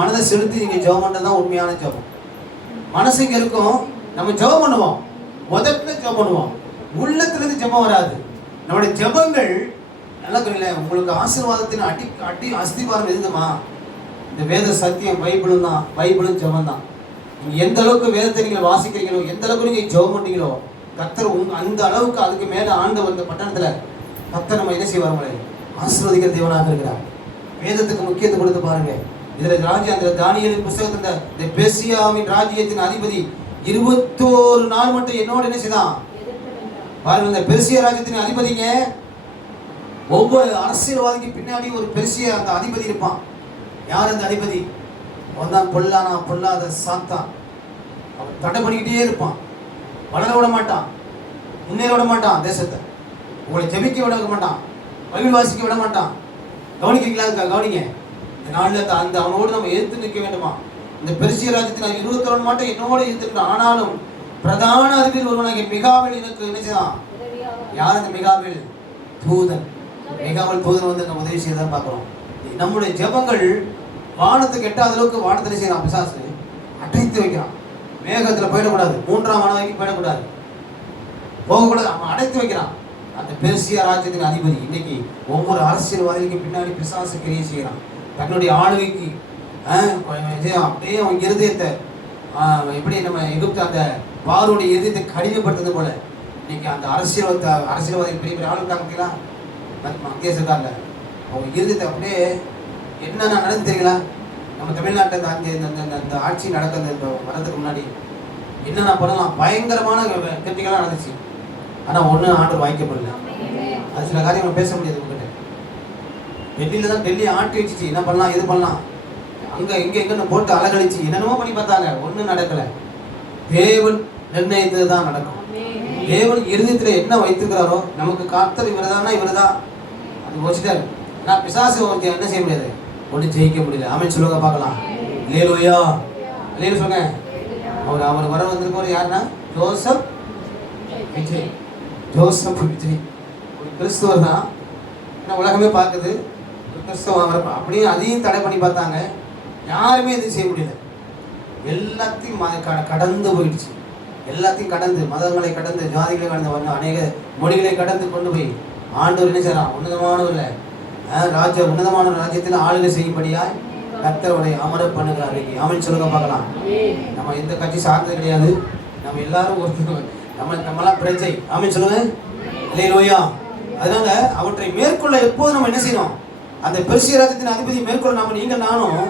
மனதை செலுத்தி நீங்க ஜெபம் பண்றதுதான் உண்மையான ஜெபம். மனசு இங்க இருக்கும், நம்ம ஜெபம் பண்ணுவோம், முதல்ல ஜெபம் பண்ணுவோம், உள்ளத்திலிருந்து ஜெபம் வராது. நம்முடைய ஜெபங்கள் நல்லா தெரியல. உங்களுக்கு ஆசீர்வாதத்தின் அடி அஸ்திவாரம் எதுமா? இந்த வேத சத்தியம் பைபிளும் ஜெபம் தான். நீங்க எந்த அளவுக்கு வேதத்தை நீங்கள் வாசிக்கிறீங்களோ, எந்த அளவுக்கு நீங்க ஜெபம் பண்ணீங்களோ, கர்த்தர் அந்த அளவுக்கு அதுக்கு மேல ஆண்டவர் இந்த பட்டணத்துல கர்த்தர் நம்ம என்ன செய்வார்? ஆசீர்வதிக்கிற தேவனாக இருக்கிறார். வேதத்துக்கு முக்கியத்துவம் கொடுத்து பாருங்க. இதுல அந்த தானியேலின் புத்தகத்துல இந்த பெர்சியாவின் ராஜ்யத்தின் அதிபதி 21 நாள் மட்டும் என்னோட என்ன செய்தான் பாருங்க. இந்த பெர்சியா ராஜ்யத்தின் அதிபதிங்க, ஒவ்வொரு அரசியல்வாதிக்கு பின்னாடி ஒரு பெர்சியா அந்த அதிபதி இருப்பான். யார் அந்த அதிபதி? அவன் தான் பொல்லாத சாத்தான். அவன் தடை பண்ணிக்கிட்டே இருப்பான். வளர விட மாட்டான், முன்னேற விட மாட்டான், தேசத்தை உங்களை ஜெபிக்க விட மாட்டான், பைபிள் வாசிக்க விட மாட்டான். கவனிக்கிறீங்களா? கவனிங்க. இந்த நாளில் அந்த அவனோடு நம்ம எதிர்த்து நிற்க வேண்டுமா? இந்த பெர்சியா ராஜ்யத்தின் 21 மட்டும் என்னோட எதிர்த்துட்டான். ஆனாலும் பிரதான அதிபதி ஒருவனாகிய மிகாவேல் எனக்கு என்ன செய்தான்? யார் அந்த மிகாவேல்? தூதன். மிகாவேல் தூதன் வந்து நம்ம உதவி செய்யதான் பார்க்கிறோம். நம்முடைய ஜெபங்கள் வானத்துக்கு எட்டாத அளவுக்கு வானத்தில் செய்யறான் பிசாசு, அடைத்து வைக்கிறான். மேகத்தில் போயிடக்கூடாது, 3ஆம் வானம் வரைக்கும் போயிடக்கூடாது, போகக்கூடாது, அவன் அடைத்து வைக்கிறான். அந்த பெர்சியா ராஜ்யத்தின் அதிபதி இன்னைக்கு ஒவ்வொரு அரசியல்வாதிகளுக்கு பின்னாடி பிசாசு கிரியை செய்யறான். தன்னுடைய ஆளுகைக்கு அப்படியே அவன் இருதயத்தை எப்படி நம்ம எகிப்து அந்த பாரோடைய இருதயத்தை கடினப்படுத்துறது போல இன்னைக்கு அந்த அரசியல்வாதிகள் பெரிய பெரிய ஆளுக்காக பார்த்தீங்களா? மத்திய சர்க்கார்ல அவங்க இருதயத்தை அப்படியே என்னென்ன நடந்து தெரியுங்களா? நம்ம தமிழ்நாட்டில் அந்த ஆட்சி நடக்கிறது வரதுக்கு முன்னாடி என்னென்ன பண்ணலாம், பயங்கரமான கிரிட்டிக்கலாக நடந்துச்சு. ஆனால் ஒன்று ஆர்டர் வாய்க்கப்படல. அது சில காரியங்கள் பேச முடியாது உங்ககிட்ட. டெல்லியில் தான் டெல்லி ஆட்டி வச்சுச்சு, என்ன பண்ணலாம் எது பண்ணலாம், அங்கே எங்கன்னு போட்டு அலகழிச்சு என்னென்னமோ பண்ணி பார்த்தாங்க, ஒன்றும் நடக்கலை. தேவன் நிர்ணயித்தது தான் நடக்கும். தேவன் இருதயத்தில் என்ன வைத்துக்கிறாரோ, நமக்கு கர்த்தர் இவர்தானா இவர்தான் அது வச்சுட்டாரு. நான் பிசாசு என்ன செய்ய முடியாது, ஒன்றும் ஜெயிக்க முடியல. ஆமென் சொல்லுங்க பார்க்கலாம். அல்லேலூயா, அல்லேலூயா சொல்லுங்க. அவர் வர வந்திருக்கவர் யாருன்னா ஜோசப் விஜய். ஜோசப் விஜய் ஒரு கிறிஸ்துவர் தான். ஏன்னா உலகமே பார்க்குது ஒரு கிறிஸ்தவம் அவர் அப்படியே அதையும் தடை பண்ணி பார்த்தாங்க. யாருமே எதுவும் செய்ய முடியல. எல்லாத்தையும் கடந்து போயிடுச்சு. எல்லாத்தையும் கடந்து, மதங்களை கடந்து, ஜாதிகளை கடந்து, அநேக மொழிகளை கடந்து கொண்டு போய் ஆண்டவர் என்ன செய்யறான்? உன்னதமான ராஜ்யத்தில் ஆளுகை செய்யும்படியாய் கர்த்தருடைய அமர பண்ணுகிறார். ஆமென் சொல்லுங்க பார்க்கலாம். நம்ம எந்த கட்சி சார்ந்தது கிடையாது. நம்ம எல்லாரும் ஒரு நம்மளாம் பிரஜை. ஆமென் சொல்லுங்க. அல்லேலூயா. அதனால அவற்றை மேற்கொள்ள எப்போது நம்ம என்ன செய்யணும்? அந்த பெர்சிய ராஜ்யத்தின் அதிபதி மேற்கொள்ள நீங்கள் நானும்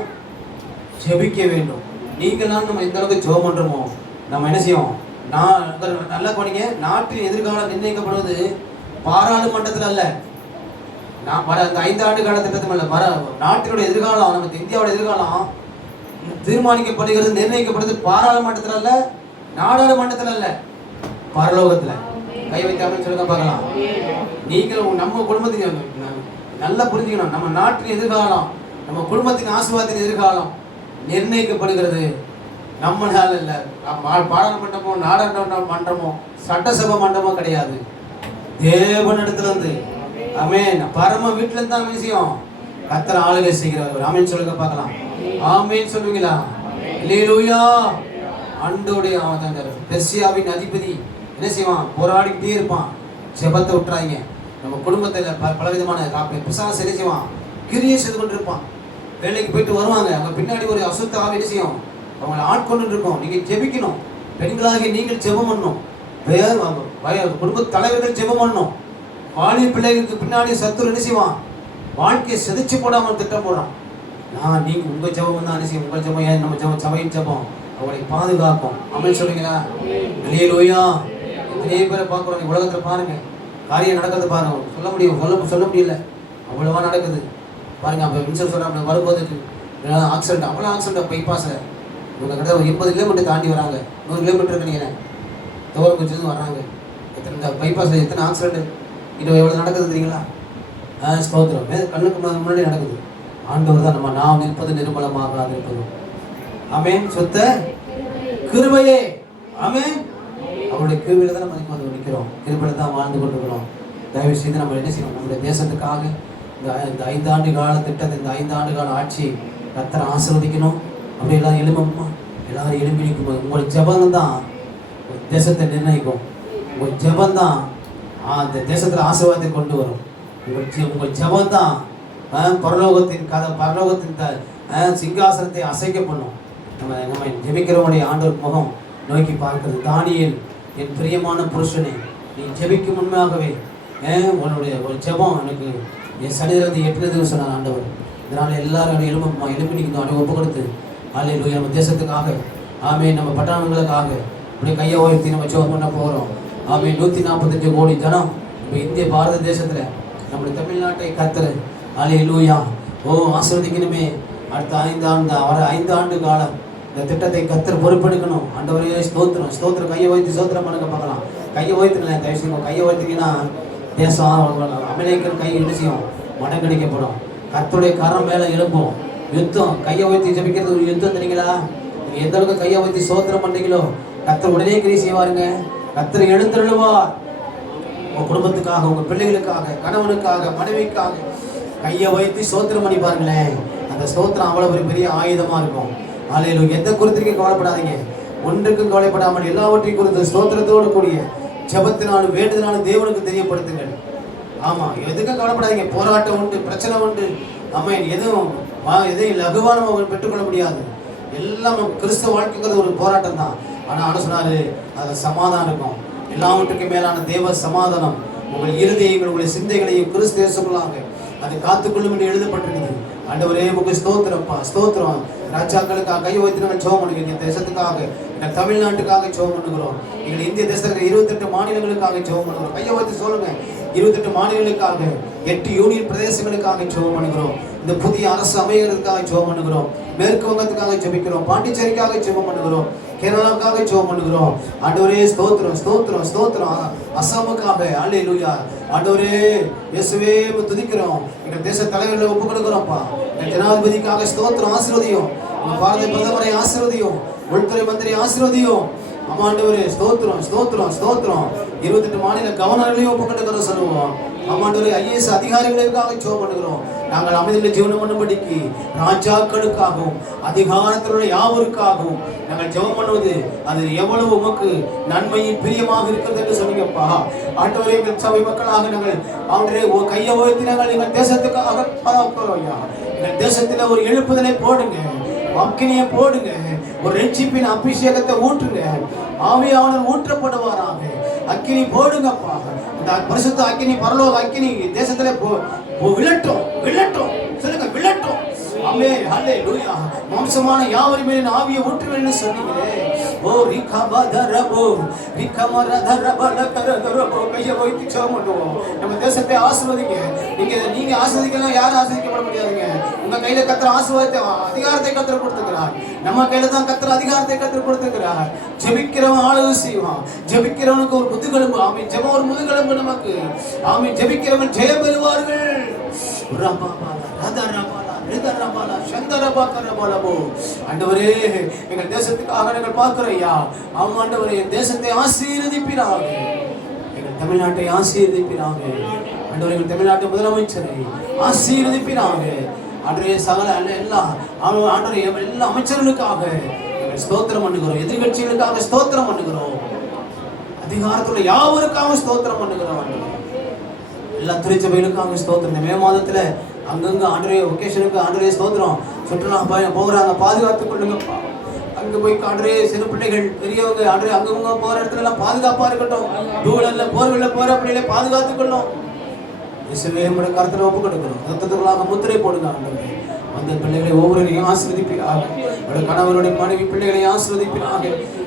ஜெபிக்க வேண்டும். நீங்கள் நானும் நம்ம எந்த அளவுக்கு ஜெபம் பண்றோமோ நம்ம என்ன செய்வோம்? நான் நல்லா கவனிங்க. நாட்டின் எதிர்காலம் நிர்ணயிக்கப்படுவது பாராளுமன்றத்தில் அல்ல. நான் அந்த 5 ஆண்டு கால திட்டத்தில் அல்ல. நாட்டினுடைய எதிர்காலம், நம்ம இந்தியாவோட எதிர்காலம் தீர்மானிக்கப்படுகிறது, நிர்ணயிக்கப்படுது பாராளுமன்றத்தில் அல்ல, நாடாளுமன்றத்தில் அல்ல, பரலோகத்துல. கை வைக்காம சொல்லுங்க பார்க்கலாம். நீங்கள் நம்ம குடும்பத்துக்கு நல்லா புரிஞ்சுக்கணும். நம்ம நாட்டின் எதிர்காலம், நம்ம குடும்பத்தின் ஆசீர்வாதத்தின் எதிர்காலம் நிர்ணயிக்கப்படுகிறது நம்மளால இல்லை. பாராளுமன்றமோ நாடாளுமன்றமோ சட்டசபை மன்றமோ கிடையாது. தேவனிடத்துல இருந்து ஆமென். பரம வீட்டுல இருந்து தான் விஷயம் கர்த்தர் ஆளுகை செய்கிறவர். ஆமென் சொல்லுங்க பார்க்கலாம். ஆமென் சொல்லுவீங்களா? அல்லேலூயா. ஆண்டோடைய பெர்சியாவின் அதிபதி என்ன செய்வான்? போராடிக்கிட்டே இருப்பான். செபத்தை விட்டுறாங்க. நம்ம குடும்பத்தில் பலவிதமான பிசாசு என்ன செய்வான்? கிரியை செய்து கொண்டு இருப்பான். வேலைக்கு போயிட்டு வருவாங்க. அவங்க பின்னாடி ஒரு அசுத்த ஆவி என்ன செய்யும்? அவங்களை ஆட்கொண்டு இருக்கோம். நீங்கள் ஜெபிக்கணும். பெண்களாக நீங்கள் ஜெபம் பண்ணணும். குடும்ப தலைவர்கள் ஜெபம் பண்ணணும். வாலி பிள்ளைகளுக்கு பின்னாடி சத்துரு என்ன செய்வான்? வாழ்க்கையை செதிச்சு போடாமல் திட்டம் போடுறான். நீங்கள் உங்கள் ஜெபம் தான் என்ன செய்யும்? உங்கள் ஜெபம் ஏன் நம்ம ஜெபம் சபையின் ஜெபம் அவங்களை பாதுகாக்கும். அப்படின்னு சொல்லுவீங்களா? அல்லேலூயா. எத்தனையோ பேரை பார்க்குறோம். உலகத்தில் பாருங்க, காரியம் நடக்கிறது பாருங்க. சொல்ல முடியல. அவ்வளவா நடக்குது பாருங்க. அப்போ மின்சர் சொல்கிறாங்க, வரும்போது ஆக்சிடென்ட், அவ்வளோ ஆக்சிடென்ட் பைபாஸில் இவங்க கிட்ட ஒரு 80 கிலோமீட்டர் தாண்டி வராங்க. 100 கிலோமீட்டர் நினைக்கிறேன் தோரம் கொஞ்சம் வராங்க. இந்த பைபாஸில் எத்தனை ஆக்சிடென்ட் இன்னும் எவ்வளோ நடக்குது தெரியுங்களா? ஸ்தோத்திரம். கண்ணுக்கு முன்னாடி நடக்குது. ஆண்டவர் தான் நம்ம நாம் நிற்பது நிர்மலமாக இருப்பது. ஆமென். சொத்த கிருபையே. ஆமென். அவருடைய கிருபையில தான் நம்ம வந்து நிற்கிறோம். கிருபையில தான் வாழ்ந்து கொண்டிருக்கிறோம். தயவு செய்து நம்ம என்ன செய்யணும்? நம்முடைய தேசத்துக்காக இந்த 5 ஆண்டு கால திட்டத்தை, இந்த 5 ஆண்டு கால ஆட்சி கர்த்தரை ஆசீர்வதிக்கணும். அப்படி எல்லாம் எழும்புமா? எல்லாரும் எழும்பி நிற்கும். உங்கள் ஜெபம் தான் தேசத்தை நிர்ணயிக்கும். உங்கள் ஜெபம் தான் அந்த தேசத்தில் ஆசீர்வாதத்தை கொண்டு வரும். உங்கள் ஜெபம் தான் பரலோகத்தின் சிங்காசனத்தை அசைக்க பண்ணும். நம்ம ஜெபிக்கிறவனுடைய ஆண்டவர் முகம் நோக்கி பார்க்கிறது. தானியேல், என் பிரியமான புருஷனே, நீ ஜெபிக்கும் உண்மையாகவே உன்னுடைய ஒரு ஜெபம் எனக்கு என் சரீரத்தை எட்டுனதுன்னு சொன்னார் ஆண்டவர். இதனால் எல்லாரும் எழுப்பி நிற்கணும். அப்படி ஒப்பு கொடுத்து அல்லேலூயா. நம்ம தேசத்துக்காக ஆமென். நம்ம பட்டணங்களுக்காக இப்படி கையை உயர்த்தி நம்ம ஜெபம் பண்ண போகிறோம். ஆமென். 145 கோடி ஜனம் இப்போ இந்திய பாரத தேசத்தில் நம்முடைய தமிழ்நாட்டை கர்த்தர் அல்லேலூயா ஆசீர்வதிக்கணுமே. அடுத்த 5 ஆண்டு காலம் இந்த திட்டத்தை கர்த்தர் பொறுப்பெடுக்கணும். ஆண்டவரே ஸ்தோத்திரம். ஸ்தோத்திரம். கையை வைத்து ஸ்தோத்திரம் பண்ணுங்க பார்க்கலாம். கையை வைத்துங்களேன். தயவு செய்யும் கையை வைத்தீங்கன்னா தேசம் அமெரிக்கன் கை என்ன செய்யும்? மடங்கடிக்கப்படும். கர்த்தருடைய கரம் மேலே எழும்பும். யுத்தம். கையை வைத்து ஜெபிக்கிறது ஒரு யுத்தம் தெரியுங்களா? நீங்கள் எந்த அளவுக்கு கையை வைத்து ஸ்தோத்திரம் பண்ணுறீங்களோ கர்த்தர் உடனே கிரியை செய்வாருங்க. கர்த்தர் எழுந்தருளுவார். உங்கள் குடும்பத்துக்காக, உங்கள் பிள்ளைகளுக்காக, கணவனுக்காக, மனைவிக்காக கையை வைத்து ஸ்தோத்திரம் பண்ணி பாருங்களேன். அந்த ஸ்தோத்திரம் அவ்வளோ ஒரு பெரிய ஆயுதமாக இருக்கும். அல்லேலூயா. எந்த குறித்திற்கும் கவலைப்படாதீங்க. ஒன்றுக்கும் கவலைப்படாமல் எல்லாவற்றையும் குறித்து ஸ்தோத்திரத்தோடு கூடிய ஜெபத்தினாலும் வேண்டுதனாலும் தேவனுக்கு தெரியப்படுத்துங்கள். ஆமாம், எதுக்கும் கவலைப்படாதீங்க. போராட்டம் உண்டு, பிரச்சனை உண்டு. ஆமாம், எதுவும் லகுவான பெற்றுக்கொள்ள முடியாது. எல்லாம் கிறிஸ்தவ வாழ்க்கைங்கிறது ஒரு போராட்டம் தான். ஆனால் சொன்னாரு அதில் சமாதானம் இருக்கும். எல்லாவற்றுக்கும் மேலான தேவ சமாதானம் உங்கள் இருதயங்கள், உங்களுடைய சிந்தைகளையும் கிறிஸ்து இயேசுக்குள்ளாக அதை காத்துக்கொள்ளும் என்று எழுதப்பட்டிருக்குது. ஆண்டவரே உங்களுக்கு ஸ்தோத்திரப்பா, ஸ்தோத்திரம். ராஜாக்களுக்காக கை வைத்து நாங்கள் ஜெபம் பண்ணுகிறோம். இந்த தேசத்துக்காக, இந்த தமிழ்நாட்டுக்காக ஜெபம் பண்ணுகிறோம். எங்கள் இந்திய தேசத்தில் 28 மாநிலங்களுக்காக ஜெபம் பண்ணுகிறோம். கையை வைத்து சொல்லுங்க. 28 மாநிலங்களுக்காக, 8 யூனியன் பிரதேசங்களுக்காக ஜெபம் பண்ணுகிறோம். இந்த புதிய அரசு அமைகிறதுக்காக ஜெபம் பண்ணுகிறோம். மேற்கு வங்கத்துக்காக ஜெபிக்கிறோம். பாண்டிச்சேரிக்காக ஜெபம் பண்ணுகிறோம். கேரளாவுக்காக ஜெபம் பண்ணுகிறோம். ஆண்டவரே ஸ்தோத்திரம் ஸ்தோத்திரம் ஸ்தோத்திரம். அசாமுக்காக அல்லேலூயா. ஆண்டவரே இயேசுவே துதிக்கிறோம். எங்கள் தேச தலைவர்களை ஒப்பு கொடுக்கிறோம்ப்பா. எங்கள் ஜனாதிபதிக்காக ஸ்தோத்திரம், ஆசீர்வதியும். உங்கள் பாரத பிரதமரை ஆசீர்வதியும். உள்துறை மந்திரி ஆசீர்வதியும். ஆமாண்டவரே ஸ்தோத்திரம் ஸ்தோத்திரம் ஸ்தோத்திரம். 28 மாநில கவர்னர்களையும் ஒப்பு கொடுக்கிறோம் சொல்லுவோம். ஆமாண்டவரே IAS அதிகாரிகளுக்காக ஜெபம் பண்ணுகிறோம். நாங்கள் அமைதியில் ஜீவனம் பண்ணும்படிக்கு ராஜாக்களுக்காகவும் அதிகாரத்திலுள்ள யாவருக்காகவும் நாங்கள் ஜெபம் பண்ணுவது அது எவ்வளவு உமக்கு நன்மையும் பிரியமாக இருக்கிறது என்று சொன்னீங்கப்பா. ஆண்டவரே எங்கள் சபை மக்களாக நாங்கள் அவனுடைய கையை உயர்த்தி நாங்கள் எங்கள் தேசத்துக்காக பார்க்கிறோம். எங்கள் தேசத்தில் ஒரு எழுப்புதலை போடுங்க, அக்கினியை போடுங்க, ஒரு ரட்சிப்பின் அபிஷேகத்தை ஊற்றுங்க. ஆவியானவர் ஊற்றப்படுவாராக. அக்கினி போடுங்கப்பா. இந்த பரிசுத்த அக்கினி, பரலோக அக்கினி தேசத்திலே விழட்டும் விழட்டும் சொல்லுங்க, விழட்டும். ஆமென் ஹல்லேலூயா. மாம்சமான யாவரின் மேல் ஆவியை ஊற்றுவேன்னு சொன்னீங்களே. ஓ ரிகமதரபோ ரிகமரதரபலகரதரபோ. கையை வைத்து ஜெபம் பண்ணுவோம். நம்ம தேசத்தை ஆசீர்வதிங்க. நீங்க ஆசீர்வதிக்கலாம், யாரும் ஆசீர்வதிக்கப்பட முடியாதுங்க. உங்க கையில கர்த்தர் ஆசீர்வாதத்தை அதிகாரத்தை கர்த்தர் கொடுத்துக்கிறார். நம்ம கையில தான் கர்த்தர் அதிகாரத்தை கர்த்தர் கொடுத்துக்கிறார். ஜெபிக்கிறவன் ஆளுகை செய்வான். ஜெபிக்கிறவனுக்கு ஒரு முதுகெலும்பு. ஆமென். ஜெபம் ஒரு முதுகெலும்பு நமக்கு. ஆமென். ஜெபிக்கிறவன் ஜெயம் பெறுவார்கள். ஆண்டவரே எங்கள் தேசத்துக்காக நாங்கள் பார்க்கிறோம் ஐயா. ஆமாண்டவரே என் தேசத்தை ஆசீர்வதிப்பீராக. எங்கள் தமிழ்நாட்டை ஆசீர்வதிப்பீராக. ஆண்டவரே எங்கள் தமிழ்நாட்டு முதலமைச்சரை ஆசீர்வதிப்பீராக. ஆண்டவரே சகல எல்லாம் ஆண்டவரே எல்லா அமைச்சர்களுக்காக ஸ்தோத்திரம் பண்ணுகிறோம். எதிர்கட்சிகளுக்காக ஸ்தோத்திரம் பண்ணுகிறோம். அதிகாரத்துள்ள யாவருக்காக ஸ்தோத்திரம் பண்ணுகிறோம். எல்லா திருச்சபைகளுக்காக ஸ்தோத்திரம். இந்த மே மாதத்துல அங்கங்க ஆண்டவரே ஒகேஷனுக்கு ஆண்டவரே ஸ்தோத்திரம். சுற்றுலா போகிறாங்க, பாதுகாத்துக் கொள்ளுங்கப்பா. அங்க போய் ஆண்டவரே சிறு பிள்ளைகள் பெரியவங்க ஆண்டவரே அங்கங்க போற இடத்துல எல்லாம் பாதுகாப்பா இருக்கட்டும். டூலர்ல போர்வெல்ல போற பிள்ளைகளை பாதுகாத்துக் கொள்ளும். இயேசுவே உம்முடைய கரத்துல ஒப்பு கொடுக்கிறோம். ரத்தத்துக்குள்ளாக முத்திரை போடுங்க ஆண்டவரே. அந்த பிள்ளைகளை ஒவ்வொருவரையும் ஆசீர்வதிப்பீராக. அவருடைய கணவருடைய மனைவி பிள்ளைகளை ஆசீர்வதிப்பீராக.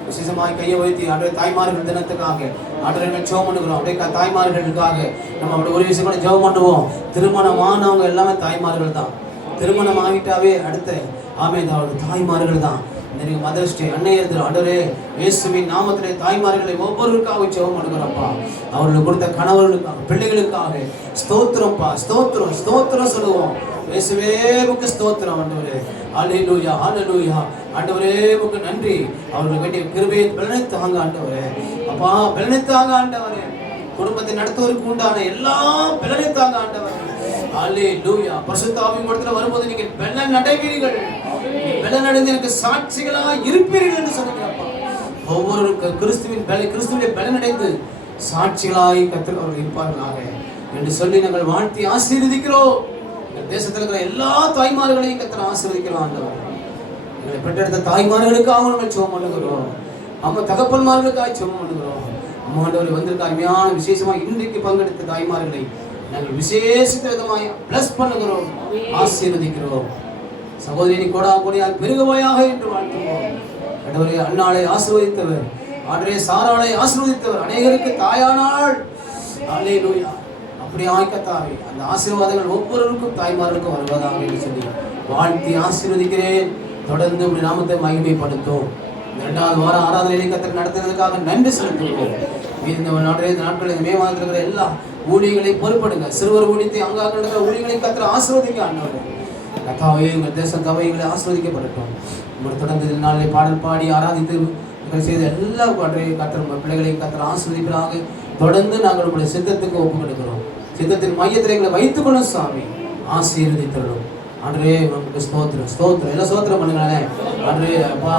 விசேஷமாய் கையை வைத்து ஆண்டவரே தாய்மார்கள் தினத்துக்காக ஆண்டவரே ஜெபம் பண்ணுகிறோம். அப்படியே தாய்மார்களுக்காக நம்ம அப்படி ஒரு விஷயம் கூட ஜெபம் பண்ணுவோம். திருமணமானவங்க எல்லாமே தாய்மார்கள் தான். திருமணம் ஆகிட்டாவே அடுத்த ஆமென் அவருடைய தாய்மார்கள் தான். இந்த மதர்ஸ் டே அன்னையர் ஆண்டவரே இயேசுவின் நாமத்திலே தாய்மார்களை ஒவ்வொருவருக்காக ஜெபம் பண்ணுகிறோம்ப்பா. அவர்களுக்கு கொடுத்த கணவர்களுக்காக பிள்ளைகளுக்காக ஸ்தோத்திரம்ப்பா. ஸ்தோத்திரம் ஸ்தோத்திரம் சொல்லுவோம். இயேசுவே உமக்கு ஸ்தோத்திரம் ஆண்டவரே. ஹல்லேலூயா ஹல்லேலூயா. ஆண்டவரே உமக்கு நன்றி. அவர்களுக்கு வேண்டிய கிருபையை பலனைத்தாங்க ஆண்டவரே. அப்பா பலனைத்தாங்க ஆண்டவரே. குடும்பத்தை நடத்துவதற்கு உண்டான எல்லா பலனைத்தாங்க ஆண்டவரே. ஹல்லேலூயா. பரிசுத்த ஆவியின் இடத்துல வரும்போது நீங்க பலன் அடைவீர்கள். பலன் அடைந்து எனக்கு சாட்சிகளா இருப்பீர்கள் என்று சொன்னீங்கப்பா. ஒவ்வொரு கிறிஸ்துவின் பலன் அடைந்து சாட்சிகளாய் கர்த்தர் அவர்கள் இருப்பார்களாக என்று சொல்லி நாங்கள் வாழ்த்தி ஆசீர்வதிக்கிறோம். தேசத்தில் இருக்கிற எல்லா தாய்மார்களையும் கர்த்தர் ஆசீர்வதிக்கிறோம் ஆண்டவர். எங்களை பெற்றெடுத்த தாய்மார்களுக்காக நாங்கள் ஜெபம் பண்ணுகிறோம். அம்மா தகப்பன்மார்களுக்காக ஜெபம் பண்ணுகிறோம். அம்மா ஆண்டவர் வந்திருக்க அருமையான விசேஷமாக இன்றைக்கு பங்கெடுத்த தாய்மார்களை நாங்கள் விசேஷித்த விதமாய் பிளஸ் பண்ணுகிறோம், ஆசீர்வதிக்கிறோம். சகோதரி கோடால் பெருகுவாயாக என்று வாழ்த்துவோம். ஆண்டவரே அன்னாளை ஆசீர்வதித்தவர், ஆண்டவரே சாராளை ஆசீர்வதித்தவர், அநேகருக்கு தாயானாள். ஹல்லேலூயா. அப்படி ஆய்க்கத்தாவே அந்த ஆசீர்வாதங்கள் ஒவ்வொருவருக்கும் தாய்மார்களுக்கும் வருவதாக என்று சொல்லி வாழ்த்தி ஆசீர்வதிக்கிறேன். தொடர்ந்து உடைய நாமத்தை மகிமைப்படுத்தும். 2வது வார ஆராதனை கர்த்தர் நடத்துவதற்காக நன்றி செலுத்துவோம். இந்த நாட்களில் மே மாதத்தில் இருக்கிற எல்லா ஊழியர்களை பொறுப்படுங்க. சிறுவர் ஊழியத்தை அங்காக நடக்கிற ஊழியர்களை கர்த்தர் ஆசீர்வதிங்க ஆண்டவரே. கர்த்தாவே எங்கள் தேச சபைகளை ஆசீர்வதிக்கப்படட்டும். உங்களை தொடர்ந்து நாளை பாடல் பாடி ஆராதித்து செய்த எல்லா கர்த்தர் பிள்ளைகளை கர்த்தர் ஆசீர்வதிப்பதாக. தொடர்ந்து நாங்கள் உங்களுடைய சித்தத்துக்கு ஒப்பு கொடுக்கிறோம். சித்தத்தின் மையத்தில் எங்களை வைத்துக் கொள்ளும் சாமி, ஆசீர்வதித்தரும். ஆண்டரே நமக்கு ஸ்தோத்திரம் ஸ்தோத்திரம் எல்லாம் ஸ்தோத்திரம் பண்ணுங்களேன். ஆண்டரே அப்பா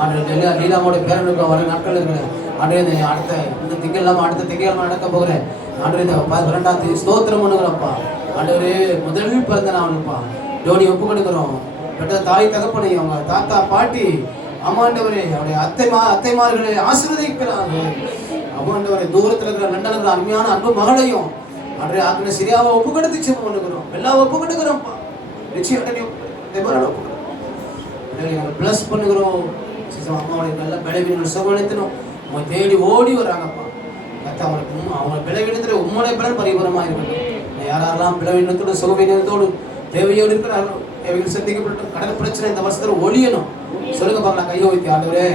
ஆண்டரே எல்லா லீலாவோட பேரனுக்கு வர நாட்கள் இருக்கிறேன். ஆண்டரே அடுத்த இந்த திங்கெல்லாம் அடுத்த திங்கெல்லாம் நடக்க போகிறேன். ஆண்டரே 12ஆம் தேதி ஸ்தோத்திரம் பண்ணுகிறோம்ப்பா. ஆண்டவரே முதல் பிறந்த நாளுப்பா டோனி ஒப்பு கொடுக்குறோம். பெற்ற தாய் தகப்பனை அவங்க தாத்தா பாட்டி அம்மாண்டவரே அவருடைய அத்தைமார்களை ஆசீர்வதிக்கிறாங்க. அம்மாண்டவரை தூரத்தில் இருக்கிற லண்டனில் இருக்கிற அருமையான அன்பு மகளையும் அன்றைய ஆக்கின சிரியாவை ஒப்பு கொடுத்து செப்பம் பண்ணுகிறோம். எல்லாம் ஒப்பு கொடுக்குறோம்ப்பா. நிச்சயம் பிளஸ் பண்ணுகிறோம். அம்மாவுடைய நல்ல பலவீனங்கள் சுகப்படுத்தணும். அவங்க தேடி ஓடி வராங்கப்பா. அவங்க பலவீனத்தில் உம்முடைய பலன் பரிபூரமாக இருக்கட்டும். யாரெல்லாம் பலவீனத்தோடு சுகவீனத்தோடு தேவையோடு இருக்கிறார்கள், தேவைகள் சந்திக்கப்பட்டு கடல் பிரச்சனை இந்த வருஷத்துல ஒழியணும். சொல்லுங்க பார்க்கலாம். கையை வைத்து ஆண்டவரே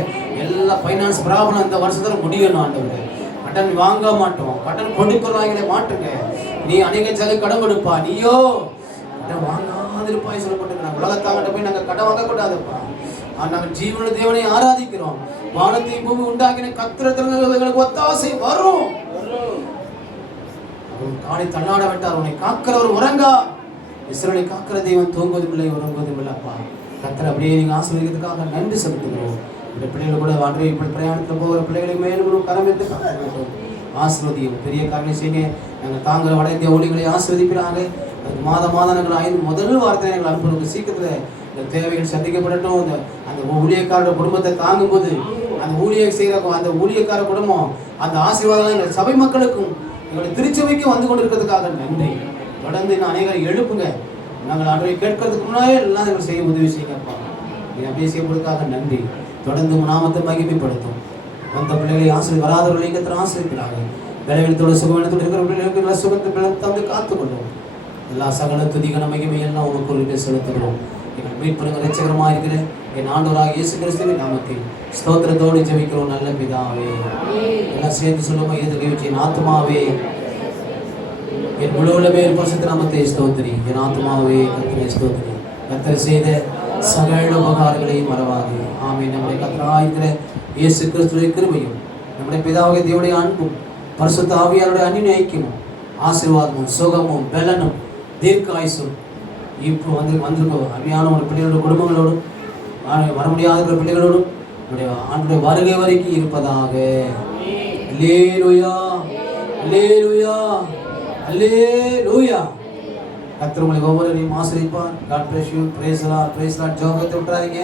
எல்லா ஃபைனான்ஸ் ப்ராப்ளம் இந்த வருஷத்துல முடியணும் ஆண்டவரே. கடன் வாங்க மாட்டோம், கடன் கொடுக்குறாங்களே மாட்டுங்க. நீ அநேக ஜனங்களுக்கு கடன் கொடுப்பா, நீயோ கடன் வாங்காதிருப்பாய் சொல்லப்பட்டிருக்கிறாங்க. உலகத்தாங்கிட்ட போய் நாங்கள் கடன் வாங்கக்கூடாதுப்பா. நாங்கள் ஜீவனுள்ள தேவனை ஆராதிக்கிறோம். வானத்தை பூமி உண்டாக்கின கர்த்தருக்கு ஒத்தாசை வரும். காலை தள்ளாட விட்டார், உன்னை காக்கிறவர் உறங்கா. இஸ்ரவேலை காக்கிற தெய்வம் தூங்குவதும் இல்லை உறங்குவதும் இல்லை. அப்பா கர்த்தர் அப்படியே நீங்க ஆசீர்வதிக்கிறதுக்காக நன்றி செலுத்துகிறோம். இந்த பிள்ளைகளை கூட வாண்டே இப்படி பிரயாணத்தில் போகிற பிள்ளைகளை மேலும் கரம் எடுத்து காக்க வேண்டும். ஆசீர்வதியும் பெரிய காரியம் செய்யுங்க. நாங்கள் தாங்கிற வட இந்திய ஊழியர்களை ஆசீர்வதிக்கிறாங்க. அதுக்கு மாதம் நாங்கள் 5 முதல் வார்த்தை எங்களை அனுப்புறதுக்கு சீக்கிரத்தில் இந்த தேவைகள் சந்திக்கப்படட்டும். அந்த ஊழியக்காரோட குடும்பத்தை தாங்கும்போது அந்த ஊழியர் செய்கிற அந்த ஊழியக்கார குடும்பம் அந்த ஆசீர்வாதம் எங்கள் சபை மக்களுக்கும் எங்களுடைய திருச்சபைக்கும் வந்து கொண்டிருக்கிறதுக்காக நன்றி. தொடர்ந்து இன்னும் அநேகரை எழுப்புங்க. நாங்கள் அன்றைய கேட்கறதுக்கு முன்னாலே எல்லாம் எங்களை செய்ய உதவி செய்யுங்கப்பா. நீங்கள் அப்படியே செய்யப்படுறதுக்காக நன்றி. தொடர்ந்து நாமத்தை மகிமைப்படுத்தும். வந்த பிள்ளைகளை வராதவர்களை கத்திர ஆசிரியர்களாக வேலைகளத்தோட சுகவனத்தோடு இருக்கிற பிள்ளைகளுக்கு எல்லா சுகத்தை தந்து காத்துக்கொள்ளும். எல்லா சகல துதிகன மகிமையெல்லாம் உங்களுக்கு செலுத்துகிறோம். எங்கள் மீட்புறங்க ரட்சகரமாக இருக்கிற என் ஆண்டவராக இயேசு கிறிஸ்துவின் நாமத்தில் ஸ்தோத்திரத்தோடு ஜெபிக்கிறோம் நல்ல பிதாவே. எல்லாம் சேர்ந்து சொல்லுவோம். எதிர்கை வச்சு என் ஆத்மாவே என் முழுவதுமே பரிசுத்த நாமத்தை ஸ்தோத்திரி. என் ஆத்மாவே கர்த்தரை ஸ்தோத்திரி. கர்த்தர் செய்த சகல உபகாரங்களையும் மறவாது. ஆமென். நம்முடைய கர்த்தராயிருக்கிற இயேசு கிறிஸ்துவின் கிருபையும் நம்முடைய பிதாவாகிய தேவனுடைய அன்பும் பரிசுத்த ஆவியாருடைய அன்பின் ஐக்கியமும் ஆசீர்வாதமும் சுகமும் பலனும் தீர்க்க ஆயுசும் இப்போ வந்திருக்கோம் அருமையான ஒரு பிள்ளைகளோட குடும்பங்களோடும் வர முடியாத பிள்ளைகளோடும் நம்முடைய ஆண்டுடைய வருகை வரைக்கும் இருப்பதாக. அல்லேலூயா, அல்லேலூயா, அல்லேலூயா. கர்த்தர் உங்களை ஒவ்வொருவரையும் ஆசீர்வதிப்பார். God bless you. Praise the Lord. Praise the Lord. ஜெபத்தை விட்டுறாதீங்க.